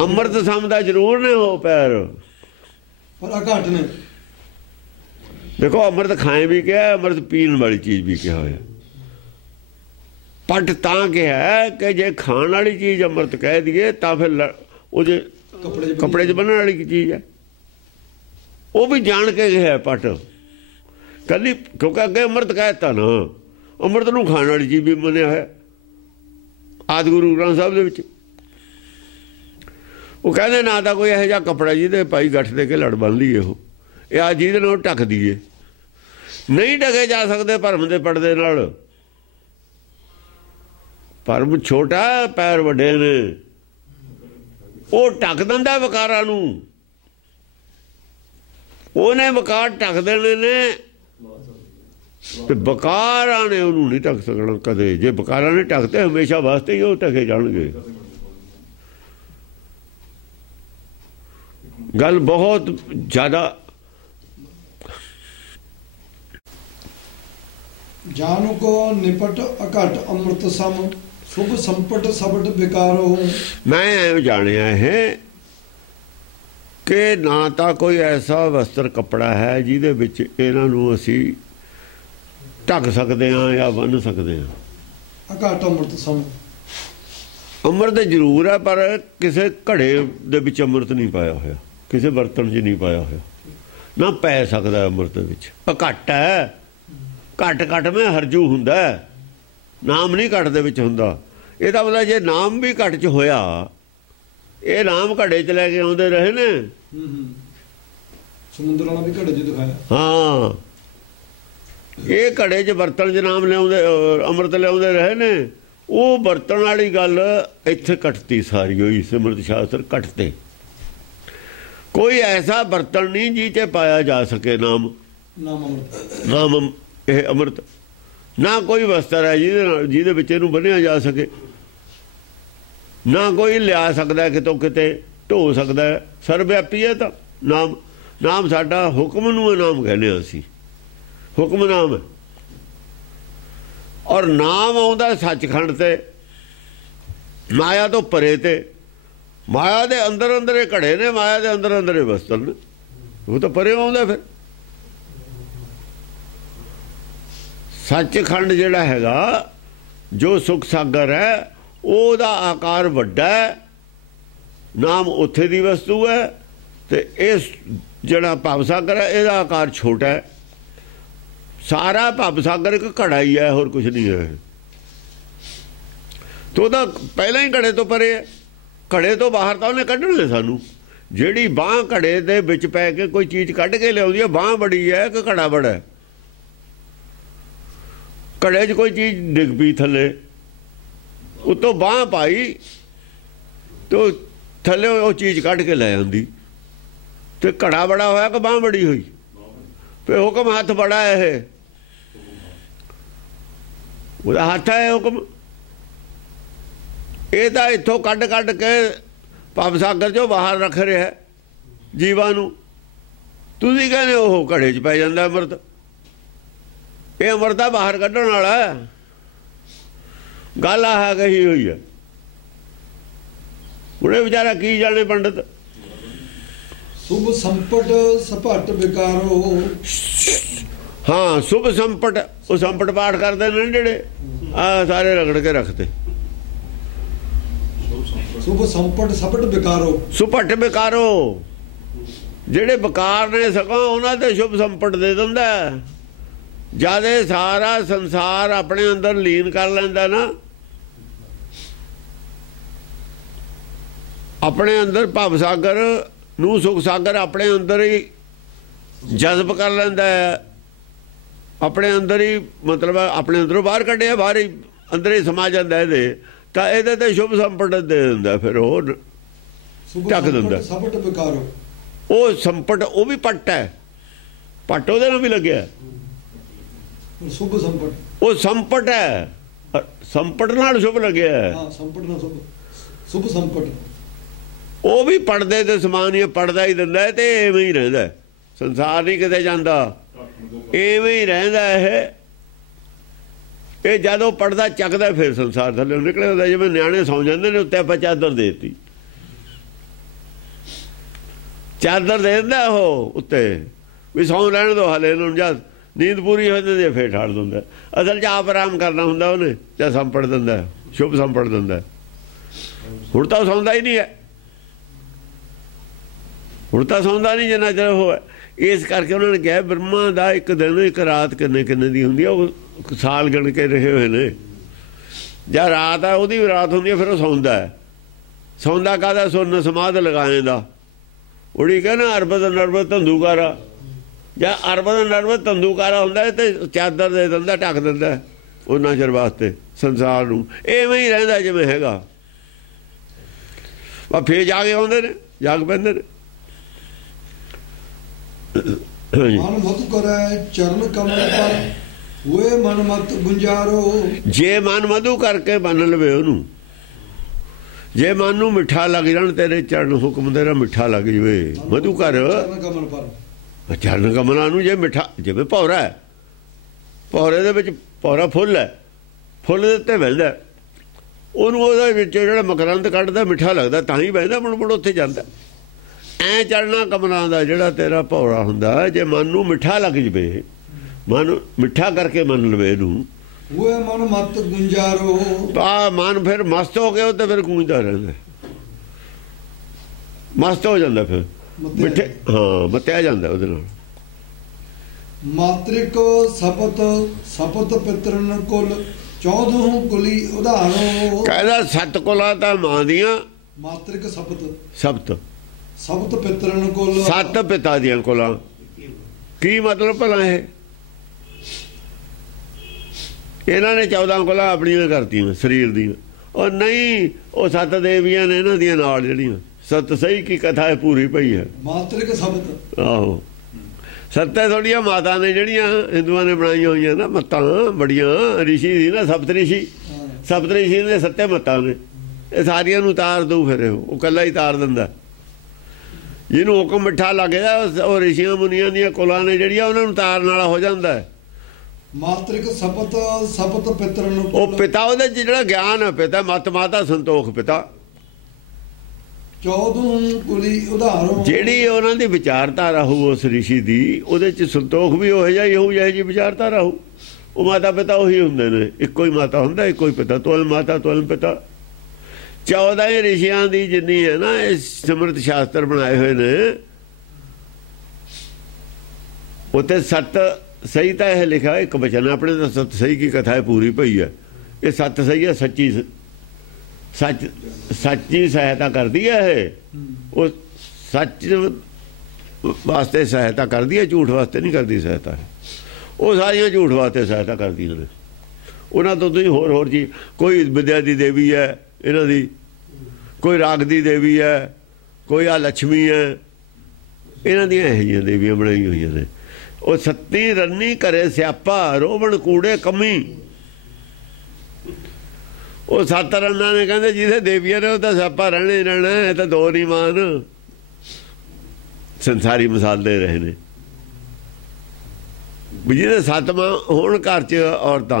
ਅੰਮ੍ਰਿਤ ਸਮ ਦਾ ਜ਼ਰੂਰ ਨੇ ਉਹ ਪੈਰ, ਪਰ ਅਘਟ ਨੇ। ਦੇਖੋ ਅੰਮ੍ਰਿਤ ਖਾਏ ਵੀ ਕਿਹਾ, ਅੰਮ੍ਰਿਤ ਪੀਣ ਵਾਲੀ ਚੀਜ਼ ਵੀ ਕਿਹਾ ਹੋਇਆ। ਪੱਟ ਤਾਂ ਕਿਹਾ ਕਿ ਜੇ ਖਾਣ ਵਾਲੀ ਚੀਜ਼ ਅੰਮ੍ਰਿਤ ਕਹਿ ਦਈਏ ਤਾਂ ਫਿਰ ਉਹਦੇ ਕੱਪੜੇ 'ਚ ਬੰਨ੍ਹਣ ਵਾਲੀ ਚੀਜ਼ ਹੈ, ਉਹ ਵੀ ਜਾਣ ਕੇ ਕਿਹਾ ਪੱਟ ਕੱਲੀ, ਕਿਉਂਕਿ ਅੱਗੇ ਅੰਮ੍ਰਿਤ ਕਹਿ ਦਿੱਤਾ ਨਾ। ਅੰਮ੍ਰਿਤ ਨੂੰ ਖਾਣ ਵਾਲੀ ਚੀਜ਼ ਵੀ ਮੰਨਿਆ ਹੋਇਆ ਆਦਿ ਗੁਰੂ ਗ੍ਰੰਥ ਸਾਹਿਬ ਦੇ ਵਿੱਚ। ਉਹ ਕਹਿੰਦੇ ਨਾ ਤਾਂ ਕੋਈ ਇਹੋ ਜਿਹਾ ਕੱਪੜਾ ਜਿਹਦੇ ਭਾਈ ਗੱਠ ਦੇ ਕੇ ਲੜ ਬੰਨ ਲਈਏ, ਉਹ ਇਹ ਆ ਜਿਹਦੇ ਨਾਲ ਢੱਕ ਦਈਏ। ਨਹੀਂ ਢਕੇ ਜਾ ਸਕਦੇ ਭਰਮ ਦੇ ਪਰਦੇ ਨਾਲ। ਭਰਮ ਛੋਟਾ, ਪੈਰ ਵੱਡੇ ਨੇ, ਉਹ ਢੱਕ ਦਿੰਦਾ ਵਿਕਾਰਾਂ ਨੂੰ। ਉਹਨੇ ਵਿਕਾਰ ਢੱਕ ਦੇਣੇ ਨੇ ਤੇ ਵਿਕਾਰਾਂ ਨੇ ਉਹਨੂੰ ਨਹੀਂ ਢੱਕ ਸਕਣਾ ਕਦੇ। ਜੇ ਵਿਕਾਰਾਂ ਨੇ ਢੱਕਦੇ ਹਮੇਸ਼ਾ ਵਾਸਤੇ ਹੀ ਉਹ ਢਕੇ ਜਾਣਗੇ। ਗੱਲ ਬਹੁਤ ਜ਼ਿਆਦਾ। ਜਾਨੂ ਕੋ ਨਿਪਟ ਅਘਟ ਅੰਮ੍ਰਿਤ ਸਮ, ਸੁਭ ਸੰਪਟ ਸਬਟ ਵਿਕਾਰੋ। ਮੈਂ ਐਂ ਜਾਣਿਆ ਹੈ ਕਿ ਨਾ ਤਾਂ ਕੋਈ ਐਸਾ ਵਸਤਰ ਕੱਪੜਾ ਹੈ ਜਿਹਦੇ ਵਿੱਚ ਇਹਨਾਂ ਨੂੰ ਅਸੀਂ ਢੱਕ ਸਕਦੇ ਹਾਂ ਜਾਂ ਬੰਨ੍ਹ ਸਕਦੇ ਹਾਂ। ਅਘਟ ਅੰਮ੍ਰਿਤ ਸਮ, ਅੰਮ੍ਰਿਤ ਜ਼ਰੂਰ ਹੈ, ਪਰ ਕਿਸੇ ਘੜੇ ਦੇ ਵਿੱਚ ਅੰਮ੍ਰਿਤ ਨਹੀਂ ਪਾਇਆ ਹੋਇਆ, ਕਿਸੇ ਬਰਤਨ 'ਚ ਨਹੀਂ ਪਾਇਆ ਹੋਇਆ, ਨਾ ਪੈ ਸਕਦਾ ਅੰਮ੍ਰਿਤ ਵਿੱਚ। ਘੱਟ ਹੈ, ਘੱਟ ਮੈਂ ਹਰਜੂ ਹੁੰਦਾ, ਨਾਮ ਨਹੀਂ ਘੱਟ ਦੇ ਵਿੱਚ ਹੁੰਦਾ। ਇਹਦਾ ਮਤਲਬ ਜੇ ਨਾਮ ਵੀ ਘੱਟ 'ਚ ਹੋਇਆ, ਇਹ ਨਾਮ ਘੜੇ 'ਚ ਲੈ ਕੇ ਆਉਂਦੇ ਰਹੇ ਨੇ। ਸਮੁੰਦਰ ਵਾਲਾ ਵੀ ਘੜੇ 'ਚ ਦਿਖਾਇਆ। ਹਾਂ, ਇਹ ਘੜੇ 'ਚ ਬਰਤਨ 'ਚ ਨਾਮ ਲਿਆਉਂਦੇ, ਅੰਮ੍ਰਿਤ ਲਿਆਉਂਦੇ ਰਹੇ ਨੇ। ਉਹ ਬਰਤਨ ਵਾਲੀ ਗੱਲ ਇੱਥੇ ਘਟਤੀ ਸਾਰੀ ਹੋਈ। ਸਿਮਰਤ ਸ਼ਾਸਤਰ ਘਟਤੇ। ਕੋਈ ਐਸਾ ਬਰਤਨ ਨਹੀਂ ਜਿਹ 'ਚ ਪਾਇਆ ਜਾ ਸਕੇ ਨਾਮ। ਇਹ ਅੰਮ੍ਰਿਤ। ਨਾ ਕੋਈ ਵਸਤਰ ਹੈ ਜਿਹਦੇ ਵਿੱਚ ਇਹਨੂੰ ਬੰਨਿਆ ਜਾ ਸਕੇ, ਨਾ ਕੋਈ ਲਿਆ ਸਕਦਾ ਕਿਤੋਂ ਕਿਤੇ ਢੋ ਸਕਦਾ। ਸਰਵਵਿਆਪੀ ਹੈ ਤਾਂ ਨਾਮ। ਨਾਮ ਸਾਡਾ ਹੁਕਮ ਨੂੰ ਨਾਮ ਕਹਿੰਦੇ ਹਾਂ ਅਸੀਂ, ਹੁਕਮ ਨਾਮ ਹੈ। ਔਰ ਨਾਮ ਆਉਂਦਾ ਸੱਚਖੰਡ ਤੇ, ਮਾਇਆ ਤੋਂ ਪਰੇ ਤੇ। ਮਾਇਆ ਦੇ ਅੰਦਰ ਅੰਦਰ ਇਹ ਘੜੇ ਨੇ, ਮਾਇਆ ਦੇ ਅੰਦਰ ਅੰਦਰ ਇਹ ਵਸਤਰ ਨੇ, ਉਹ ਤਾਂ ਪਰੇ ਆਉਂਦਾ। ਫਿਰ ਸੱਚਖੰਡ ਜਿਹੜਾ ਹੈਗਾ, ਜੋ ਸੁਖ ਸਾਗਰ ਹੈ, ਉਹਦਾ ਆਕਾਰ ਵੱਡਾ ਹੈ, ਨਾਮ ਉੱਥੇ ਦੀ ਵਸਤੂ ਹੈ। ਤੇ ਇਹ ਜਿਹੜਾ ਭਵ ਸਾਗਰ ਹੈ, ਇਹਦਾ ਆਕਾਰ ਛੋਟਾ ਹੈ। ਸਾਰਾ ਭਵ ਸਾਗਰ ਇੱਕ ਘੜਾ ਹੀ ਹੈ, ਹੋਰ ਕੁਝ ਨਹੀਂ ਹੈ। ਤੇ ਉਹਦਾ ਪਹਿਲਾਂ ਹੀ ਘੜੇ ਤੋਂ ਪਰੇ ਹੈ। ਘੜੇ ਤੋਂ ਬਾਹਰ ਤਾਂ ਉਹਨੇ ਕੱਢਣਾ ਸਾਨੂੰ। ਜਿਹੜੀ ਬਾਂਹ ਘੜੇ ਦੇ ਵਿੱਚ ਪੈ ਕੇ ਕੋਈ ਚੀਜ਼ ਕੱਢ ਕੇ ਲਿਆਉਂਦੀ ਹੈ, ਬਾਂਹ ਬੜੀ ਹੈ ਕਿ ਘੜਾ ਬੜਾ ਹੈ? ਘੜੇ 'ਚ ਕੋਈ ਚੀਜ਼ ਡਿੱਗ ਪਈ ਥੱਲੇ, ਉੱਤੋਂ ਬਾਂਹ ਪਾਈ ਤੇ ਥੱਲੇ ਉਹ ਚੀਜ਼ ਕੱਢ ਕੇ ਲੈ ਆਉਂਦੀ। ਤੇ ਘੜਾ ਬੜਾ ਹੋਇਆ ਕਿ ਬਾਂਹ ਬੜੀ ਹੋਈ? ਤੇ ਹੁਕਮ ਹੱਥ ਬੜਾ ਹੈ, ਇਹ ਉਹਦਾ ਹੱਥ ਹੈ ਹੁਕਮ। ਇਹ ਤਾਂ ਇੱਥੋਂ ਕੱਢ ਕੱਢ ਕੇ ਭਵ ਸਾਗਰ 'ਚੋਂ ਬਾਹਰ ਰੱਖ ਰਿਹਾ ਜੀਵਾਂ ਨੂੰ। ਤੁਸੀਂ ਕਹਿੰਦੇ ਉਹ ਘੜੇ 'ਚ ਪੈ ਜਾਂਦਾ ਅੰਮ੍ਰਿਤ। ਇਹ ਅੰਮ੍ਰਿਤ ਆ ਬਾਹਰ ਕੱਢਣ ਵਾਲਾ ਗੱਲ ਆਹ ਕਹੀ ਹੋਈ ਹੈ। ਉਹਨੇ ਵਿਚਾਰਾ ਕੀ ਜਾਣੇ ਪੰਡਤ। ਸੁਭ ਸੰਪਟ ਸਪਟ ਵਿਕਾਰੋ। ਹਾਂ, ਸੁਭ ਸੰਪਟ। ਉਹ ਸੰਪਟ ਪਾਠ ਕਰਦੇ ਨੇ ਜਿਹੜੇ ਆ ਸਾਰੇ ਰਗੜ ਕੇ ਰੱਖਦੇ। ਸੁਭ ਸੰਪਟ ਸਪਟ ਵਿਕਾਰੋ। ਸੁਪਟ ਵਿਕਾਰੋ, ਜਿਹੜੇ ਵਿਕਾਰ ਨੇ ਸਗੋਂ ਉਹਨਾਂ ਤੇ ਸ਼ੁਭ ਸੰਪਟ ਦੇ ਦਿੰਦਾ। ਜਦ ਇਹ ਸਾਰਾ ਸੰਸਾਰ ਆਪਣੇ ਅੰਦਰ ਲੀਨ ਕਰ ਲੈਂਦਾ ਨਾ, ਆਪਣੇ ਅੰਦਰ ਭਵ ਸਾਗਰ ਨੂੰ ਸੁਖ ਸਾਗਰ ਆਪਣੇ ਅੰਦਰ ਹੀ ਜਜ਼ਬ ਕਰ ਲੈਂਦਾ ਹੈ। ਆਪਣੇ ਅੰਦਰ ਹੀ ਮਤਲਬ ਆਪਣੇ ਅੰਦਰੋਂ ਬਾਹਰ ਕੱਢਿਆ, ਬਾਹਰ ਹੀ ਅੰਦਰ ਹੀ ਸਮਾ ਜਾਂਦਾ ਇਹਦੇ। ਤਾਂ ਇਹਦੇ ਤੇ ਸ਼ੁਭ ਸੰਪਟ ਦੇ ਦਿੰਦਾ। ਫਿਰ ਉਹ ਢੱਕ ਦਿੰਦਾ। ਸੰਪਟ ਵਿਕਾਰੋ, ਉਹ ਸੰਪਟ ਉਹ ਵੀ ਪੱਟ ਹੈ, ਪੱਟ ਉਹਦੇ ਨਾਲ ਵੀ ਲੱਗਿਆ। ਸ਼ੁਭ ਸੰਪਟ ਉਹ ਸੰਪਟ ਹੈ, ਸੰਪਟ ਨਾਲ ਸ਼ੁਭ ਲੱਗਿਆ। ਹਾਂ, ਸੰਪਟ ਨਾਲ ਸ਼ੁਭ, ਸ਼ੁਭ ਸੰਪਟ। ਉਹ ਵੀ ਪੜਦੇ ਦੇ ਸਮਾਨ ਹੀ ਪੜਦਾ ਹੀ ਦਿੰਦਾ। ਤੇ ਐਵੇਂ ਹੀ ਰਹਿੰਦਾ ਸੰਸਾਰ, ਨਹੀਂ ਕਿਤੇ ਜਾਂਦਾ, ਐਵੇਂ ਹੀ ਰਹਿੰਦਾ। ਇਹ ਜਦੋਂ ਪੜਦਾ ਚੱਕਦਾ ਫਿਰ ਸੰਸਾਰ ਥੱਲੇ ਨਿਕਲੇ ਹੁੰਦਾ। ਜਿਵੇਂ ਨਿਆਣੇ ਸੌਂ ਜਾਂਦੇ ਨੇ, ਉੱਤੇ ਆਪਾਂ ਚਾਦਰ ਦੇ ਦਿੱਤੀ, ਚਾਦਰ ਦੇ ਦਿੰਦਾ ਉਹ ਉੱਤੇ ਵੀ ਸੌਂ ਰਹਿਣ ਦੋ ਹਾਲੇ ਇਹਨੂੰ। ਜਦ ਨੀਂਦ ਪੂਰੀ ਹੋ ਜਾਂਦੀ ਫਿਰ ਠਾੜ ਦਿੰਦਾ। ਅਸਲ 'ਚ ਆਪ ਆਰਾਮ ਕਰਨਾ ਹੁੰਦਾ ਉਹਨੇ, ਜਾਂ ਸੰਪੜ ਦਿੰਦਾ, ਸ਼ੁਭ ਸੰਪੜ ਦਿੰਦਾ। ਹੁਣ ਤਾਂ ਸੌਂਦਾ ਹੀ ਨਹੀਂ ਹੈ, ਹੁਣ ਤਾਂ ਸੌਂਦਾ ਨਹੀਂ ਜਿੰਨਾ ਚਿਰ ਉਹ ਹੈ। ਇਸ ਕਰਕੇ ਉਹਨਾਂ ਨੇ ਕਿਹਾ ਬ੍ਰਹਮਾ ਦਾ ਇੱਕ ਦਿਨ ਇੱਕ ਰਾਤ ਕਿੰਨੇ ਕਿੰਨੇ ਦੀ ਹੁੰਦੀ ਆ, ਉਹ ਸਾਲ ਗਿਣ ਕੇ ਰਹੇ ਹੋਏ ਨੇ। ਜਾਂ ਰਾਤ ਆ ਉਹਦੀ ਵੀ ਰਾਤ ਹੁੰਦੀ ਹੈ, ਫਿਰ ਉਹ ਸੌਂਦਾ ਹੈ। ਸੌਂਦਾ ਕਾਹਦਾ? ਸੁਰਨ ਸਮਾਧ ਲਗਾਏ ਦਾ। ਉੜੀ ਕਹਿੰਦਾ ਅਰਬਦ ਨਰਬਦ ਧੰਦੂਕਾਰਾ, ਜਾਂ ਅਰਬਦ ਨਰਬਦ ਧੰਦੂਕਾਰਾ ਹੁੰਦਾ ਤੇ ਚਾਦਰ ਦੇ ਦਿੰਦਾ, ਢੱਕ ਦਿੰਦਾ ਉਹਨਾਂ ਚਿਰ ਵਾਸਤੇ ਸੰਸਾਰ ਨੂੰ। ਐਵੇਂ ਹੀ ਰਹਿੰਦਾ ਜਿਵੇਂ ਹੈਗਾ। ਫੇਰ ਜਾ ਕੇ ਆਉਂਦੇ ਨੇ, ਜਾਗ ਪੈਂਦੇ ਨੇ। ਮਨ ਮਤ ਕਰੈ ਚਰਨ ਕਮਲ ਪਰ ਹੋਏ ਮਨ ਮਤ ਗੁੰਜਾਰੋ। ਜੇ ਮਨ ਮਧੂ ਕਰਕੇ ਮੰਨ ਲਵੇ ਉਹਨੂੰ, ਜੇ ਮਨ ਨੂੰ ਮਿੱਠਾ ਲੱਗ ਜਾਣ ਤੇਰੇ ਚਰਨ ਹੁਕਮ ਤੇਰਾ ਮਿੱਠਾ ਲੱਗ ਜਵੇ। ਮਧੂ ਕਰ ਚਰਨ ਕਮਲ ਪਰ, ਚਰਨ ਕਮਲਾਂ ਨੂੰ ਜੇ ਮਿੱਠਾ, ਜਿਵੇਂ ਭੌਰਾ ਹੈ, ਭੌਰੇ ਦੇ ਵਿੱਚ ਭੌਰਾ ਫੁੱਲ ਹੈ, ਫੁੱਲ ਦੇ ਉੱਤੇ ਬਹਿੰਦਾ, ਉਹਨੂੰ ਉਹਦੇ ਵਿੱਚ ਜਿਹੜਾ ਮਕਰੰਦ ਕੱਢਦਾ ਮਿੱਠਾ ਲੱਗਦਾ, ਤਾਂ ਹੀ ਬਹਿੰਦਾ, ਮੁੜ ਮੁੜ ਉੱਥੇ ਜਾਂਦਾ। ਐ ਚੜਨਾ ਕਮਲਾਂ ਦਾ ਜਿਹੜਾ ਤੇਰਾ ਭੌਰਾ ਹੁੰਦਾ, ਜੇ ਮਨ ਨੂੰ ਮਿੱਠਾ ਲੱਗ ਜਵੇ, ਮਨ ਮਿੱਠਾ ਕਰਕੇ ਮੰਨ ਲਵੇ ਇਹਨੂੰ, ਉਹ ਮਨ ਮਤ ਗੁੰਜਾਰੋ। ਤਾਂ ਮਨ ਫਿਰ ਮਸਤ ਹੋ ਗਿਆ, ਤੇ ਫਿਰ ਗੂੰਜਦਾ ਰਹਿੰਦਾ, ਮਸਤ ਹੋ ਜਾਂਦਾ, ਫਿਰ ਮਿੱਠੇ ਹਾਂ ਮਤਿਆ ਜਾਂਦਾ ਉਹਦੇ ਨਾਲ। ਮਾਤ੍ਰਿਕ ਸਪਤ ਸਪਤ ਪਿਤਰਨ ਕੁਲ 14 ਕੁਲੀ ਉਦਾਹਰੋ। ਕਹਿੰਦਾ 7 ਕੁਲਾਂ ਤਾਂ ਮਾਂ ਦੀਆਂ, ਮਾਤ੍ਰਿਕ ਸਪਤ ਸਪਤ ਸਪਤ ਪਿਤਰਨ ਕੁਲ, 7 ਪਿਤਾ ਦੀਆਂ ਕੁਲਾਂ। ਕੀ ਮਤਲਬ ਭਲਾ ਇਹ? ਇਹਨਾਂ ਨੇ 14 ਕੁਲਾਂ ਆਪਣੀਆਂ ਕਰਤੀਆਂ ਸਰੀਰ ਦੀਆਂ। ਉਹ ਨਹੀਂ, ਉਹ 7 ਦੇਵੀਆਂ ਨੇ ਇਹਨਾਂ ਦੀਆਂ ਨਾਲ ਜਿਹੜੀਆਂ। ਸਤ ਸਹੀ ਕੀ ਕਥਾ ਹੈ, ਪੂਰੀ ਪਈ ਹੈ। ਮਾਤ੍ਰਿਕ ਸਪਤ, ਆਹੋ ਸੱਤੇ ਥੋੜੀਆਂ ਮਾਤਾ ਨੇ ਜਿਹੜੀਆਂ ਹਿੰਦੂਆਂ ਨੇ ਬਣਾਈਆਂ ਹੋਈਆਂ ਨਾ ਮੱਤਾਂ ਬੜੀਆਂ ਰਿਸ਼ੀ ਸੀ ਨਾ ਸਪਤ ਰਿਸ਼ੀ ਦੇ ਸੱਤੇ ਮੱਤਾਂ ਨੇ ਇਹ ਸਾਰੀਆਂ ਨੂੰ ਤਾਰ ਦਊ ਫਿਰ ਉਹ ਇਕੱਲਾ ਹੀ ਤਾਰ ਦਿੰਦਾ ਜਿਹਨੂੰ ਹੁਕਮ ਮਿੱਠਾ ਲੱਗ ਜਾ ਉਹ ਰਿਸ਼ੀਆਂ ਮੁਨੀਆਂ ਦੀਆਂ ਕੁਲਾਂ ਨੇ ਜਿਹੜੀਆਂ ਉਹਨਾਂ ਨੂੰ ਤਾਰਨ ਵਾਲਾ ਹੋ ਜਾਂਦਾ ਮਾਤ੍ਰਿਕ ਸਪਤ ਪਿਤਰ ਨੂੰ ਉਹ ਪਿਤਾ ਉਹਦੇ ਜਿਹੜਾ ਗਿਆਨ ਹੈ ਪਿਤਾ ਮਤ ਮਾਤਾ ਸੰਤੋਖ ਪਿਤਾ 14 ਕੁਲੀ ਉਦਾਹਰੋ ਜਿਹੜੀ ਉਹਨਾਂ ਦੀ ਵਿਚਾਰਧਾਰਾ ਹੋਊ ਉਸ ਰਿਸ਼ੀ ਦੀ ਉਹਦੇ ਚ ਸੰਤੋਖ ਵੀ ਉਹ ਜਿਹਾ ਹੀ ਹੋਊ ਜਿਹੀ ਵਿਚਾਰਧਾਰਾ ਹੋਊ ਉਹ ਮਾਤਾ ਪਿਤਾ ਉਹੀ ਹੁੰਦੇ ਨੇ ਇੱਕੋ ਹੀ ਮਾਤਾ ਹੁੰਦਾ ਇੱਕੋ ਹੀ ਪਿਤਾ ਤੁਲ ਮਾਤਾ ਤੁਲ ਪਿਤਾ 14 ਰਿਸ਼ੀਆਂ ਦੀ ਜਿੰਨੀ ਹੈ ਨਾ ਇਹ ਸਮਰਥ ਸ਼ਾਸਤਰ ਬਣਾਏ ਹੋਏ ਨੇ ਉੱਤੇ ਸੱਤ ਸਹੀ ਤਾਂ ਇਹ ਲਿਖਾ ਇੱਕ ਬਚਨ ਆਪਣੇ ਤਾਂ ਸੱਤ ਸਹੀ ਕੀ ਕਥਾ ਹੈ ਪੂਰੀ ਪਈ ਹੈ ਇਹ ਸੱਤ ਸਹੀ ਹੈ ਸੱਚੀ ਸਹਾਇਤਾ ਕਰਦੀ ਹੈ ਇਹ ਉਹ ਸੱਚ ਵਾਸਤੇ ਸਹਾਇਤਾ ਕਰਦੀ ਹੈ ਝੂਠ ਵਾਸਤੇ ਨਹੀਂ ਕਰਦੀ ਸਹਾਇਤਾ ਉਹ ਸਾਰੀਆਂ ਝੂਠ ਵਾਸਤੇ ਸਹਾਇਤਾ ਕਰਦੀਆਂ ਨੇ ਉਹਨਾਂ ਤੋਂ ਤੁਸੀਂ ਹੋਰ ਚੀਜ਼ ਕੋਈ ਵਿਦਿਆ ਦੀ ਦੇਵੀ ਹੈ ਇਹਨਾਂ ਦੀ ਕੋਈ ਰਾਗ ਦੀ ਦੇਵੀ ਹੈ ਕੋਈ ਆ ਲక్ష్ਮੀ ਹੈ ਇਹਨਾਂ ਦੀਆਂ ਇਹੋ ਜਿਹੀਆਂ ਦੇਵੀਆਂ ਬਣਾਈਆਂ ਹੋਈਆਂ ਨੇ ਉਹ ਸੱਤੀ ਰੰਨੀ ਕਰੇ ਸਿਆਪਾ ਰੋਵਣ ਕੂੜੇ ਕਮੀ ਉਹ ਸੱਤ ਰੰਨਾਂ ਨੇ ਕਹਿੰਦੇ ਜਿਹਦੇ ਦੇਵੀਆਂ ਨੇ ਉਹ ਤਾਂ ਸਿਆਪਾ ਰਹਿਣੇ ਰਹਿਣਾ ਇਹ ਤਾਂ ਦੋ ਨਹੀਂ ਮਾਨ ਸੰਸਾਰੀ ਮਿਸਾਲ ਦੇ ਰਹੇ ਨੇ ਵੀ ਜਿਹਦੇ ਸੱਤਵਾਂ ਹੋਣ ਘਰ 'ਚ ਔਰਤਾਂ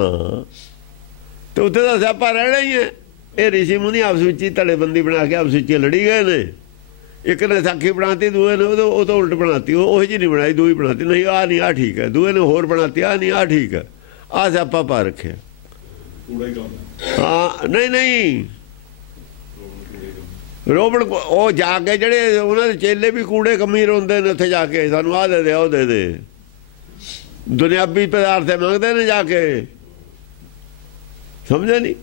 ਤੇ ਉੱਥੇ ਤਾਂ ਸਿਆਪਾ ਰਹਿਣਾ ਹੀ ਹੈ ਇਹ ਰਿਸ਼ੀ ਮੁਨੀ ਆਪਸ ਵਿੱਚ ਹੀ ਧੜੇਬੰਦੀ ਬਣਾ ਕੇ ਆਪਸ ਵਿੱਚ ਲੜੀ ਗਏ ਨੇ ਇੱਕ ਨੇ ਸਾਖੀ ਬਣਾਤੀ ਦੂਏ ਨੇ ਉਹ ਤਾਂ ਉਲਟ ਬਣਾਤੀ ਉਹ ਜਿਹੀ ਨਹੀਂ ਬਣਾਈ ਦੂਈ ਬਣਾਤੀ ਨਹੀਂ ਆਹ ਨਹੀਂ ਆਹ ਠੀਕ ਹੈ ਦੂਏ ਨੇ ਹੋਰ ਬਣਾਤੀ ਆਹ ਨਹੀਂ ਆਹ ਠੀਕ ਹੈ ਆਹ ਸਿਆਪਾ ਪਾ ਰੱਖਿਆ ਹਾਂ ਨਹੀਂ ਰੋਬਣ ਉਹ ਜਾ ਕੇ ਜਿਹੜੇ ਉਹਨਾਂ ਦੇ ਚੇਲੇ ਵੀ ਕੂੜੇ ਕੰਮੀ ਰੋਂਦੇ ਨੇ ਉੱਥੇ ਜਾ ਕੇ ਸਾਨੂੰ ਆਹ ਦੇ ਦੇ ਉਹ ਦੇ ਦੇ ਦੁਨਿਆਵੀ ਪਦਾਰਥ ਮੰਗਦੇ ਨੇ ਜਾ ਕੇ ਸਮਝੇ ਨਹੀਂ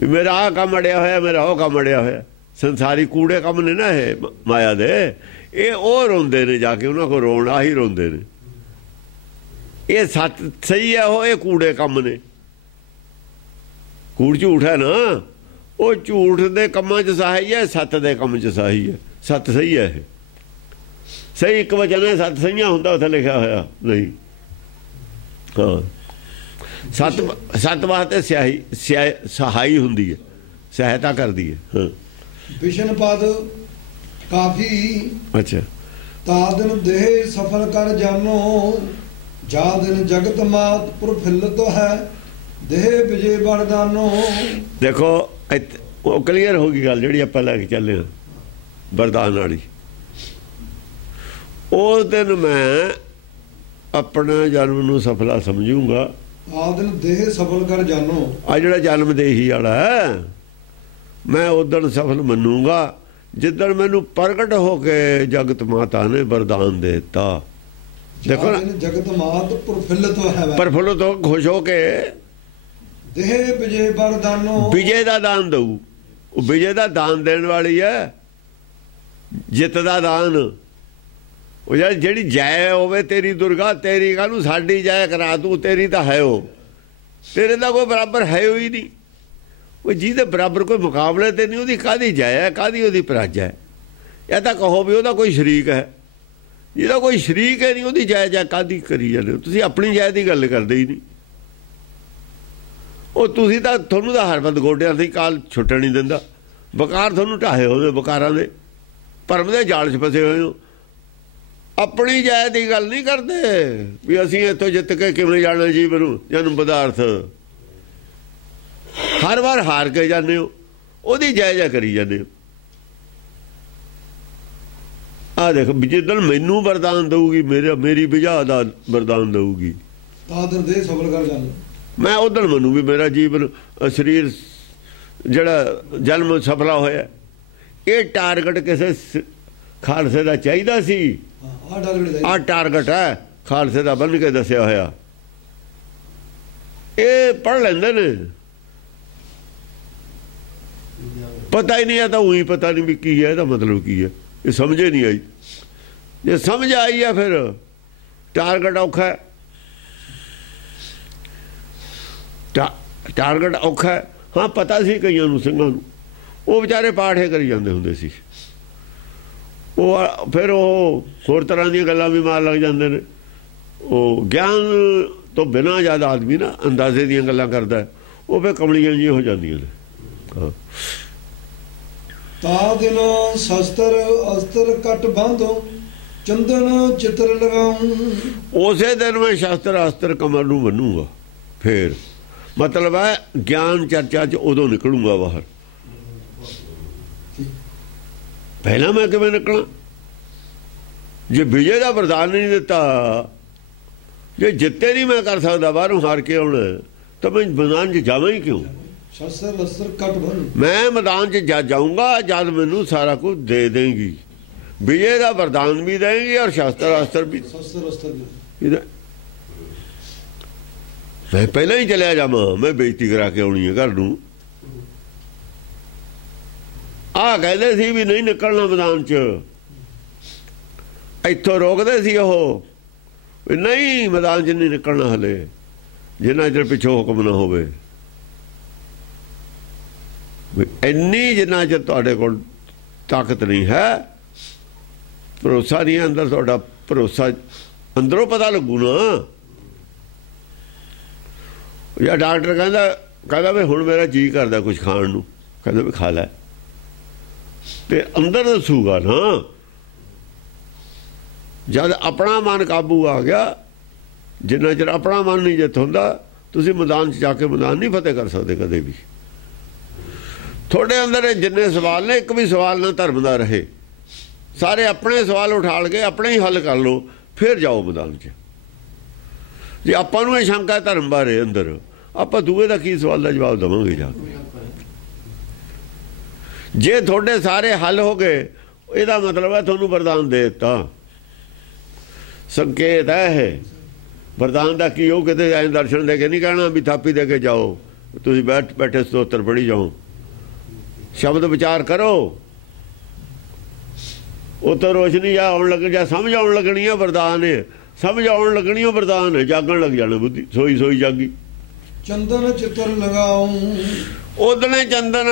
ਵੀ ਮੇਰਾ ਆਹ ਕੰਮ ਅੜਿਆ ਹੋਇਆ ਮੇਰਾ ਉਹ ਕੰਮ ਅੜਿਆ ਹੋਇਆ ਸੰਸਾਰੀ ਕੂੜੇ ਕੰਮ ਨੇ ਨਾ ਇਹ ਮਾਇਆ ਦੇ ਇਹ ਉਹ ਰੋਂਦੇ ਨੇ ਜਾ ਕੇ ਉਹਨਾਂ ਕੋਲ ਰੋਣ ਆਹੀ ਰੋਂਦੇ ਨੇ ਇਹ ਸੱਤ ਸਹੀ ਹੈ ਉਹ ਇਹ ਕੂੜੇ ਕੰਮ ਨੇ ਕੂੜ ਝੂਠ ਹੈ ਨਾ ਉਹ ਝੂਠ ਦੇ ਕੰਮਾਂ 'ਚ ਸਹੀ ਹੈ ਸੱਤ ਦੇ ਕੰਮ 'ਚ ਸਹੀ ਹੈ ਸੱਤ ਸਹੀ ਹੈ ਇਹ ਸਹੀ ਇੱਕ ਵਚਨ ਹੈ ਸੱਤ ਸਹੀਆਂ ਹੁੰਦਾ ਉੱਥੇ ਲਿਖਿਆ ਹੋਇਆ ਨਹੀਂ ਹਾਂ ਸੱਤ ਵਾਸਤੇ ਸਹਾਈ ਹੁੰਦੀ ਹੈ ਸਹਾਇਤਾ ਕਰਦੀ ਹੈ ਹਾਂ ਵਿਸ਼ਨ ਪਦ ਕਾਫੀ ਅੱਛਾ ਤਾ ਦਿਨ ਦੇਹ ਸਫਲ ਕਰ ਜਾਨੋ ਜਾ ਦਿਨ ਜਗਤ ਮਾਤ ਪ੍ਰਫੁੱਲਤ ਹੈ ਦੇਹ ਵਿਜੇ ਵਰਦਾਨੋ ਦੇਖੋ ਉਹ ਕਲੀਅਰ ਹੋ ਗਈ ਗੱਲ ਜਿਹੜੀ ਆਪਾਂ ਲੈ ਕੇ ਚੱਲੇ ਹਾਂ ਵਰਦਾਨ ਵਾਲੀ ਉਸ ਦਿਨ ਮੈਂ ਆਪਣਾ ਜਨਮ ਨੂੰ ਸਫਲਾ ਸਮਝੂੰਗਾ ਆ ਦਿਨ ਦੇਹ ਸਫਲ ਕਰ ਜਾਨੋ ਆ ਜਿਹੜਾ ਜਨਮ ਦੇਹੀ ਵਾਲਾ ਹੈ ਮੈਂ ਉਦਣ ਸਫਲ ਮੰਨੂਗਾ ਜਿੱਦਣ ਮੈਨੂੰ ਪ੍ਰਗਟ ਹੋ ਕੇ ਜਗਤ ਮਾਤਾ ਨੇ ਵਰਦਾਨ ਦੇ ਦਿੱਤਾ ਦੇਖੋ ਨਾ ਜਗਤ ਮਾਤ ਪ੍ਰਫੁੱਲਤ ਹੈ ਪ੍ਰਫੁੱਲਤ ਹੋ ਖੁਸ਼ ਹੋ ਕੇ ਦੇਹ ਵਿਜੇ ਵਰਦਾਨੋ ਵਿਜੇ ਦਾ ਦਾਨ ਦਊ ਉਹ ਵਿਜੇ ਦਾ ਦਾਨ ਦੇਣ ਵਾਲੀ ਹੈ ਜਿੱਤ ਦਾ ਦਾਨ ਉਹ ਜਿਹੜੀ ਜੈ ਹੋਵੇ ਤੇਰੀ ਦੁਰਗਾ ਤੇਰੀ ਕਾਹਨੂੰ ਸਾਡੀ ਜੈ ਕਰਾ ਤੂੰ ਤੇਰੀ ਤਾਂ ਹੈ ਉਹ ਤੇਰੇ ਦਾ ਕੋਈ ਬਰਾਬਰ ਹੈ ਹੀ ਨਹੀਂ ਉਹ ਜਿਹਦੇ ਬਰਾਬਰ ਕੋਈ ਮੁਕਾਬਲੇ ਤੇ ਨਹੀਂ ਉਹਦੀ ਕਾਹਦੀ ਜੈ ਹੈ ਕਾਹਦੀ ਉਹਦੀ ਪਰਾਜਾ ਹੈ ਇਹ ਤਾਂ ਕਹੋ ਵੀ ਉਹਦਾ ਕੋਈ ਸ਼ਰੀਕ ਹੈ ਜਿਹਦਾ ਕੋਈ ਸ਼ਰੀਕ ਹੈ ਨਹੀਂ ਉਹਦੀ ਜੈ ਕਾਹਦੀ ਕਰੀ ਜਾਂਦੇ ਹੋ ਤੁਸੀਂ ਆਪਣੀ ਜੈ ਦੀ ਗੱਲ ਕਰਦੇ ਹੀ ਨਹੀਂ ਉਹ ਤੁਸੀਂ ਤਾਂ ਤੁਹਾਨੂੰ ਤਾਂ ਹਰ ਬੰਦ ਗੋਡਿਆਂ ਦੀ ਕਾਲ ਛੁੱਟਣ ਨਹੀਂ ਦਿੰਦਾ ਬਕਾਰ ਤੁਹਾਨੂੰ ਢਾਹੇ ਹੋਵੇ ਬਕਾਰਾਂ ਦੇ ਭਰਮ ਦੇ ਜਾਲ 'ਚ ਫਸੇ ਹੋਏ ਹੋ ਆਪਣੀ ਜੈ ਦੀ ਗੱਲ ਨਹੀਂ ਕਰਦੇ ਵੀ ਅਸੀਂ ਇੱਥੋਂ ਜਿੱਤ ਕੇ ਕਿਵੇਂ ਜਾਣਾ ਜੀਵਨ ਨੂੰ ਜਨਮ ਪਦਾਰਥ ਹਰ ਵਾਰ ਹਾਰ ਕੇ ਜਾਂਦੇ ਹੋ ਉਹਦੀ ਜੈ ਕਰੀ ਜਾਂਦੇ ਹੋ ਆ ਦੇਖ ਜਿੱਦਣ ਮੈਨੂੰ ਵਰਦਾਨ ਦਊਗੀ ਮੇਰੀ ਵਿਜਾ ਦਾ ਵਰਦਾਨ ਦਊਗੀ ਤਾਂ ਦਿਨ ਦੇਹ ਸਫਲ ਕਰ ਜਾਨੋ ਮੈਂ ਉਦੋਂ ਮੰਨੂ ਵੀ ਮੇਰਾ ਜੀਵਨ ਸਰੀਰ ਜਿਹੜਾ ਜਨਮ ਸਫਲਾ ਹੋਇਆ ਇਹ ਟਾਰਗੇਟ ਕਿਸੇ ਖਾਲਸੇ ਦਾ ਚਾਹੀਦਾ ਸੀ ਆਹ ਟਾਰਗੇਟ ਹੈ ਖਾਲਸੇ ਦਾ ਬੰਨ ਕੇ ਦੱਸਿਆ ਹੋਇਆ ਇਹ ਪੜ੍ਹ ਲੈਂਦੇ ਨੇ ਪਤਾ ਹੀ ਨਹੀਂ ਆ ਤਾਂ ਉਹੀ ਪਤਾ ਨਹੀਂ ਵੀ ਕੀ ਹੈ ਇਹਦਾ ਮਤਲਬ ਕੀ ਹੈ ਇਹ ਸਮਝੇ ਨਹੀਂ ਆਈ ਜੇ ਸਮਝ ਆਈ ਆ ਫਿਰ ਟਾਰਗੇਟ ਔਖਾ ਹੈ ਟਾਰਗੇਟ ਔਖਾ ਹੈ ਹਾਂ ਪਤਾ ਸੀ ਕਈਆਂ ਨੂੰ ਸਿੰਘਾਂ ਨੂੰ ਉਹ ਵਿਚਾਰੇ ਪਾਠੇ ਕਰੀ ਜਾਂਦੇ ਹੁੰਦੇ ਸੀ ਉਹ ਫਿਰ ਉਹ ਹੋਰ ਤਰ੍ਹਾਂ ਦੀਆਂ ਗੱਲਾਂ ਵੀ ਮਾਰ ਲੱਗ ਜਾਂਦੇ ਨੇ। ਉਹ ਗਿਆਨ ਤੋਂ ਬਿਨਾਂ ਜਦ ਆਦਮੀ ਨਾ ਅੰਦਾਜ਼ੇ ਦੀਆਂ ਗੱਲਾਂ ਕਰਦਾ ਉਹ ਫਿਰ ਕਮਲੀਆਂ ਜਿਹੀਆਂ ਹੋ ਜਾਂਦੀਆਂ ਨੇ। ਤਾ ਦਿਨ ਸ਼ਸਤਰ ਅਸਤਰ ਕਟ ਬੰਧੋ ਚੰਦਨ ਚਿੱਤਰ ਲਗਾਉਂ। ਉਸੇ ਦਿਨ ਮੈਂ ਸ਼ਸਤਰ ਅਸਤਰ ਕਮਰ ਨੂੰ ਬੰਨੂਗਾ। ਫਿਰ ਮਤਲਬ ਹੈ ਗਿਆਨ ਚਰਚਾ 'ਚ ਉਦੋਂ ਨਿਕਲੂੰਗਾ ਬਾਹਰ। ਪਹਿਲਾਂ ਮੈਂ ਕਿਵੇਂ ਨਿਕਲਾਂ? ਜੇ ਵਿਜੇ ਦਾ ਵਰਦਾਨ ਨਹੀਂ ਦਿੱਤਾ, ਜੇ ਜਿੱਤੇ ਨਹੀਂ ਮੈਂ ਕਰ ਸਕਦਾ, ਬਾਹਰੋਂ ਹਾਰ ਕੇ ਆਉਣਾ, ਤਾਂ ਮੈਂ ਮੈਦਾਨ 'ਚ ਜਾਵਾਂ ਹੀ ਕਿਉਂ? ਸ਼ਸਤਰ ਅਸਤਰ ਕਟ ਬੰਧ। ਮੈਂ ਮੈਦਾਨ 'ਚ ਜਾਊਂਗਾ ਜਦ ਮੈਨੂੰ ਸਾਰਾ ਕੁਝ ਦੇ ਦੇਂਗੀ। ਵਿਜੇ ਦਾ ਵਰਦਾਨ ਵੀ ਦੇਂਗੀ ਔਰ ਸ਼ਸਤਰ ਅਸਤਰ ਵੀ। ਸ਼ਸਤਰ ਅਸਤਰ ਮੈਂ ਪਹਿਲਾਂ ਹੀ ਚਲਿਆ ਜਾਵਾਂ, ਮੈਂ ਬੇਇੱਜ਼ਤੀ ਕਰਾ ਕੇ ਆਉਣੀ ਹੈ ਘਰ ਨੂੰ। ਆਹ ਕਹਿੰਦੇ ਸੀ ਵੀ ਨਹੀਂ ਨਿਕਲਣਾ ਮੈਦਾਨ 'ਚ, ਇੱਥੋਂ ਰੋਕਦੇ ਸੀ ਉਹ ਵੀ ਨਹੀਂ ਮੈਦਾਨ 'ਚ ਨਹੀਂ ਨਿਕਲਣਾ ਹਲੇ, ਜਿੰਨਾ ਚਿਰ ਪਿੱਛੋਂ ਹੁਕਮ ਨਾ ਹੋਵੇ। ਇੰਨੀ ਜਿੰਨਾ ਚਿਰ ਤੁਹਾਡੇ ਕੋਲ ਤਾਕਤ ਨਹੀਂ ਹੈ, ਭਰੋਸਾ ਨਹੀਂ ਅੰਦਰ ਤੁਹਾਡਾ, ਭਰੋਸਾ ਅੰਦਰੋਂ ਪਤਾ ਲੱਗੂ ਨਾ। ਜਾਂ ਡਾਕਟਰ ਕਹਿੰਦਾ ਵੀ ਹੁਣ ਮੇਰਾ ਜੀ ਕਰਦਾ ਕੁਝ ਖਾਣ ਨੂੰ, ਕਹਿੰਦਾ ਵੀ ਖਾ ਲੈ, ਤੇ ਅੰਦਰ ਦੱਸੂਗਾ ਨਾ। ਜਦ ਆਪਣਾ ਮਨ ਕਾਬੂ ਆ ਗਿਆ, ਜਿੰਨਾ ਚਿਰ ਆਪਣਾ ਮਨ ਨਹੀਂ ਜਿੱਤ ਹੁੰਦਾ, ਤੁਸੀਂ ਮੈਦਾਨ 'ਚ ਜਾ ਕੇ ਮੈਦਾਨ ਨਹੀਂ ਫਤਿਹ ਕਰ ਸਕਦੇ ਕਦੇ ਵੀ। ਤੁਹਾਡੇ ਅੰਦਰ ਜਿੰਨੇ ਸਵਾਲ ਨੇ, ਇੱਕ ਵੀ ਸਵਾਲ ਨਾ ਧਰਮ ਦਾ ਰਹੇ। ਸਾਰੇ ਆਪਣੇ ਸਵਾਲ ਉਠਾ ਕੇ ਆਪਣੇ ਹੀ ਹੱਲ ਕਰ ਲਓ, ਫਿਰ ਜਾਓ ਮੈਦਾਨ 'ਚ। ਜੇ ਆਪਾਂ ਨੂੰ ਇਹ ਸ਼ੰਕਾ ਧਰਮ ਬਾਰੇ ਅੰਦਰ, ਆਪਾਂ ਦੂਏ ਦਾ ਕੀ ਸਵਾਲ ਦਾ ਜਵਾਬ ਦੇਵਾਂਗੇ ਜਾ ਕੇ? ਜੇ ਤੁਹਾਡੇ ਸਾਰੇ ਹੱਲ ਹੋ ਗਏ, ਇਹਦਾ ਮਤਲਬ ਹੈ ਤੁਹਾਨੂੰ ਵਰਦਾਨ ਦੇ ਦਿੱਤਾ। ਸੰਕੇਤ ਹੈ ਇਹ ਵਰਦਾਨ ਦਾ। ਕੀ ਉਹ ਕਿਤੇ ਐਂ ਦਰਸ਼ਨ ਦੇ ਕੇ ਨਹੀਂ ਕਹਿਣਾ ਵੀ ਥਾਪੀ ਦੇ ਕੇ ਜਾਓ, ਤੁਸੀਂ ਬੈਠੇ ਸਤੋਤਰ ਪੜ੍ਹੀ ਜਾਓ, ਸ਼ਬਦ ਵਿਚਾਰ ਕਰੋ, ਉੱਤੋਂ ਰੋਸ਼ਨੀ ਜਾਂ ਆਉਣ ਲੱਗ ਜਾਂ ਸਮਝ ਆਉਣ ਲੱਗਣੀ ਆ। ਵਰਦਾਨ ਹੈ, ਸਮਝ ਆਉਣ ਲੱਗਣੀ ਉਹ ਵਰਦਾਨ ਹੈ। ਜਾਗਣ ਲੱਗ ਜਾਣਾ ਬੁੱਧੀ, ਸੋਈ ਸੋਈ ਜਾਗੀ। ਚੰਦਨ ਚਿੱਤਰ ਲਗਾਉਂ। ਉਹਦਨੇ ਚੰਦਨ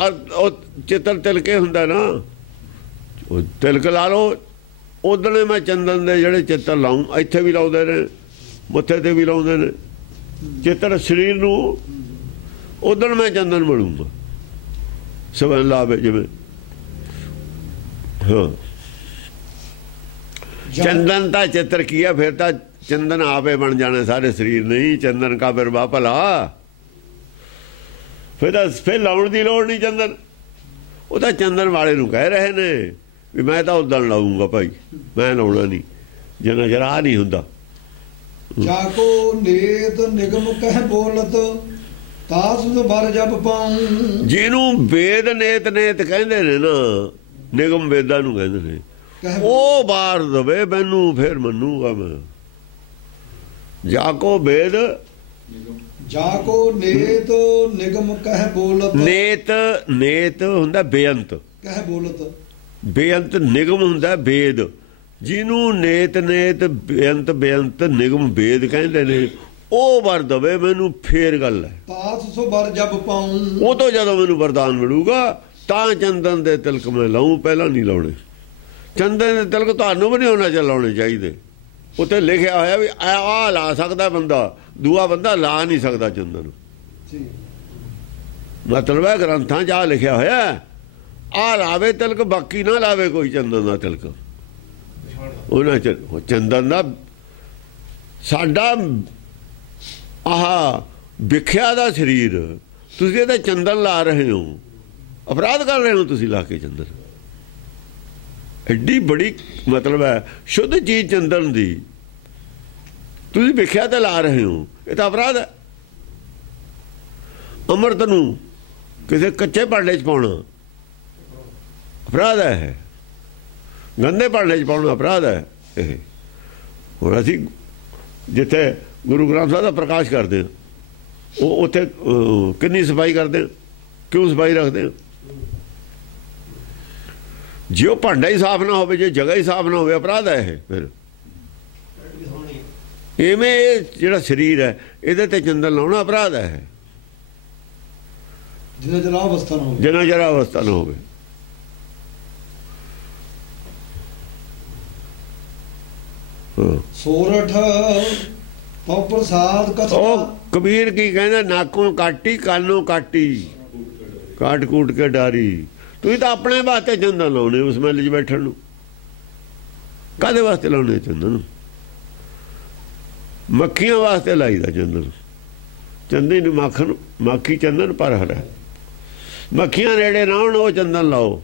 ਉਹ ਚਿੱਤਰ ਤਿਲਕੇ ਹੁੰਦਾ ਨਾ, ਉਹ ਤਿਲਕ ਲਾ ਲਓ। ਉਹਦਨੇ ਮੈਂ ਚੰਦਨ ਦੇ ਜਿਹੜੇ ਚਿੱਤਰ ਲਾਉਂ, ਇੱਥੇ ਵੀ ਲਾਉਂਦੇ ਨੇ, ਮੱਥੇ ਤੇ ਵੀ ਲਾਉਂਦੇ ਨੇ ਚਿੱਤਰ ਸਰੀਰ ਨੂੰ। ਉਦਣ ਮੈਂ ਚੰਦਨ ਬਣੂੰਗਾ, ਸਮਝ ਲਾਵੇ ਜਿਵੇਂ। ਹਾਂ, ਚੰਦਨ ਤਾਂ ਚਿੱਤਰ ਕੀਆ, ਫਿਰ ਤਾਂ ਚੰਦਨ ਆਪੇ ਬਣ ਜਾਣੇ ਸਾਰੇ ਸਰੀਰ। ਨਹੀਂ ਚੰਦਨ ਕਾ ਬਿਰਵਾ ਭਲਾ, ਫਿਰ ਲਾਉਣ ਦੀ ਲੋੜ ਨਹੀਂ ਚੰਦਨ। ਉਹ ਤਾਂ ਚੰਦਨ ਵਾਲੇ ਨੂੰ ਕਹਿ ਰਹੇ ਨੇ ਵੀ ਮੈਂ ਤਾਂ ਉਦਣ ਲਾਊਂਗਾ ਭਾਈ, ਮੈਂ ਲਾਉਣਾ ਨਹੀਂ ਜਿੰਨਾ ਚਿਰ ਆ ਨਹੀਂ ਹੁੰਦਾ। ਜਾਕੋ ਨੇਤ ਨਿਗਮ ਕਹਿ ਬੋਲਤ ਤਾਸ ਬਰ ਜਬ ਪਾਉਂ। ਜਿਹਨੂੰ ਵੇਦ ਨੇਤ ਨੇਤ ਕਹਿੰਦੇ ਨੇ ਨਾ, ਨਿਗਮ ਵੇਦਾਂ ਨੂੰ ਕਹਿੰਦੇ ਨੇ, ਉਹ ਬਾਰ ਦਵੇ ਮੈਨੂੰ, ਫਿਰ ਮੰਨੂਗਾ ਮੈਂ। ਜਾਕੋ ਵੇਦ, ਜਾਕੋ ਨੇਤ ਨਿਗਮ ਕਹਿ ਬੋਲਤ। ਨੇਤ, ਨੇਤ ਹੁੰਦਾ ਬੇਅੰਤ, ਕਹਿ ਬੋਲਤ ਬੇਅੰਤ। ਨਿਗਮ ਹੁੰਦਾ ਵੇਦ। ਜਿਹਨੂੰ ਨੇਤ ਨੇਤ ਬੇਅੰਤ ਬੇਅੰਤ ਨਿਗਮ ਵੇਦ ਕਹਿੰਦੇ ਨੇ, ਉਹ ਵਰ ਦਵੇ ਮੈਨੂੰ, ਫੇਰ ਗੱਲ ਹੈ। ਤਾਸ ਸੋ ਬਰ ਜਬ ਪਾਉਂ। ਉਹ ਤੋਂ ਜਦੋਂ ਮੈਨੂੰ ਵਰਦਾਨ ਮਿਲੂਗਾ ਤਾਂ ਚੰਦਨ ਦੇ ਤਿਲਕ ਮੈਂ ਲਾਉਂ, ਪਹਿਲਾਂ ਨਹੀਂ ਲਾਉਣੇ। ਚੰਦਨ ਦੇ ਤਿਲਕ ਤੁਹਾਨੂੰ ਵੀ ਨਹੀਂ ਹੋਣਾ ਲਾਉਣੇ ਚਾਹੀਦੇ। ਉੱਥੇ ਲਿਖਿਆ ਹੋਇਆ ਵੀ ਆਹ ਲਾ ਸਕਦਾ ਬੰਦਾ, ਦੂਆ ਬੰਦਾ ਲਾ ਨਹੀਂ ਸਕਦਾ ਚੰਦਨ। ਮਤਲਬ ਹੈ ਗ੍ਰੰਥਾਂ 'ਚ ਆਹ ਲਿਖਿਆ ਹੋਇਆ, ਆਹ ਲਾਵੇ ਤਿਲਕ, ਬਾਕੀ ਨਾ ਲਾਵੇ ਕੋਈ ਚੰਦਨ ਦਾ ਤਿਲਕ। ਉਹਨਾਂ 'ਚ ਚੰਦਨ ਦਾ ਸਾਡਾ ਆਹ ਵਿਖਿਆ ਦਾ ਸਰੀਰ, ਤੁਸੀਂ ਇਹਦਾ ਚੰਦਨ ਲਾ ਰਹੇ ਹੋ, ਅਪਰਾਧ ਕਰ ਰਹੇ ਹੋ ਤੁਸੀਂ ਲਾ ਕੇ ਚੰਦਨ। ਐਡੀ ਬੜੀ ਮਤਲਬ ਹੈ ਸ਼ੁੱਧ ਚੀਜ਼ ਚੰਦਨ ਦੀ, ਤੁਸੀਂ ਵਿਖਿਆ ਤੇ ਲਾ ਰਹੇ ਹੋ, ਇਹ ਤਾਂ ਅਪਰਾਧ ਹੈ। ਅੰਮ੍ਰਿਤ ਨੂੰ ਕਿਸੇ ਕੱਚੇ ਭਾਂਡੇ 'ਚ ਪਾਉਣਾ ਅਪਰਾਧ ਹੈ, ਗੰਦੇ ਭਾਂਡੇ 'ਚ ਪਾਉਣਾ ਅਪਰਾਧ ਹੈ। ਇਹ ਹੁਣ ਅਸੀਂ ਜਿੱਥੇ ਗੁਰੂ ਗ੍ਰੰਥ ਸਾਹਿਬ ਦਾ ਪ੍ਰਕਾਸ਼ ਕਰਦੇ ਹਾਂ, ਉਹ ਉੱਥੇ ਕਿੰਨੀ ਸਫਾਈ ਕਰਦੇ, ਕਿਉਂ ਸਫਾਈ ਰੱਖਦੇ? ਜੇ ਉਹ ਭਾਂਡਾ ਹੀ ਸਾਫ਼ ਨਾ ਹੋਵੇ, ਜੇ ਜਗ੍ਹਾ ਹੀ ਸਾਫ਼ ਨਾ ਹੋਵੇ, ਅਪਰਾਧ ਹੈ ਇਹ। ਫਿਰ ਇਵੇਂ ਇਹ ਜਿਹੜਾ ਸਰੀਰ ਹੈ, ਇਹਦੇ ਤੇ ਚੰਦਨ ਲਾਉਣਾ ਅਪਰਾਧ ਹੈ, ਜਿੰਨਾ ਜਰਾ ਅਵਸਥਾ ਨਾ ਹੋਵੇ। ਜਿੰਨਾ ਜਰਾ ਅਵਸਥਾ ਨਾ ਹੋਵੇ। ਸੋਰਠ ਤਉ ਪ੍ਰਸਾਦ ਕਥਾ। ਉਹ ਕਬੀਰ ਕੀ ਕਹਿੰਦਾ, ਨਾਕੋਂ ਕਾਟੀ ਕਾਨੋਂ ਕਾਟੀ, ਕਾਟ ਕੂਟ ਕੇ ਡਾਰੀ। ਤੁਸੀਂ ਤਾਂ ਆਪਣੇ ਵਾਸਤੇ ਚੰਦਨ ਲਾਉਣੇ ਉਸ ਮਹਿਲ 'ਚ ਬੈਠਣ ਨੂੰ, ਕਾਹਦੇ ਵਾਸਤੇ ਲਾਉਣੇ ਚੰਦਨ? ਮੱਖੀਆਂ ਵਾਸਤੇ ਲਾਈਦਾ ਚੰਦਨ। ਚੰਦਨ ਨੂੰ ਮੱਖਣ, ਮੱਖੀ ਚੰਦਨ ਪਰ ਹਰਾ। ਮੱਖੀਆਂ ਨੇੜੇ ਨਾ ਆਉਣ, ਉਹ ਚੰਦਨ ਲਾਓ।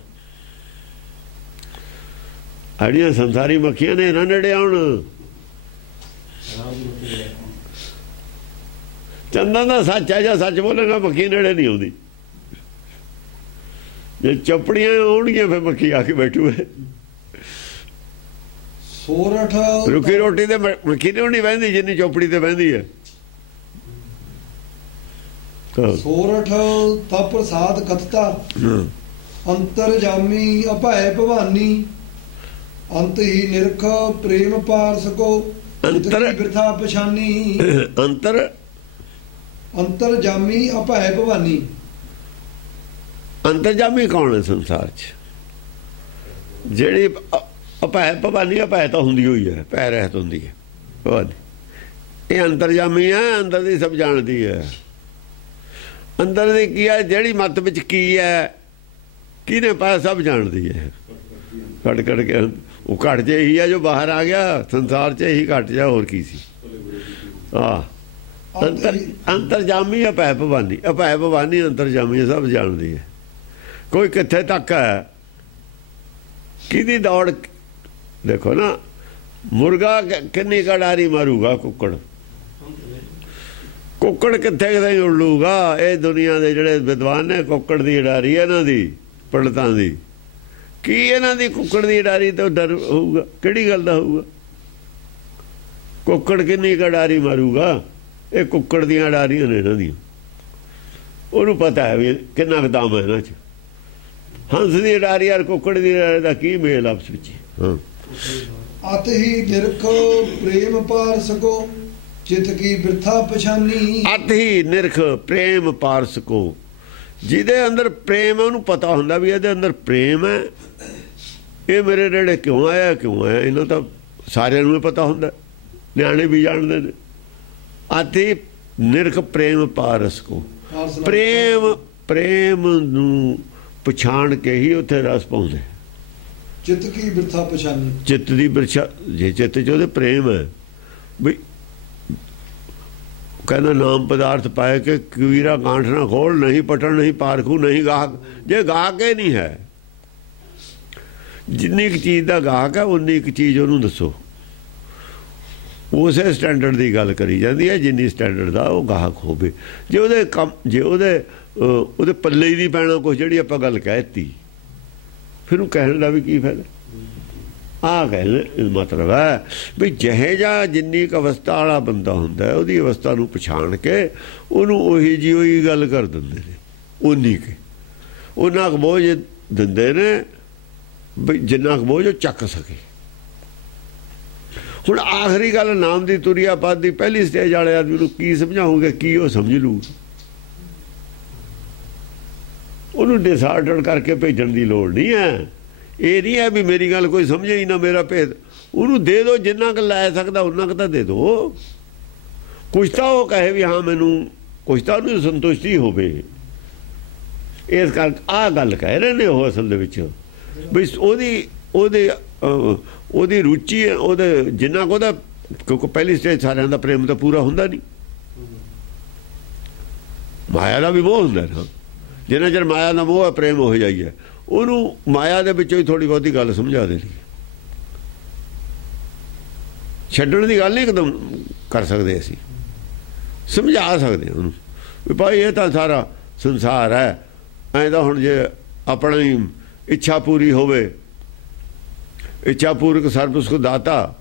ਜਿਹੜੀਆਂ ਸੰਸਾਰੀ ਮੱਖੀਆਂ ਨੇ ਇਹਨਾਂ ਨੇੜੇ ਆਉਣ। ਚੰਦਨ ਦਾ ਸੱਚ ਹੈ, ਜਾਂ ਸੱਚ ਬੋਲੇਗਾ ਮੱਖੀ ਨੇੜੇ ਨਹੀਂ ਆਉਂਦੀ। ਜੇ ਚਪੜੀਆਂ ਆਉਣਗੀਆਂ ਫਿਰ ਮੱਖੀ ਆ ਕੇ ਬੈਠੂਗੇ। ਸੋਰਠ ਰੁੱਖੀ ਰੋਟੀ ਤੇ ਮੱਖੀ ਨਹੀਂ ਬਹਿੰਦੀ ਜਿੰਨੀ ਚੋਪੜੀ ਤੇ ਬਹਿੰਦੀ ਹੈ। ਸੋਰਠ ਤਾ ਪ੍ਰਸਾਦ ਕਥਤਾ, ਅੰਤਰ ਜਾਮੀ ਅਭੈ ਭਵਾਨੀ। ਅੰਤ ਹੀ ਨਿਰਖ ਪ੍ਰੇਮ ਪਾਰਸ ਕੋ, ਅੰਤਰ ਬਿਰਥਾ ਪਛਾਨੀ। ਅੰਤਰ ਜਾਮੀ ਅਭੈ ਭਵਾਨੀ। ਅੰਤਰਜਾਮੀ ਕੌਣ ਹੈ ਸੰਸਾਰ 'ਚ? ਜਿਹੜੀ ਅਭੈ ਭਵਾਨੀ, ਅਭੈ ਤਾਂ ਹੁੰਦੀ ਹੋਈ ਹੈ, ਭੈ ਰਹਿਤ ਹੁੰਦੀ ਹੈ ਭਵਾਨੀ। ਇਹ ਅੰਤਰਜਾਮੀ ਹੈ, ਅੰਦਰ ਦੀ ਸਭ ਜਾਣਦੀ ਹੈ। ਅੰਦਰ ਦੀ ਕੀ ਹੈ, ਜਿਹੜੀ ਮੱਤ ਵਿੱਚ ਕੀ ਹੈ, ਕਿਹਨੇ ਪਾਇਆ, ਸਭ ਜਾਣਦੀ ਹੈ। ਕੱਢ ਕੱਢ ਕੇ ਉਹ ਘਟ ਜੇ ਇਹੀ ਹੈ ਜੋ ਬਾਹਰ ਆ ਗਿਆ ਸੰਸਾਰ 'ਚ, ਇਹੀ ਘਟ ਜਾ, ਹੋਰ ਕੀ ਸੀ? ਅੰਤਰਜਾਮੀ ਅਭੈ ਭਵਾਨੀ। ਅਭੈ ਭਵਾਨੀ ਅੰਤਰਜਾਮੀ ਸਭ ਜਾਣਦੀ ਹੈ। ਕੋਈ ਕਿੱਥੇ ਤੱਕ ਹੈ, ਕਿਹਦੀ ਦੌੜ। ਦੇਖੋ ਨਾ, ਮੁਰਗਾ ਕਿੰਨੀ ਕੜਾਰੀ ਮਾਰੂਗਾ, ਕੁੱਕੜ ਕਿੱਥੇ ਕਿਤੇ ਉੜੂਗਾ। ਇਹ ਦੁਨੀਆ ਦੇ ਜਿਹੜੇ ਵਿਦਵਾਨ ਨੇ, ਕੁੱਕੜ ਦੀ ਉਡਾਰੀ ਇਹਨਾਂ ਦੀ, ਪੰਡਤਾਂ ਦੀ, ਕੀ ਇਹਨਾਂ ਦੀ ਕੁੱਕੜ ਦੀ ਉਡਾਰੀ ਤੋਂ ਡਰ ਹੋਊਗਾ? ਕਿਹੜੀ ਗੱਲ ਦਾ ਹੋਊਗਾ? ਕੁੱਕੜ ਕਿੰਨੀ ਕੜਾਰੀ ਮਾਰੂਗਾ? ਇਹ ਕੁੱਕੜ ਦੀਆਂ ਉਡਾਰੀਆਂ ਨੇ ਇਹਨਾਂ ਦੀਆਂ। ਉਹਨੂੰ ਪਤਾ ਹੈ ਵੀ ਕਿੰਨਾ ਕੁ ਦਮ ਹੈ ਇਹਨਾਂ 'ਚ। ਹੰਸ ਦੀ ਉਡਾਰੀ ਯਾਰ ਕੁੱਕੜ ਦੀ ਉਡਾਰੀ ਦਾ ਕੀ ਮੇਲ ਆਪਸ ਵਿੱਚ? ਅਤ ਹੀ ਨਿਰਖ ਪ੍ਰੇਮ ਪਾਰਸ ਕੋ, ਚਿਤ ਕੀ ਬਿਰਥਾ ਪਛਾਨੀ। ਅਤ ਹੀ ਨਿਰਖ ਪ੍ਰੇਮ ਪਾਰਸ ਕੋ, ਜਿਹਦੇ ਅੰਦਰ ਪ੍ਰੇਮ ਹੈ ਉਹਨੂੰ ਪਤਾ ਹੁੰਦਾ ਵੀ ਇਹਦੇ ਅੰਦਰ ਪ੍ਰੇਮ ਹੈ। ਇਹ ਮੇਰੇ ਨੇੜੇ ਕਿਉਂ ਆਇਆ, ਕਿਉਂ ਆਇਆ? ਇਹਨਾਂ ਤਾਂ ਸਾਰਿਆਂ ਨੂੰ ਪਤਾ ਹੁੰਦਾ, ਨਿਆਣੇ ਵੀ ਜਾਣਦੇ ਨੇ। ਅਤ ਹੀ ਨਿਰਖ ਪ੍ਰੇਮ ਪਾਰਸ ਕੋ, ਪ੍ਰੇਮ ਨੂੰ ਪਛਾਣ ਕੇ ਹੀ ਉੱਥੇ ਰਸ ਪਾਉਂਦੇ। ਚਿੱਤ ਕੀ ਬਿਰਥਾ ਪਛਾਨੀ। ਚਿੱਤ ਦੀ ਬਿਰਛਾ, ਜੇ ਚਿੱਤ 'ਚ ਉਹਦੇ ਪ੍ਰੇਮ ਹੈ ਵੀ ਕਹਿੰਦਾ ਨਾਮ ਪਦਾਰਥ ਪਾਏ ਕਿ ਕਬੀਰਾ ਗਾਂਠ ਨਾ ਖੋਲ, ਨਹੀਂ ਪਟਣ ਨਹੀਂ ਪਾਰਖੂ ਨਹੀਂ ਗਾਹਕ। ਜੇ ਗਾਹਕ ਹੀ ਨਹੀਂ ਹੈ, ਜਿੰਨੀ ਕੁ ਚੀਜ਼ ਦਾ ਗਾਹਕ ਹੈ ਉਨੀ ਕੁ ਚੀਜ਼ ਉਹਨੂੰ ਦੱਸੋ। ਉਸੇ ਸਟੈਂਡਰਡ ਦੀ ਗੱਲ ਕਰੀ ਜਾਂਦੀ ਹੈ ਜਿੰਨੀ ਸਟੈਂਡਰਡ ਦਾ ਉਹ ਗਾਹਕ ਹੋਵੇ। ਜੇ ਉਹਦੇ ਕੰਮ, ਜੇ ਉਹਦੇ ਪੱਲੇ ਹੀ ਨਹੀਂ ਪੈਣਾ ਕੁਛ, ਜਿਹੜੀ ਆਪਾਂ ਗੱਲ ਕਹਿ ਦਿੱਤੀ, ਫਿਰ ਉਹ ਕਹਿਣ ਦਾ ਵੀ ਕੀ ਫਾਇਦਾ? ਆਹ ਕਹਿਣ ਮਤਲਬ ਹੈ ਵੀ ਜਿਹੇ ਜਿਹਾ ਜਿੰਨੀ ਕੁ ਅਵਸਥਾ ਵਾਲਾ ਬੰਦਾ ਹੁੰਦਾ ਉਹਦੀ ਅਵਸਥਾ ਨੂੰ ਪਛਾਣ ਕੇ ਉਹਨੂੰ ਉਹੀ ਜਿਹੀ ਉਹੀ ਗੱਲ ਕਰ ਦਿੰਦੇ ਨੇ। ਉਨੀ ਕੁ ਉਹਨਾਂ ਕੁ ਬੋਝ ਦਿੰਦੇ ਨੇ ਵੀ ਜਿੰਨਾ ਕੁ ਬੋਝ ਉਹ ਚੱਕ ਸਕੇ। ਹੁਣ ਆਖਰੀ ਗੱਲ ਨਾਮ ਦੀ ਤੁਰਿਆ ਪਦ ਦੀ ਪਹਿਲੀ ਸਟੇਜ ਵਾਲੇ ਆਦਮੀ ਨੂੰ ਕੀ ਸਮਝਾਉਂਗੇ, ਕੀ ਉਹ ਸਮਝ ਲੂ? ਉਹਨੂੰ ਡਿਸਆਰਡਰ ਕਰਕੇ ਭੇਜਣ ਦੀ ਲੋੜ ਨਹੀਂ ਹੈ। ਇਹ ਨਹੀਂ ਹੈ ਵੀ ਮੇਰੀ ਗੱਲ ਕੋਈ ਸਮਝੇ ਹੀ ਨਾ, ਮੇਰਾ ਭੇਦ। ਉਹਨੂੰ ਦੇ ਦਿਓ ਜਿੰਨਾ ਕੁ ਲੈ ਸਕਦਾ ਉਹਨਾਂ ਕੁ ਤਾਂ ਦੇ ਦਿਓ। ਕੁਛ ਤਾਂ ਉਹ ਕਹੇ ਵੀ ਹਾਂ ਮੈਨੂੰ, ਕੁਛ ਤਾਂ ਉਹਨੂੰ ਸੰਤੁਸ਼ਟੀ ਹੋਵੇ। ਇਸ ਕਰਕੇ ਆਹ ਗੱਲ ਕਹਿ ਰਹੇ ਨੇ ਉਹ ਅਸਲ ਦੇ ਵਿੱਚ ਵੀ ਉਹਦੀ ਰੁਚੀ ਹੈ, ਉਹਦੇ ਜਿੰਨਾ ਕੁ ਉਹਦਾ, ਕਿਉਂਕਿ ਪਹਿਲੀ ਸਟੇਜ ਸਾਰਿਆਂ ਦਾ ਪ੍ਰੇਮ ਤਾਂ ਪੂਰਾ ਹੁੰਦਾ ਨਹੀਂ, ਮਾਇਆ ਦਾ ਵੀ ਮੋਹ ਹੁੰਦਾ ਨਾ। ਜਿੰਨਾ ਚਿਰ ਮਾਇਆ ਦਾ ਮੋਹ ਹੈ ਪ੍ਰੇਮ ਹੋ ਜਾਈਏ, ਉਹਨੂੰ ਮਾਇਆ ਦੇ ਵਿੱਚੋਂ ਹੀ ਥੋੜ੍ਹੀ ਬਹੁਤੀ ਗੱਲ ਸਮਝਾ ਦੇਣੀ। ਛੱਡਣ ਦੀ ਗੱਲ ਨਹੀਂ ਇੱਕਦਮ ਕਰ ਸਕਦੇ, ਅਸੀਂ ਸਮਝਾ ਸਕਦੇ ਉਹਨੂੰ ਵੀ ਭਾਈ ਇਹ ਤਾਂ ਸਾਰਾ ਸੰਸਾਰ ਹੈ। ਐਂ ਤਾਂ ਹੁਣ ਜੇ ਆਪਣੀ ਇੱਛਾ ਪੂਰੀ ਹੋਵੇ, ਇੱਛਾ ਪੂਰਕ ਸਰਬ ਸੁਖ ਦਾਤਾ,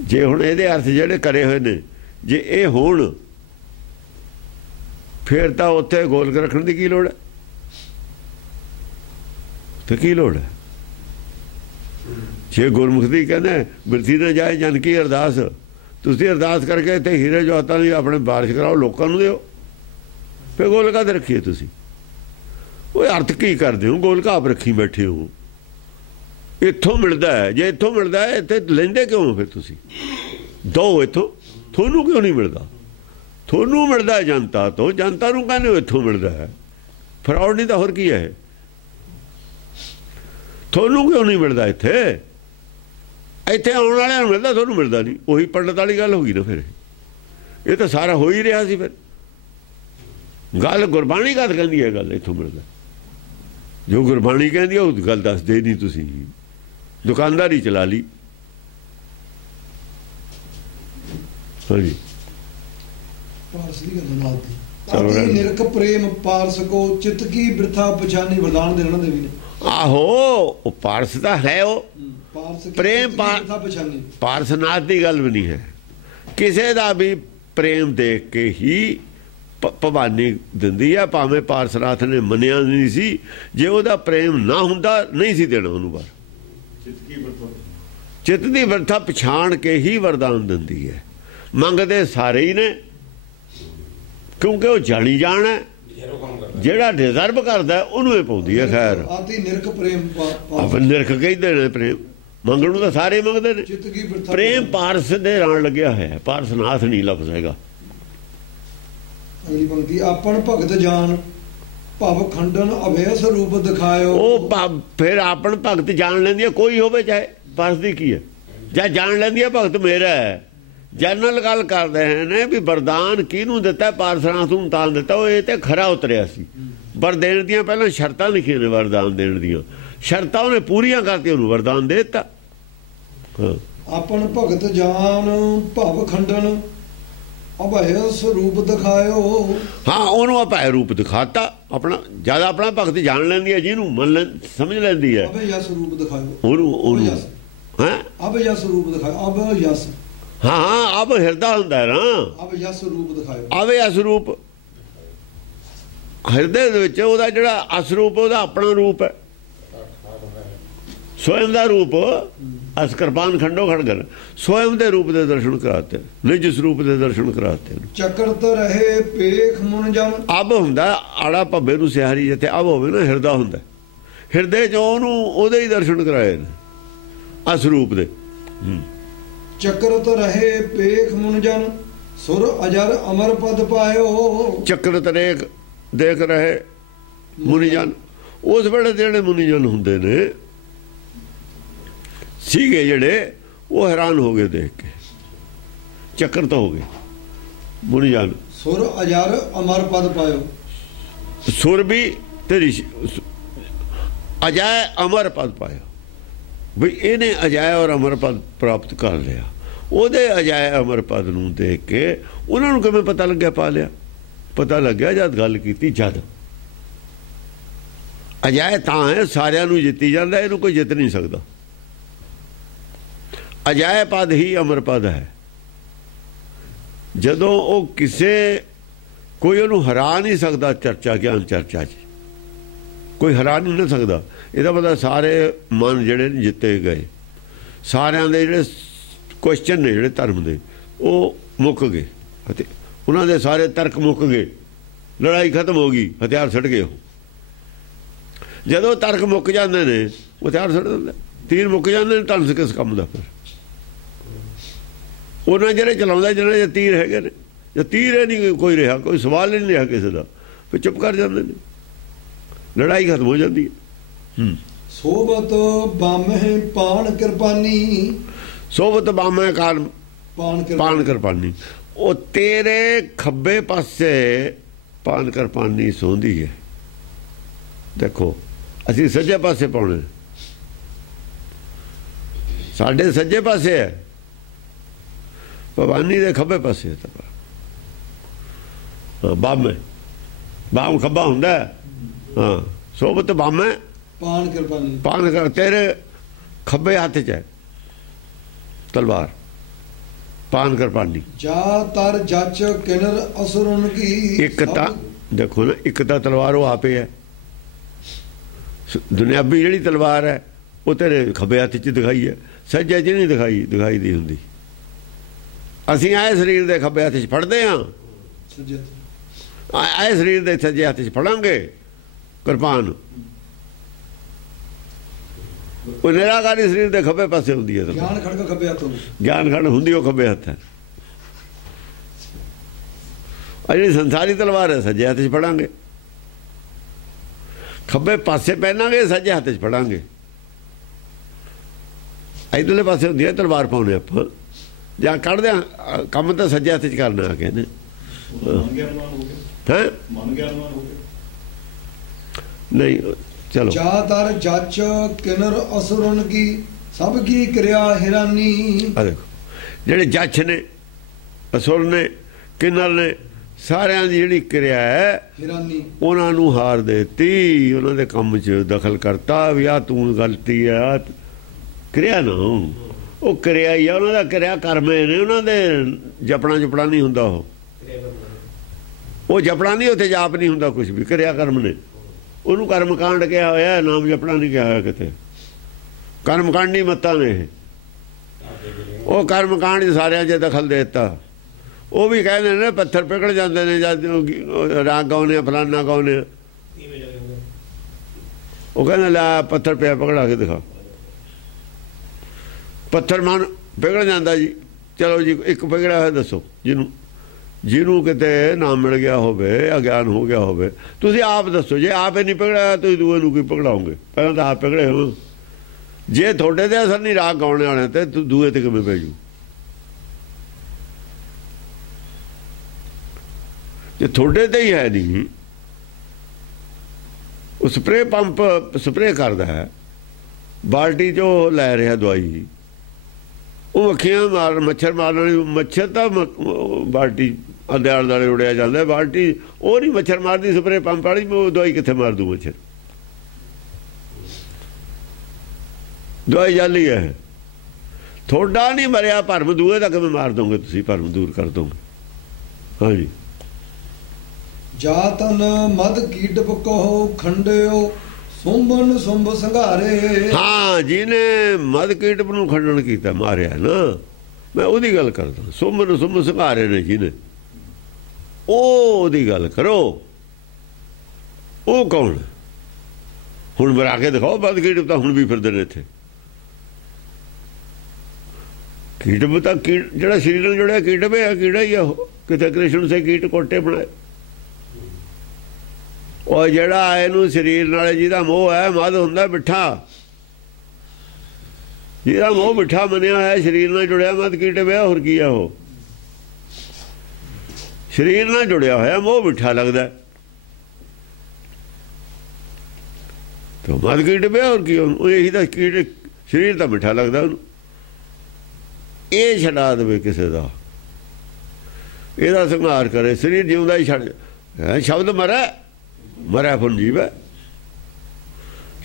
ਜੇ ਹੁਣ ਇਹਦੇ ਅਰਥ ਜਿਹੜੇ ਕਰੇ ਹੋਏ ਨੇ ਜੇ ਇਹ ਹੋਣ, ਫਿਰ ਤਾਂ ਉੱਥੇ ਗੋਲਕ ਰੱਖਣ ਦੀ ਕੀ ਲੋੜ ਹੈ? ਤੇ ਕੀ ਲੋੜ ਹੈ? ਜੇ ਗੁਰਮੁਖ ਦੀ ਕਹਿੰਦੇ ਬਿਰਥੀ ਨਾ ਜਾਏ ਜਨ ਕੀ ਅਰਦਾਸ, ਤੁਸੀਂ ਅਰਦਾਸ ਕਰਕੇ ਇੱਥੇ ਹੀਰੇ ਜਵਾਹਰਾਤਾਂ ਦੀ ਆਪਣੇ ਬਾਰਿਸ਼ ਕਰਾਓ, ਲੋਕਾਂ ਨੂੰ ਦਿਓ, ਫਿਰ ਗੋਲਕਾਂ ਤੇ ਰੱਖੀਏ ਤੁਸੀਂ। ਉਹ ਅਰਥ ਕੀ ਕਰਦੇ ਹੋ? ਗੋਲਕਾਂ ਆਪ ਰੱਖੀ ਬੈਠੇ ਹੋ। ਇੱਥੋਂ ਮਿਲਦਾ ਹੈ। ਜੇ ਇੱਥੋਂ ਮਿਲਦਾ ਹੈ ਇੱਥੇ ਲੈਂਦੇ ਕਿਉਂ ਫਿਰ ਤੁਸੀਂ? ਦੋ ਇੱਥੋਂ, ਤੁਹਾਨੂੰ ਕਿਉਂ ਨਹੀਂ ਮਿਲਦਾ? ਤੁਹਾਨੂੰ ਮਿਲਦਾ ਜਨਤਾ ਤੋਂ, ਜਨਤਾ ਨੂੰ ਕਹਿੰਦੇ ਇੱਥੋਂ ਮਿਲਦਾ ਹੈ। ਫਰਾਡ ਨਹੀਂ ਤਾਂ ਹੋਰ ਕੀ ਹੈ? ਤੁਹਾਨੂੰ ਕਿਉਂ ਨਹੀਂ ਮਿਲਦਾ? ਇੱਥੇ ਇੱਥੇ ਆਉਣ ਵਾਲਿਆਂ ਨੂੰ ਮਿਲਦਾ, ਤੁਹਾਨੂੰ ਮਿਲਦਾ ਨਹੀਂ। ਉਹੀ ਪੰਡਤ ਵਾਲੀ ਗੱਲ ਹੋ ਗਈ ਨਾ ਫਿਰ। ਇਹ ਤਾਂ ਸਾਰਾ ਹੋ ਹੀ ਰਿਹਾ ਸੀ ਫਿਰ। ਗੱਲ ਗੁਰਬਾਣੀ ਕਦ ਕਹਿੰਦੀ ਹੈ ਗੱਲ ਇੱਥੋਂ ਮਿਲਦਾ? ਜੋ ਗੁਰਬਾਣੀ ਕਹਿੰਦੀ ਹੈ ਉਹ ਗੱਲ ਦੱਸਦੇ ਨਹੀਂ ਤੁਸੀਂ, ਦੁਕਾਨਦਾਰੀ ਚਲਾ ਲਈ। ਹਾਂਜੀ ਪਾਰਸ ਦੀ ਗੱਲ ਨਾਲ ਦੀ ਆਤੀ ਨਿਰਖ ਪ੍ਰੇਮ ਪਾਰਸ ਕੋ ਚਿਤ ਕੀ ਬਿਰਥਾ ਪਛਾਨੀ ਵਰਦਾਨ ਦੇ ਉਹਨਾਂ ਦੇ ਵੀ ਨੇ। ਆਹੋ ਉਹ ਪਾਰਸ ਦਾ ਹੈ, ਉਹ ਪਾਰਸ ਪ੍ਰੇਮ ਪਛਾਨੀ। ਪਾਰਸਨਾਥ ਦੀ ਗੱਲ ਵੀ ਨਹੀਂ ਹੈ। ਕਿਸੇ ਦਾ ਵੀ ਪ੍ਰੇਮ ਦੇਖ ਕੇ ਹੀ ਭਵਾਨੀ ਦਿੰਦੀ ਆ, ਭਾਵੇਂ ਪਾਰਸਨਾਥ ਨੇ ਮੰਨਿਆ ਨਹੀਂ ਸੀ। ਜੇ ਉਹਦਾ ਪ੍ਰੇਮ ਨਾ ਹੁੰਦਾ ਨਹੀਂ ਸੀ ਦੇਣਾ ਉਹਨੂੰ ਬਾਹਰ। ਚਿੱਤ ਦੀ ਬਿਰਥਾ ਪਛਾਣ ਕੇ ਹੀ ਵਰਦਾਨ ਦਿੰਦੀ ਹੈ। ਮੰਗਦੇ ਸਾਰੇ ਹੀ ਨੇ, ਕਿਉਂਕਿ ਉਹ ਜਾਣੀ ਜਾਣ ਹੈ। ਜਿਹੜਾ ਡਿਜ਼ਰਵ ਕਰਦਾ ਉਹਨੂੰ ਇਹ ਪਾਉਂਦੀ ਹੈ। ਖੈਰ ਆਤੀ ਨਿਰਖ ਪ੍ਰੇਮ ਆਪਾਂ ਨਿਰਖ ਕਹਿੰਦੇ ਨੇ ਪ੍ਰੇਮ, ਮੰਗਣ ਨੂੰ ਤਾਂ ਸਾਰੇ ਮੰਗਦੇ ਨੇ। ਪ੍ਰੇਮ ਪਾਰਸ ਦੇ ਨਾਲ ਲੱਗਿਆ ਹੋਇਆ, ਪਾਰਸਨਾਥ ਨਹੀਂ ਲਫ਼ਜ਼ ਹੈਗਾ। ਅਗਲੀ ਪੰਕਤੀ ਆਪਣ ਭਗਤ ਜਾਨ ਭਵ ਖੰਡਨ ਅਭੈ ਸਰੂਪ ਦਿਖਾਇਓ। ਉਹ ਫਿਰ ਆਪਣ ਭਗਤ ਜਾਣ ਲੈਂਦੀ ਹੈ, ਕੋਈ ਹੋਵੇ ਚਾਹੇ। ਪਾਰਸ ਦੀ ਕੀ ਹੈ? ਜਾਂ ਜਾਣ ਲੈਂਦੀ ਹੈ ਭਗਤ ਮੇਰਾ ਹੈ। ਜਨਰਲ ਗੱਲ ਕਰਦੇ ਨੇ ਵੀ ਵਰਦਾਨ ਕਿਹਨੂੰ ਦਿੱਤਾ? ਪਾਰਸਨਾਥ ਨੂੰ ਤਾਂ ਦਿੱਤਾ। ਉਹ ਇਹ ਤੇ ਖਰਾ ਉਤਰਿਆ ਸੀ। ਵਰ ਦੇਣ ਦੀਆਂ ਪਹਿਲਾਂ ਸ਼ਰਤਾਂ ਲਿਖੀਆਂ ਨੇ, ਵਰਦਾਨ ਦੇਣ ਦੀਆਂ ਸ਼ਰਤਾਂ ਉਹਨੇ ਪੂਰੀਆਂ ਕਰਤੀ, ਉਹਨੂੰ ਵਰਦਾਨ ਦੇ ਦਿੱਤਾ। ਆਪਣ ਭਗਤ ਜਾਨ ਭਵ ਖੰਡਨ ਅਭੈ ਸਰੂਪ ਦਿਖਾਇਓ। ਹਾਂ ਉਹਨੂੰ ਅਭੈ ਰੂਪ ਦਿਖਾਤਾ ਆਪਣਾ। ਜਦ ਆਪਣਾ ਭਗਤ ਜਾਣ ਲੈਂਦੀ ਹੈ, ਜਿਹਨੂੰ ਸਮਝ ਲੈਂਦੀ ਹੈ, ਅਭੈ ਸਰੂਪ ਦਿਖਾਇਓ ਉਹਨੂੰ ਹੈ। ਅਭੈ ਸਰੂਪ ਦਿਖਾਇਓ। ਅਭੈ ਯਸ ਹਾਂ ਅਬ ਹਿਰਦਾ ਹੁੰਦਾ ਨਾ। ਅਭੈ ਯਸ ਰੂਪ ਦਿਖਾਇਓ। ਅਭੈ ਅਸਰੂਪ ਹਿਰਦੇ ਦੇ ਵਿੱਚ ਉਹਦਾ ਜਿਹੜਾ ਅਸਰੂਪ, ਉਹਦਾ ਆਪਣਾ ਰੂਪ ਹੈ, ਸਵਯੰ ਦਾ ਰੂਪ। ਅਸ ਕਿਰਪਾਨ ਖੰਡੋ ਖੜਗਰ ਸਵਯੰ ਦੇ ਰੂਪ ਦੇ ਦਰਸ਼ਨ ਕਰਾਤੇ, ਨਿਜ ਸਰੂਪ ਦੇ ਦਰਸ਼ਨ ਕਰਾਤੇ। ਚਕਰਤ ਰਹੇ ਪੇਖ ਮੁਨ ਜਨ। ਅਬ ਹੁੰਦਾ ਆੜਾ ਭੱਬੇ ਨੂੰ ਸਿਹਾਰੀ, ਜਿੱਥੇ ਅਬ ਹੋਵੇ ਨਾ ਹਿਰਦਾ ਹੁੰਦਾ। ਹਿਰਦੇ ਚ ਉਹਨੂੰ ਉਹਦੇ ਹੀ ਦਰਸ਼ਨ ਕਰਾਏ ਨੇ ਅਸਰੂਪ ਦੇ। ਚਕਰਤ ਰਹੇ ਪੇਖ ਮੁਨ ਜਨ ਸੁਰ ਅਜਰ ਅਮਰ ਪਦ ਪਾਇਓ। ਚਕਰਤ ਰੇਖ ਦੇਖ ਰਹੇ ਮੁਨੀ ਜਨ। ਉਸ ਵੇਲੇ ਜਿਹੜੇ ਮੁਨੀ ਜਨ ਹੁੰਦੇ ਨੇ ਸੀਗੇ ਜਿਹੜੇ, ਉਹ ਹੈਰਾਨ ਹੋ ਗਏ ਦੇਖ ਕੇ, ਚੱਕਰ ਤਾਂ ਹੋ ਗਏ ਮੁਨੀ ਜਨ। ਸੁਰ ਅਜਰ ਅਮਰ ਪਦ ਪਾਇਓ। ਸੁਰ ਵੀ ਤੇਰੀ ਅਜੈ ਅਮਰ ਪਦ ਪਾਇਓ। ਵੀ ਇਹਨੇ ਅਜੈ ਔਰ ਅਮਰ ਪਦ ਪ੍ਰਾਪਤ ਕਰ ਲਿਆ। ਉਹਦੇ ਅਜੈ ਅਮਰ ਪਦ ਨੂੰ ਦੇਖ ਕੇ ਉਹਨਾਂ ਨੂੰ ਕਿਵੇਂ ਪਤਾ ਲੱਗਿਆ? ਪਾ ਲਿਆ। ਪਤਾ ਲੱਗਿਆ ਜਦ ਗੱਲ ਕੀਤੀ। ਜਦ ਅਜੈ ਤਾਂ ਹੈ ਸਾਰਿਆਂ ਨੂੰ ਜਿੱਤੀ ਜਾਂਦਾ, ਇਹਨੂੰ ਕੋਈ ਜਿੱਤ ਨਹੀਂ ਸਕਦਾ। ਅਜੈ ਪਦ ਹੀ ਅਮਰ ਪਦ ਹੈ। ਜਦੋਂ ਉਹ ਕਿਸੇ ਕੋਈ ਉਹਨੂੰ ਹਰਾ ਨਹੀਂ ਸਕਦਾ। ਚਰਚਾ ਗਿਆਨ ਚਰਚਾ 'ਚ ਕੋਈ ਹਰਾ ਨਹੀਂ ਨਾ ਸਕਦਾ। ਇਹਦਾ ਮਤਲਬ ਸਾਰੇ ਮਨ ਜਿਹੜੇ ਜਿੱਤੇ ਗਏ, ਸਾਰਿਆਂ ਦੇ ਜਿਹੜੇ ਕੁਐਸਚਨ ਨੇ ਜਿਹੜੇ ਧਰਮ ਦੇ, ਉਹ ਮੁੱਕ ਗਏ ਅਤੇ ਉਹਨਾਂ ਦੇ ਸਾਰੇ ਤਰਕ ਮੁੱਕ ਗਏ। ਲੜਾਈ ਖਤਮ ਹੋ ਗਈ, ਹਥਿਆਰ ਛੱਡ ਗਏ। ਉਹ ਜਦੋਂ ਤਰਕ ਮੁੱਕ ਜਾਂਦੇ ਨੇ, ਹਥਿਆਰ ਛੱਡ ਦਿੰਦੇ। ਤੀਰ ਮੁੱਕ ਜਾਂਦੇ ਨੇ, ਢੰਸ ਕਿਸ ਕੰਮ ਦਾ? ਫਿਰ ਉਹਨਾਂ ਜਿਹੜੇ ਚਲਾਉਂਦਾ ਜਿਹਨਾਂ ਦੇ ਤੀਰ ਹੈਗੇ ਨੇ, ਜੇ ਤੀਰ ਇਹ ਨਹੀਂ ਕੋਈ ਰਿਹਾ, ਕੋਈ ਸਵਾਲ ਨਹੀਂ ਰਿਹਾ ਕਿਸੇ ਦਾ, ਫਿਰ ਚੁੱਪ ਕਰ ਜਾਂਦੇ ਨੇ, ਲੜਾਈ ਖਤਮ ਹੋ ਜਾਂਦੀ ਹੈ। ਸੋਬਤ ਬਾਮਹਿ ਪਾਣ ਕਿਰਪਾਨੀ। ਸੋਬਤ ਬਾਮਹਿ ਪਾਣ ਕਿਰਪਾਨੀ। ਉਹ ਤੇਰੇ ਖੱਬੇ ਪਾਸੇ ਪਾਣ ਕਿਰਪਾਨੀ ਸੌਂਦੀ ਹੈ। ਦੇਖੋ ਅਸੀਂ ਸੱਜੇ ਪਾਸੇ ਪਾਉਣੇ, ਸਾਡੇ ਸੱਜੇ ਪਾਸੇ ਹੈ, ਭਵਾਨੀ ਦੇ ਖੱਬੇ ਪਾਸੇ। ਬਾਮ ਖੱਬਾ ਹੁੰਦਾ। ਹਾਂ ਸੋਬਤ ਬਾਮਹਿ ਪਾਣ ਕਿਰਪਾਨੀ। ਪਾਣ ਕਰ ਤੇਰੇ ਖੱਬੇ ਹੱਥ 'ਚ ਹੈ ਤਲਵਾਰ, ਪਾਣ ਕਿਰਪਾਨੀ। ਜਾ ਤਰ ਜਚ ਕਿਨਰ ਅਸੁਰਨ ਕੀ। ਇੱਕ ਤਾਂ ਦੇਖੋ ਨਾ, ਇੱਕ ਤਾਂ ਤਲਵਾਰ ਉਹ ਆਪੇ ਹੈ। ਦੁਨਿਆਵੀ ਜਿਹੜੀ ਤਲਵਾਰ ਹੈ ਉਹ ਤੇਰੇ ਖੱਬੇ ਹੱਥ 'ਚ ਦਿਖਾਈ ਹੈ, ਸੱਜੇ 'ਚ ਨਹੀਂ ਦਿਖਾਈ ਦੀ ਹੁੰਦੀ। ਅਸੀਂ ਆਏ ਸਰੀਰ ਦੇ ਖੱਬੇ ਹੱਥ 'ਚ ਫੜਦੇ ਹਾਂ, ਆਏ ਸਰੀਰ ਦੇ ਸੱਜੇ ਹੱਥ 'ਚ ਫੜਾਂਗੇ ਕਿਰਪਾਨ। ਉਹ ਨਿਰਾਕਾਰੀ ਸਰੀਰ ਦੇ ਖੱਬੇ ਪਾਸੇ ਹੁੰਦੀ ਹੈ ਗਿਆਨ ਖੜਕ ਖੱਬੇ ਹੱਥੋਂ ਗਿਆਨ ਖੰਡ ਹੁੰਦੀ ਉਹ ਖੱਬੇ ਹੱਥ ਹੈ। ਆ ਜਿਹੜੀ ਸੰਸਾਰੀ ਤਲਵਾਰ ਹੈ ਸੱਜੇ ਹੱਥ 'ਚ ਫੜਾਂਗੇ, ਖੱਬੇ ਪਾਸੇ ਪਹਿਨਾਂਗੇ, ਸੱਜੇ ਹੱਥ 'ਚ ਫੜਾਂਗੇ। ਇਧਰਲੇ ਪਾਸੇ ਹੁੰਦੀ ਹੈ ਤਲਵਾਰ ਪਾਉਣੇ ਆਪਾਂ ਜਾਂ ਕੱਢਦੇ ਆ ਕੰਮ ਤਾਂ ਸੱਜੇ ਹੱਥ 'ਚ ਕਰਨਾ ਆ ਕੇ ਨੇ। ਹੈ ਨਹੀਂ ਚਲੋ ਜਾ ਤਰ ਜੱਚ ਕਿਨਰ ਅਸੁਰਨ ਕੀ ਸਭ ਕੀ ਕਿਰਿਆ ਹੈਰਾਨੀ। ਆ ਦੇਖੋ ਜਿਹੜੇ ਜੱਜ ਨੇ, ਅਸੁਰ ਨੇ, ਕਿਨਰ ਨੇ, ਸਾਰਿਆਂ ਦੀ ਜਿਹੜੀ ਕਿਰਿਆ ਹੈ ਹੈਰਾਨੀ, ਉਹਨਾਂ ਨੂੰ ਹਾਰ ਦੇਤੀ, ਉਹਨਾਂ ਦੇ ਕੰਮ 'ਚ ਦਖਲ ਕਰਤਾ ਵੀ ਆ ਤੂੰ ਗਲਤੀ ਆ। ਕਿਰਿਆ ਨਾ ਉਹ ਕਿਰਿਆ ਹੀ ਆ, ਉਹਨਾਂ ਦਾ ਕਿਰਿਆ ਕਰਮੇ ਨੇ, ਉਹਨਾਂ ਦੇ ਜਪਣਾ ਜਪਣਾ ਨਹੀਂ ਹੁੰਦਾ। ਉਹ ਜਪਣਾ ਨਹੀਂ, ਉੱਥੇ ਜਾਪ ਨਹੀਂ ਹੁੰਦਾ ਕੁਝ ਵੀ, ਕਿਰਿਆ ਕਰਮ ਨੇ। ਉਹਨੂੰ ਕਰਮ ਕਾਂਡ ਕਿਹਾ ਹੋਇਆ, ਨਾਮ ਜਪਣਾ ਨਹੀਂ ਕਿਹਾ ਹੋਇਆ ਕਿਤੇ। ਕਰਮ ਕਾਂਡੀ ਮੱਤਾਂ ਨੇ ਉਹ ਕਰਮ ਕਾਂਡ 'ਚ ਸਾਰਿਆਂ 'ਚ ਦਖਲ ਦੇ ਦਿੱਤਾ। ਉਹ ਵੀ ਕਹਿੰਦੇ ਨੇ ਪੱਥਰ ਪਿਘਲ ਜਾਂਦੇ ਨੇ ਜਦ ਰਾਗ ਗਾਉਂਦੇ, ਫਲਾਨਾ ਗਾਉਂਦੇ। ਉਹ ਕਹਿੰਦੇ ਲੈ ਪੱਥਰ ਪਿਆ ਪਕੜਾ ਕੇ ਦਿਖਾ, ਪੱਥਰ ਮਨ ਪਿਘਲ ਜਾਂਦਾ ਜੀ। ਚਲੋ ਜੀ ਇੱਕ ਪਿਘੜਿਆ ਹੋਇਆ ਦੱਸੋ ਜਿਹਨੂੰ ਕਿਤੇ ਨਾਮ ਮਿਲ ਗਿਆ ਹੋਵੇ, ਅਗਿਆਨ ਹੋ ਗਿਆ ਹੋਵੇ। ਤੁਸੀਂ ਆਪ ਦੱਸੋ, ਜੇ ਆਪ ਹੀ ਨਹੀਂ ਪਿਘੜਿਆ ਤੁਸੀਂ ਦੂਏ ਨੂੰ ਕੀ ਪਿਘੜਾਓਗੇ? ਪਹਿਲਾਂ ਤਾਂ ਆਪ ਪਿਘੜੇ ਹੋ। ਜੇ ਤੁਹਾਡੇ ਤੇ ਅਸਰ ਨਹੀਂ ਰਾਗ ਗਾਉਣੇ ਵਾਲੇ ਤੇ ਦੂਏ ਤੇ ਕਿਵੇਂ ਪੈ ਜੂ? ਜੇ ਤੁਹਾਡੇ ਤੇ ਹੀ ਹੈ ਨਹੀਂ, ਉਹ ਸਪਰੇ ਪੰਪ ਸਪਰੇ ਕਰਦਾ ਹੈ, ਬਾਲਟੀ 'ਚੋਂ ਲੈ ਰਿਹਾ ਦਵਾਈ, ਉਹ ਮੱਖੀਆਂ ਮਾਰਨ, ਮੱਛਰ ਮਾਰਨ ਵਾਲੀ, ਮੱਛਰ ਤਾਂ ਬਾਲਟੀ ਅੰਦਿਆਲ ਨਾਲੇ ਉੜਿਆ ਜਾਂਦਾ, ਬਾਲਟੀ ਉਹ ਨਹੀਂ ਮੱਛਰ ਮਾਰਦੀ ਸਪਰੇ ਪੰਪ ਵਾਲੀ। ਉਹ ਦਵਾਈ ਕਿੱਥੇ ਮਾਰ ਦੂ ਮੱਛਰ? ਦਵਾਈ ਜਾਲੀ ਹੈ। ਤੁਹਾਡਾ ਨਹੀਂ ਮਰਿਆ ਭਰਮ, ਦੂਏ ਦਾ ਕਿਵੇਂ ਮਾਰ ਦੋਗੇ ਤੁਸੀਂ? ਭਰਮ ਦੂਰ ਕਰ ਦੋਗੇ। ਹਾਂਜੀ ਜਾ ਤਨ ਮਦ ਕੀਟਪ ਕਹੋ ਖੰਡਿਓ ਸੁੰਭਨ ਸੁੰਭ ਸੰਘਾਰੇ। ਹਾਂ, ਜਿਹਨੇ ਮਦ ਕੀਟਪ ਨੂੰ ਖੰਡਨ ਕੀਤਾ, ਮਾਰਿਆ ਨਾ, ਮੈਂ ਉਹਦੀ ਗੱਲ ਕਰਦਾ। ਸੁੰਭਨ ਸੁੰਭ ਸੰਘਾਰੇ ਨੇ ਜਿਹਨੇ, ਉਹਦੀ ਗੱਲ ਕਰੋ। ਉਹ ਕੌਣ? ਹੁਣ ਮਰਾ ਕੇ ਦਿਖਾਓ ਮਦ ਕੀਟਪ ਤਾਂ ਹੁਣ ਵੀ ਫਿਰਦੇ ਨੇ ਇੱਥੇ। ਕੀਟਪ ਤਾਂ ਜਿਹੜਾ ਸਰੀਰ ਨਾਲ ਜੁੜਿਆ ਕੀਟਪ ਹੈ, ਕੀੜਾ ਹੀ ਆ ਉਹ। ਕਿਤੇ ਕ੍ਰਿਸ਼ਨ ਸੇ ਕੀਟ ਕੋਟੇ ਬਣਾਏ। ਉਹ ਜਿਹੜਾ ਇਹਨੂੰ ਸਰੀਰ ਨਾਲ ਜਿਹਦਾ ਮੋਹ ਹੈ, ਮਦ ਹੁੰਦਾ ਮਿੱਠਾ, ਜਿਹਦਾ ਮੋਹ ਮਿੱਠਾ ਮੰਨਿਆ ਹੋਇਆ, ਸਰੀਰ ਨਾਲ ਜੁੜਿਆ ਮਦ ਕੀਟ ਪਿਆ। ਹੋਰ ਕੀ ਆ? ਉਹ ਸਰੀਰ ਨਾਲ ਜੁੜਿਆ ਹੋਇਆ, ਮੋਹ ਮਿੱਠਾ ਲੱਗਦਾ ਤੇ ਮਦ ਕੀਟ ਪਿਆ। ਹੋਰ ਕੀ? ਉਹ ਇਹੀ ਤਾਂ ਕੀਟ, ਸਰੀਰ ਤਾਂ ਮਿੱਠਾ ਲੱਗਦਾ ਉਹਨੂੰ। ਇਹ ਛਡਾ ਦੇਵੇ ਕਿਸੇ ਦਾ, ਇਹਦਾ ਸੰਘਾਰ ਕਰੇ, ਸਰੀਰ ਜਿਉਂਦਾ ਹੀ ਛੱਡ। ਸ਼ਬਦ ਮਰਿਆ ਫੁੱਲ ਜੀਵ ਹੈ।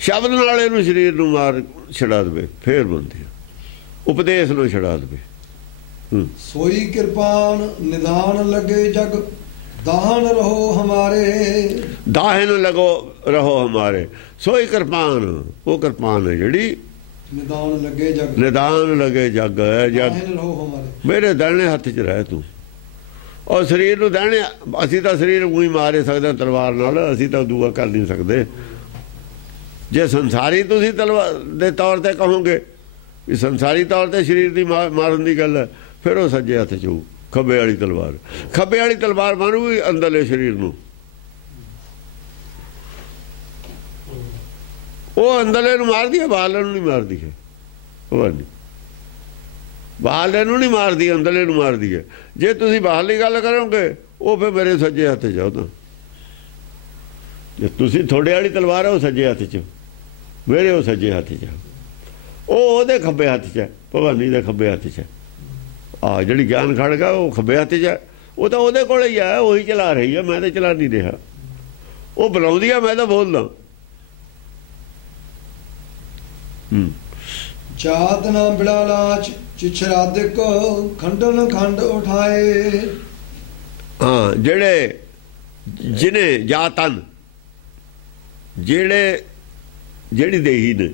ਸ਼ਬਦ ਨਾਲ ਇਹਨੂੰ ਸਰੀਰ ਨੂੰ ਮਾਰ ਛਡਾ ਦੇਵੇ, ਫੇਰ ਬੰਦੇ ਉਪਦੇਸ਼ ਨੂੰ ਛਡਾ ਦੇਵੇ। ਸੋਈ ਕਿਰਪਾਨ ਨਿਦਾਨ ਲੱਗੇ ਜਗ ਦਾਹਨ ਰਹੋ ਹਮਾਰੇ। ਦਾਹਨ ਲਗੋ ਰਹੋ ਹਮਾਰੇ। ਸੋਈ ਕਿਰਪਾਨ, ਉਹ ਕਿਰਪਾਨ ਹੈ ਜਿਹੜੀ ਨਿਦਾਨ ਲੱਗੇ ਜਗ, ਨਿਦਾਨ ਲਗੇ ਜਗ ਹੈ। ਦਾਹਨ ਰਹੋ ਹਮਾਰੇ, ਮੇਰੇ ਦਾਣੇ ਹੱਥ 'ਚ ਰਹਿ ਤੂੰ। ਔਰ ਸਰੀਰ ਨੂੰ ਦਾਣੇ, ਅਸੀਂ ਤਾਂ ਸਰੀਰ ਨੂੰ ਹੀ ਮਾਰੇ ਸਕਦੇ ਤਲਵਾਰ ਨਾਲ, ਅਸੀਂ ਤਾਂ ਦੂਆ ਕਰ ਨਹੀਂ ਸਕਦੇ। ਜੇ ਸੰਸਾਰੀ ਤੁਸੀਂ ਤਲਵਾਰ ਦੇ ਤੌਰ ਤੇ ਕਹੋਗੇ ਵੀ ਸੰਸਾਰੀ ਤੌਰ ਤੇ ਸਰੀਰ ਦੀ ਮਾਰਨ ਦੀ ਗੱਲ ਹੈ, ਫਿਰ ਉਹ ਸੱਜੇ ਹੱਥ 'ਚ ਖੱਬੇ ਵਾਲੀ ਤਲਵਾਰ। ਖੱਬੇ ਵਾਲੀ ਤਲਵਾਰ ਮਾਰੂਗੀ ਅੰਦਰਲੇ ਸਰੀਰ ਨੂੰ, ਉਹ ਅੰਦਰਲੇ ਨੂੰ ਮਾਰਦੀ ਹੈ, ਬਾਹਰਲੇ ਨੂੰ ਨਹੀਂ ਮਾਰਦੀ ਹੈ। ਉਹ ਨਹੀਂ, ਬਾਹਰਲੇ ਨੂੰ ਨਹੀਂ ਮਾਰਦੀ, ਅੰਦਰਲੇ ਨੂੰ ਮਾਰਦੀ ਹੈ। ਜੇ ਤੁਸੀਂ ਬਾਹਰਲੀ ਗੱਲ ਕਰੋਗੇ, ਉਹ ਫਿਰ ਮੇਰੇ ਸੱਜੇ ਹੱਥ 'ਚ ਆਉਂਦਾ। ਜੇ ਤੁਸੀਂ ਤੁਹਾਡੇ ਵਾਲੀ ਤਲਵਾਰ ਹੈ, ਉਹ ਸੱਜੇ ਹੱਥ 'ਚ, ਮੇਰੇ ਉਹ ਸੱਜੇ ਹੱਥ 'ਚ, ਉਹ ਉਹਦੇ ਖੱਬੇ ਹੱਥ 'ਚ ਹੈ, ਭਗਵਾਨੀ ਦੇ ਖੱਬੇ ਹੱਥ 'ਚ ਹੈ। ਆ ਜਿਹੜੀ ਗਿਆਨ ਖੜਗਾ ਉਹ ਖੱਬੇ ਹੱਥ 'ਚ ਹੈ। ਉਹ ਤਾਂ ਉਹਦੇ ਕੋਲ ਹੀ ਹੈ, ਉਹੀ ਚਲਾ ਰਹੀ ਹੈ, ਮੈਂ ਤਾਂ ਚਲਾ ਨਹੀਂ ਰਿਹਾ। ਉਹ ਬੁਲਾਉਂਦੀ ਆ, ਮੈਂ ਤਾਂ ਬੋਲਦਾ। ਜਾਤ ਨਾ ਬਿਲਾ ਲਾਚ ਚਿਛਰਾਦਿਕ ਖੰਡਨ ਖੰਡ ਉਠਾਏ। ਹਾਂ, ਜਿਹੜੇ ਜਿਹਨੇ ਜਾਤਨ, ਜਿਹੜੀ ਦੇਹੀ ਨੇ,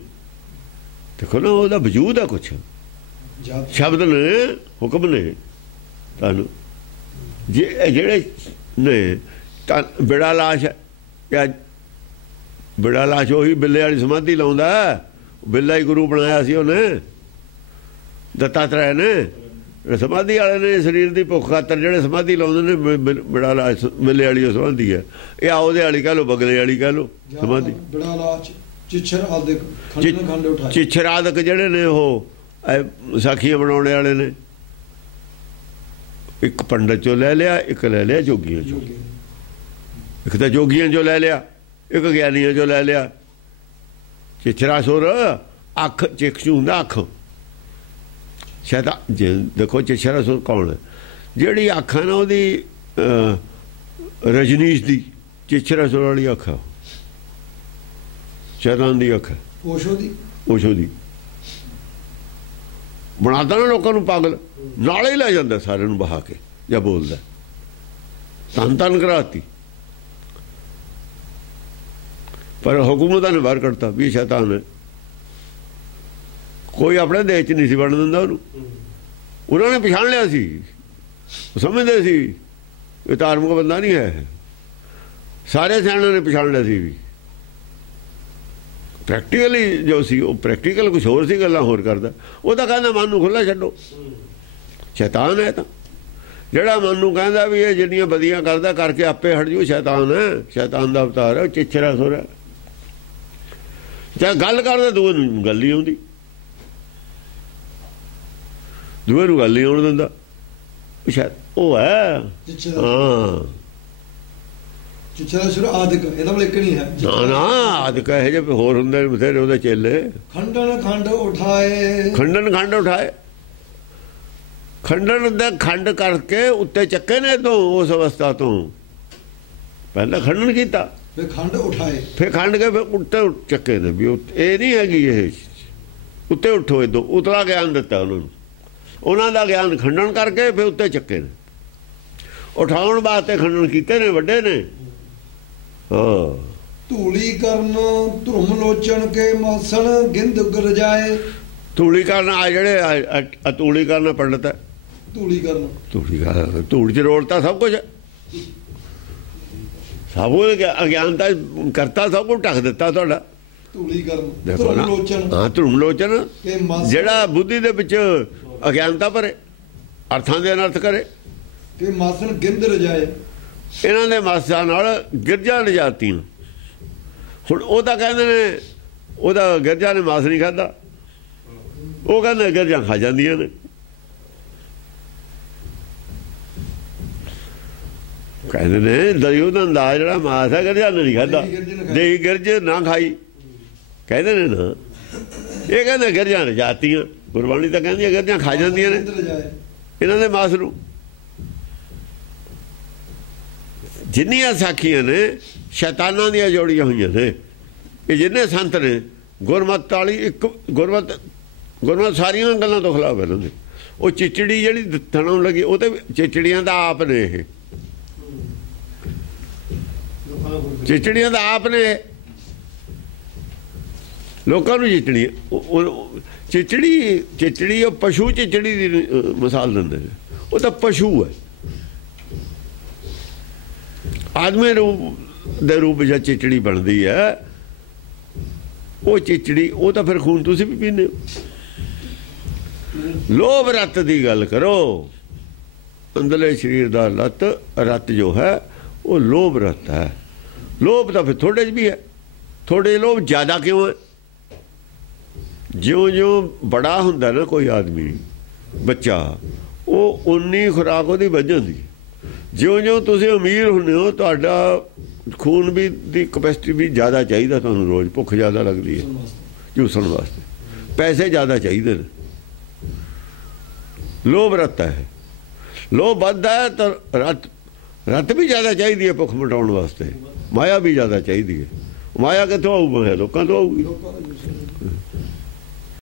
ਦੇਖੋ ਨਾ ਉਹਦਾ ਵਜੂਦ ਹੈ ਕੁਛ, ਸ਼ਬਦ ਨੇ, ਹੁਕਮ ਨੇ ਤੁਹਾਨੂੰ। ਜਿਹੜੇ ਨੇ ਤਾਂ ਬਿੜਾ ਲਾਸ਼, ਜਾਂ ਬਿੜਾ ਲਾਸ਼ ਉਹੀ ਬਿੱਲੇ ਵਾਲੀ ਸਮਾਧੀ ਲਾਉਂਦਾ, ਬਿੱਲਾ ਹੀ ਗੁਰੂ ਬਣਾਇਆ ਸੀ ਉਹਨੇ, ਦੱਤਾਤਰੇయ ਨੇ। ਸਮਾਧੀ ਵਾਲੇ ਨੇ ਸਰੀਰ ਦੀ ਭੁੱਖ ਖਾਤਰ ਜਿਹੜੇ ਸਮਾਧੀ ਲਾਉਂਦੇ ਨੇ, ਬੜਾ ਲਾਚ ਮਿਲੇ ਵਾਲੀ ਉਹ ਸਮਾਧੀ ਹੈ। ਇਹ ਆਉਦੇ ਵਾਲੀ ਕਹਿ ਲਓ, ਬਗਲੇ ਵਾਲੀ ਕਹਿ ਲਓ ਸਮਾਧੀ। ਬੜਾ ਲਾਚ ਚਿੱਛਰ ਆਦਿਕ ਖੰਡ ਉਠਾਏ। ਚਿੱਛਰ ਆਦਿਕ ਜਿਹੜੇ ਨੇ ਉਹ ਸਾਖੀਆਂ ਬਣਾਉਣੇ ਵਾਲੇ ਨੇ। ਇੱਕ ਪੰਡਤ ਚੋਂ ਲੈ ਲਿਆ, ਇੱਕ ਲੈ ਲਿਆ ਜੋਗੀਆਂ ਚੋਂ। ਇੱਕ ਤਾਂ ਜੋਗੀਆਂ ਚੋਂ ਲੈ ਲਿਆ, ਇੱਕ ਗਿਆਨੀਆਂ ਚੋਂ ਲੈ ਲਿਆ। ਚਿੱਛਰਾ ਸੁਰ ਅੱਖ ਚਿਕਸ਼ੂ ਹੁੰਦਾ, ਅੱਖ ਸ਼ੈਤਾਨ। ਦੇਖੋ ਚਿੱਛਰਾ ਸੁਰ ਕੌਣ ਹੈ? ਜਿਹੜੀ ਅੱਖ ਹੈ ਨਾ ਉਹਦੀ ਰਜਨੀਸ਼ ਦੀ, ਚਿੱਛਰਾ ਸੁਰ ਵਾਲੀ ਅੱਖ ਸ਼ੈਤਾਨ ਦੀ ਅੱਖ ਹੈ। ਓਸ਼ੋ ਦੀ ਬਣਾਦਾ ਨਾ ਲੋਕਾਂ ਨੂੰ ਪਾਗਲ, ਨਾਲੇ ਹੀ ਲੈ ਜਾਂਦਾ ਸਾਰਿਆਂ ਨੂੰ ਬਹਾ ਕੇ ਜਾਂ ਬੋਲਦਾ ਧੰਨ ਕਰਾਤੀ। ਪਰ ਹੁਕੂਮਤਾਂ ਨੇ ਬਾਹਰ ਕੱਢਤਾ ਵੀ ਸ਼ੈਤਾਨ ਹੈ। ਕੋਈ ਆਪਣੇ ਦੇਸ਼ 'ਚ ਨਹੀਂ ਸੀ ਵੜਨ ਦਿੰਦਾ ਉਹਨੂੰ। ਉਹਨਾਂ ਨੇ ਪਛਾਣ ਲਿਆ ਸੀ, ਸਮਝਦੇ ਸੀ ਇਹ ਧਾਰਮਿਕ ਬੰਦਾ ਨਹੀਂ ਹੈ। ਸਾਰੇ ਸਿਆਣਿਆਂ ਨੇ ਪਛਾਣ ਲਿਆ ਸੀ ਵੀ ਪ੍ਰੈਕਟੀਕਲੀ ਜੋ ਸੀ ਉਹ ਪ੍ਰੈਕਟੀਕਲ ਕੁਛ ਹੋਰ ਸੀ, ਗੱਲਾਂ ਹੋਰ ਕਰਦਾ। ਉਹ ਤਾਂ ਕਹਿੰਦਾ ਮਨ ਨੂੰ ਖੁੱਲ੍ਹਾ ਛੱਡੋ, ਸ਼ੈਤਾਨ ਹੈ। ਤਾਂ ਜਿਹੜਾ ਮਨ ਨੂੰ ਕਹਿੰਦਾ ਵੀ ਇਹ ਜਿਹੜੀਆਂ ਬਦੀਆਂ ਕਰਦਾ ਕਰਕੇ ਆਪੇ ਹਟ ਜੂ, ਸ਼ੈਤਾਨ ਹੈ, ਸ਼ੈਤਾਨ ਦਾ ਅਵਤਾਰ ਹੈ, ਚਿੱਛਰਾ ਸੁਰ ਹੈ। ਚਾਹੇ ਗੱਲ ਕਰਦਾ ਦੂਏ ਨੂੰ ਗੱਲ ਨਹੀਂ ਆਉਂਦੀ, ਦੂਏ ਨੂੰ ਗੱਲ ਨਹੀਂ ਆਉਣ ਦਿੰਦਾ। ਸ਼ਾਇਦ ਉਹ ਹੈ ਹਾਂ ਚਿੱਛਰਾ ਸੁਰ ਆਦਿਕ, ਇਹਦਾ ਮਤਲਬ ਇੱਕ ਨਹੀਂ ਹੈ ਨਾ ਆਦਿਕ ਇਹ ਜਿਹੇ ਹੋਰ ਹੁੰਦੇ ਬਥੇਰੇ ਉਹਦੇ ਚੇਲੇ। ਖੰਡਨ ਖੰਡ ਉਠਾਏ, ਖੰਡਨ ਖੰਡ ਉਠਾਏ, ਖੰਡਨ ਦਾ ਖੰਡ ਕਰਕੇ ਉੱਤੇ ਚੱਕੇ ਨੇ ਤੋਂ ਉਸ ਅਵਸਥਾ ਤੋਂ। ਪਹਿਲਾਂ ਖੰਡਨ ਕੀਤਾ, ਫਿਰ ਖੰਡ ਉਠਾਏ, ਫਿਰ ਖੰਡ ਕੇ ਫਿਰ ਉੱਤੇ ਚੱਕੇ ਨੇ ਵੀ ਇਹ ਨਹੀਂ ਹੈਗੀ, ਇਹ ਉੱਤੇ ਉੱਠੋ। ਇਦੋਂ ਉਤਲਾ ਗਿਆਨ ਦਿੱਤਾ ਉਹਨਾਂ ਨੂੰ, ਉਹਨਾਂ ਦਾ ਗਿਆਨ ਖੰਡਨ ਕਰਕੇ ਫਿਰ ਉੱਤੇ ਚੱਕੇ ਨੇ। ਉਠਾਉਣ ਵਾਸਤੇ ਖੰਡਨ ਕੀਤੇ ਨੇ ਵੱਡੇ ਨੇ। ਹਾਂ ਧੂਲੀ ਕਰਨ ਧਰਮ ਲੋਚਣ ਕੇ ਮਾਸਣ ਗਿੰਦ ਗਰਜਾਏ। ਧੂਲੀ ਕਰਨ ਆ ਜਿਹੜੇ ਧੂਲੀ ਕਰਨ ਪੰਡਤ ਹੈ। ਧੂਲੀ ਕਰਨ ਧੂੜ 'ਚ ਰੋੜਤਾ ਸਭ ਕੁਝ, ਸਭ ਅਗਿਆਨਤਾ ਕਰਤਾ, ਸਭ ਕੁਝ ਢੱਕ ਦਿੱਤਾ ਤੁਹਾਡਾ। ਧੂਲੀ ਕਰਨ ਦੇਖੋ ਨਾ, ਹਾਂ ਧਰਮ ਲੋਚਨ ਜਿਹੜਾ ਬੁੱਧੀ ਦੇ ਵਿੱਚ ਅਗਿਆਨਤਾ ਭਰੇ, ਅਰਥਾਂ ਦੇ ਅਨਰਥ ਕਰੇ। ਕਿ ਮਾਸਣ ਗਿੰਦ ਰਜਾਏ, ਇਹਨਾਂ ਦੇ ਮਾਸਾਂ ਨਾਲ ਗਿਰਜਾਂ ਲਿਜਾਤੀਆਂ। ਹੁਣ ਉਹ ਤਾਂ ਕਹਿੰਦੇ ਨੇ ਉਹਦਾ ਗਿਰਜਾ ਨੇ ਮਾਸ ਨਹੀਂ ਖਾਧਾ, ਉਹ ਕਹਿੰਦੇ ਗਿਰਜਾਂ ਖਾ ਜਾਂਦੀਆਂ ਨੇ। ਕਹਿੰਦੇ ਨੇ ਦੁਰਯੋਧਨ ਦਾ ਜਿਹੜਾ ਮਾਸ ਹੈ ਗਿਰਜਾ ਨੇ ਨਹੀਂ ਖਾਧਾ, ਜੇ ਗਿਰਜ ਨਾ ਖਾਈ ਕਹਿੰਦੇ ਨੇ ਨਾ। ਇਹ ਕਹਿੰਦੇ ਗਿਰਜਾਂ ਲਿਜਾਤੀਆਂ, ਗੁਰਬਾਣੀ ਤਾਂ ਕਹਿੰਦੀ ਹੈ ਗਿਰਜਾਂ ਖਾ ਜਾਂਦੀਆਂ ਨੇ ਇਹਨਾਂ ਦੇ ਮਾਸ ਨੂੰ। ਜਿੰਨੀਆਂ ਸਾਖੀਆਂ ਨੇ ਸ਼ੈਤਾਨਾਂ ਦੀਆਂ ਜੋੜੀਆਂ ਹੋਈਆਂ ਨੇ। ਇਹ ਜਿੰਨੇ ਸੰਤ ਨੇ ਗੁਰਮਤਿ ਵਾਲੀ ਇੱਕ ਗੁਰਮਤਿ ਸਾਰੀਆਂ ਗੱਲਾਂ ਤੋਂ ਖਿਲਾਫ ਇਹਨਾਂ ਦੇ। ਉਹ ਚਿਚੜੀ ਜਿਹੜੀ ਥਣੋਂ ਲੱਗੀ ਉਹ ਤੇ ਚਿਚੜੀਆਂ ਦਾ ਆਪ ਨੇ, ਇਹ ਚਿਚੜੀਆਂ ਦਾ ਆਪ ਨੇ। ਲੋਕਾਂ ਨੂੰ ਚਿਚੜੀ ਉਹ ਪਸ਼ੂ ਚਿਚੜੀ ਦੀ ਮਿਸਾਲ ਦਿੰਦੇ ਨੇ। ਉਹ ਤਾਂ ਪਸ਼ੂ ਹੈ, ਆਦਮੀ ਰੂਪ ਦੇ ਰੂਪ ਵਿੱਚ ਚਿਚੜੀ ਬਣਦੀ ਹੈ। ਉਹ ਚਿਚੜੀ ਉਹ ਤਾਂ ਫਿਰ ਖੂਨ ਤੁਸੀਂ ਵੀ ਪੀਂਦੇ ਹੋ। ਲੋਭ ਰੱਤ ਦੀ ਗੱਲ ਕਰੋ, ਅੰਦਰਲੇ ਸਰੀਰ ਦਾ ਰੱਤ ਜੋ ਹੈ ਉਹ ਲੋਭ ਰੱਤ ਹੈ। ਲੋਭ ਤਾਂ ਫਿਰ ਥੋੜੇ 'ਚ ਵੀ ਹੈ, ਥੋੜੇ ਲੋਭ ਜ਼ਿਆਦਾ ਕਿਉਂ ਹੈ? ਜਿਉਂ ਬੜਾ ਹੁੰਦਾ ਨਾ ਕੋਈ ਆਦਮੀ ਬੱਚਾ, ਉਹ ਉਨੀ ਖੁਰਾਕ ਉਹਦੀ ਵੱਧ ਜਾਂਦੀ। ਜਿਉਂ ਤੁਸੀਂ ਅਮੀਰ ਹੁੰਦੇ ਹੋ, ਤੁਹਾਡਾ ਖੂਨ ਵੀ ਦੀ ਕਪੈਸਿਟੀ ਵੀ ਜ਼ਿਆਦਾ ਚਾਹੀਦਾ ਤੁਹਾਨੂੰ। ਰੋਜ਼ ਭੁੱਖ ਜ਼ਿਆਦਾ ਲੱਗਦੀ ਹੈ ਚੂਸਣ ਵਾਸਤੇ, ਪੈਸੇ ਜ਼ਿਆਦਾ ਚਾਹੀਦੇ ਨੇ। ਲੋਭ ਰੱਤ ਹੈ, ਲੋਭ ਵੱਧਦਾ ਹੈ ਤਾਂ ਰੱਤ ਵੀ ਜ਼ਿਆਦਾ ਚਾਹੀਦੀ ਹੈ ਭੁੱਖ ਮਿਟਾਉਣ ਵਾਸਤੇ। ਮਾਇਆ ਵੀ ਜ਼ਿਆਦਾ ਚਾਹੀਦੀ ਹੈ। ਮਾਇਆ ਕਿੱਥੋਂ ਆਊ? ਲੋਕਾਂ ਤੋਂ ਆਊਗੀ।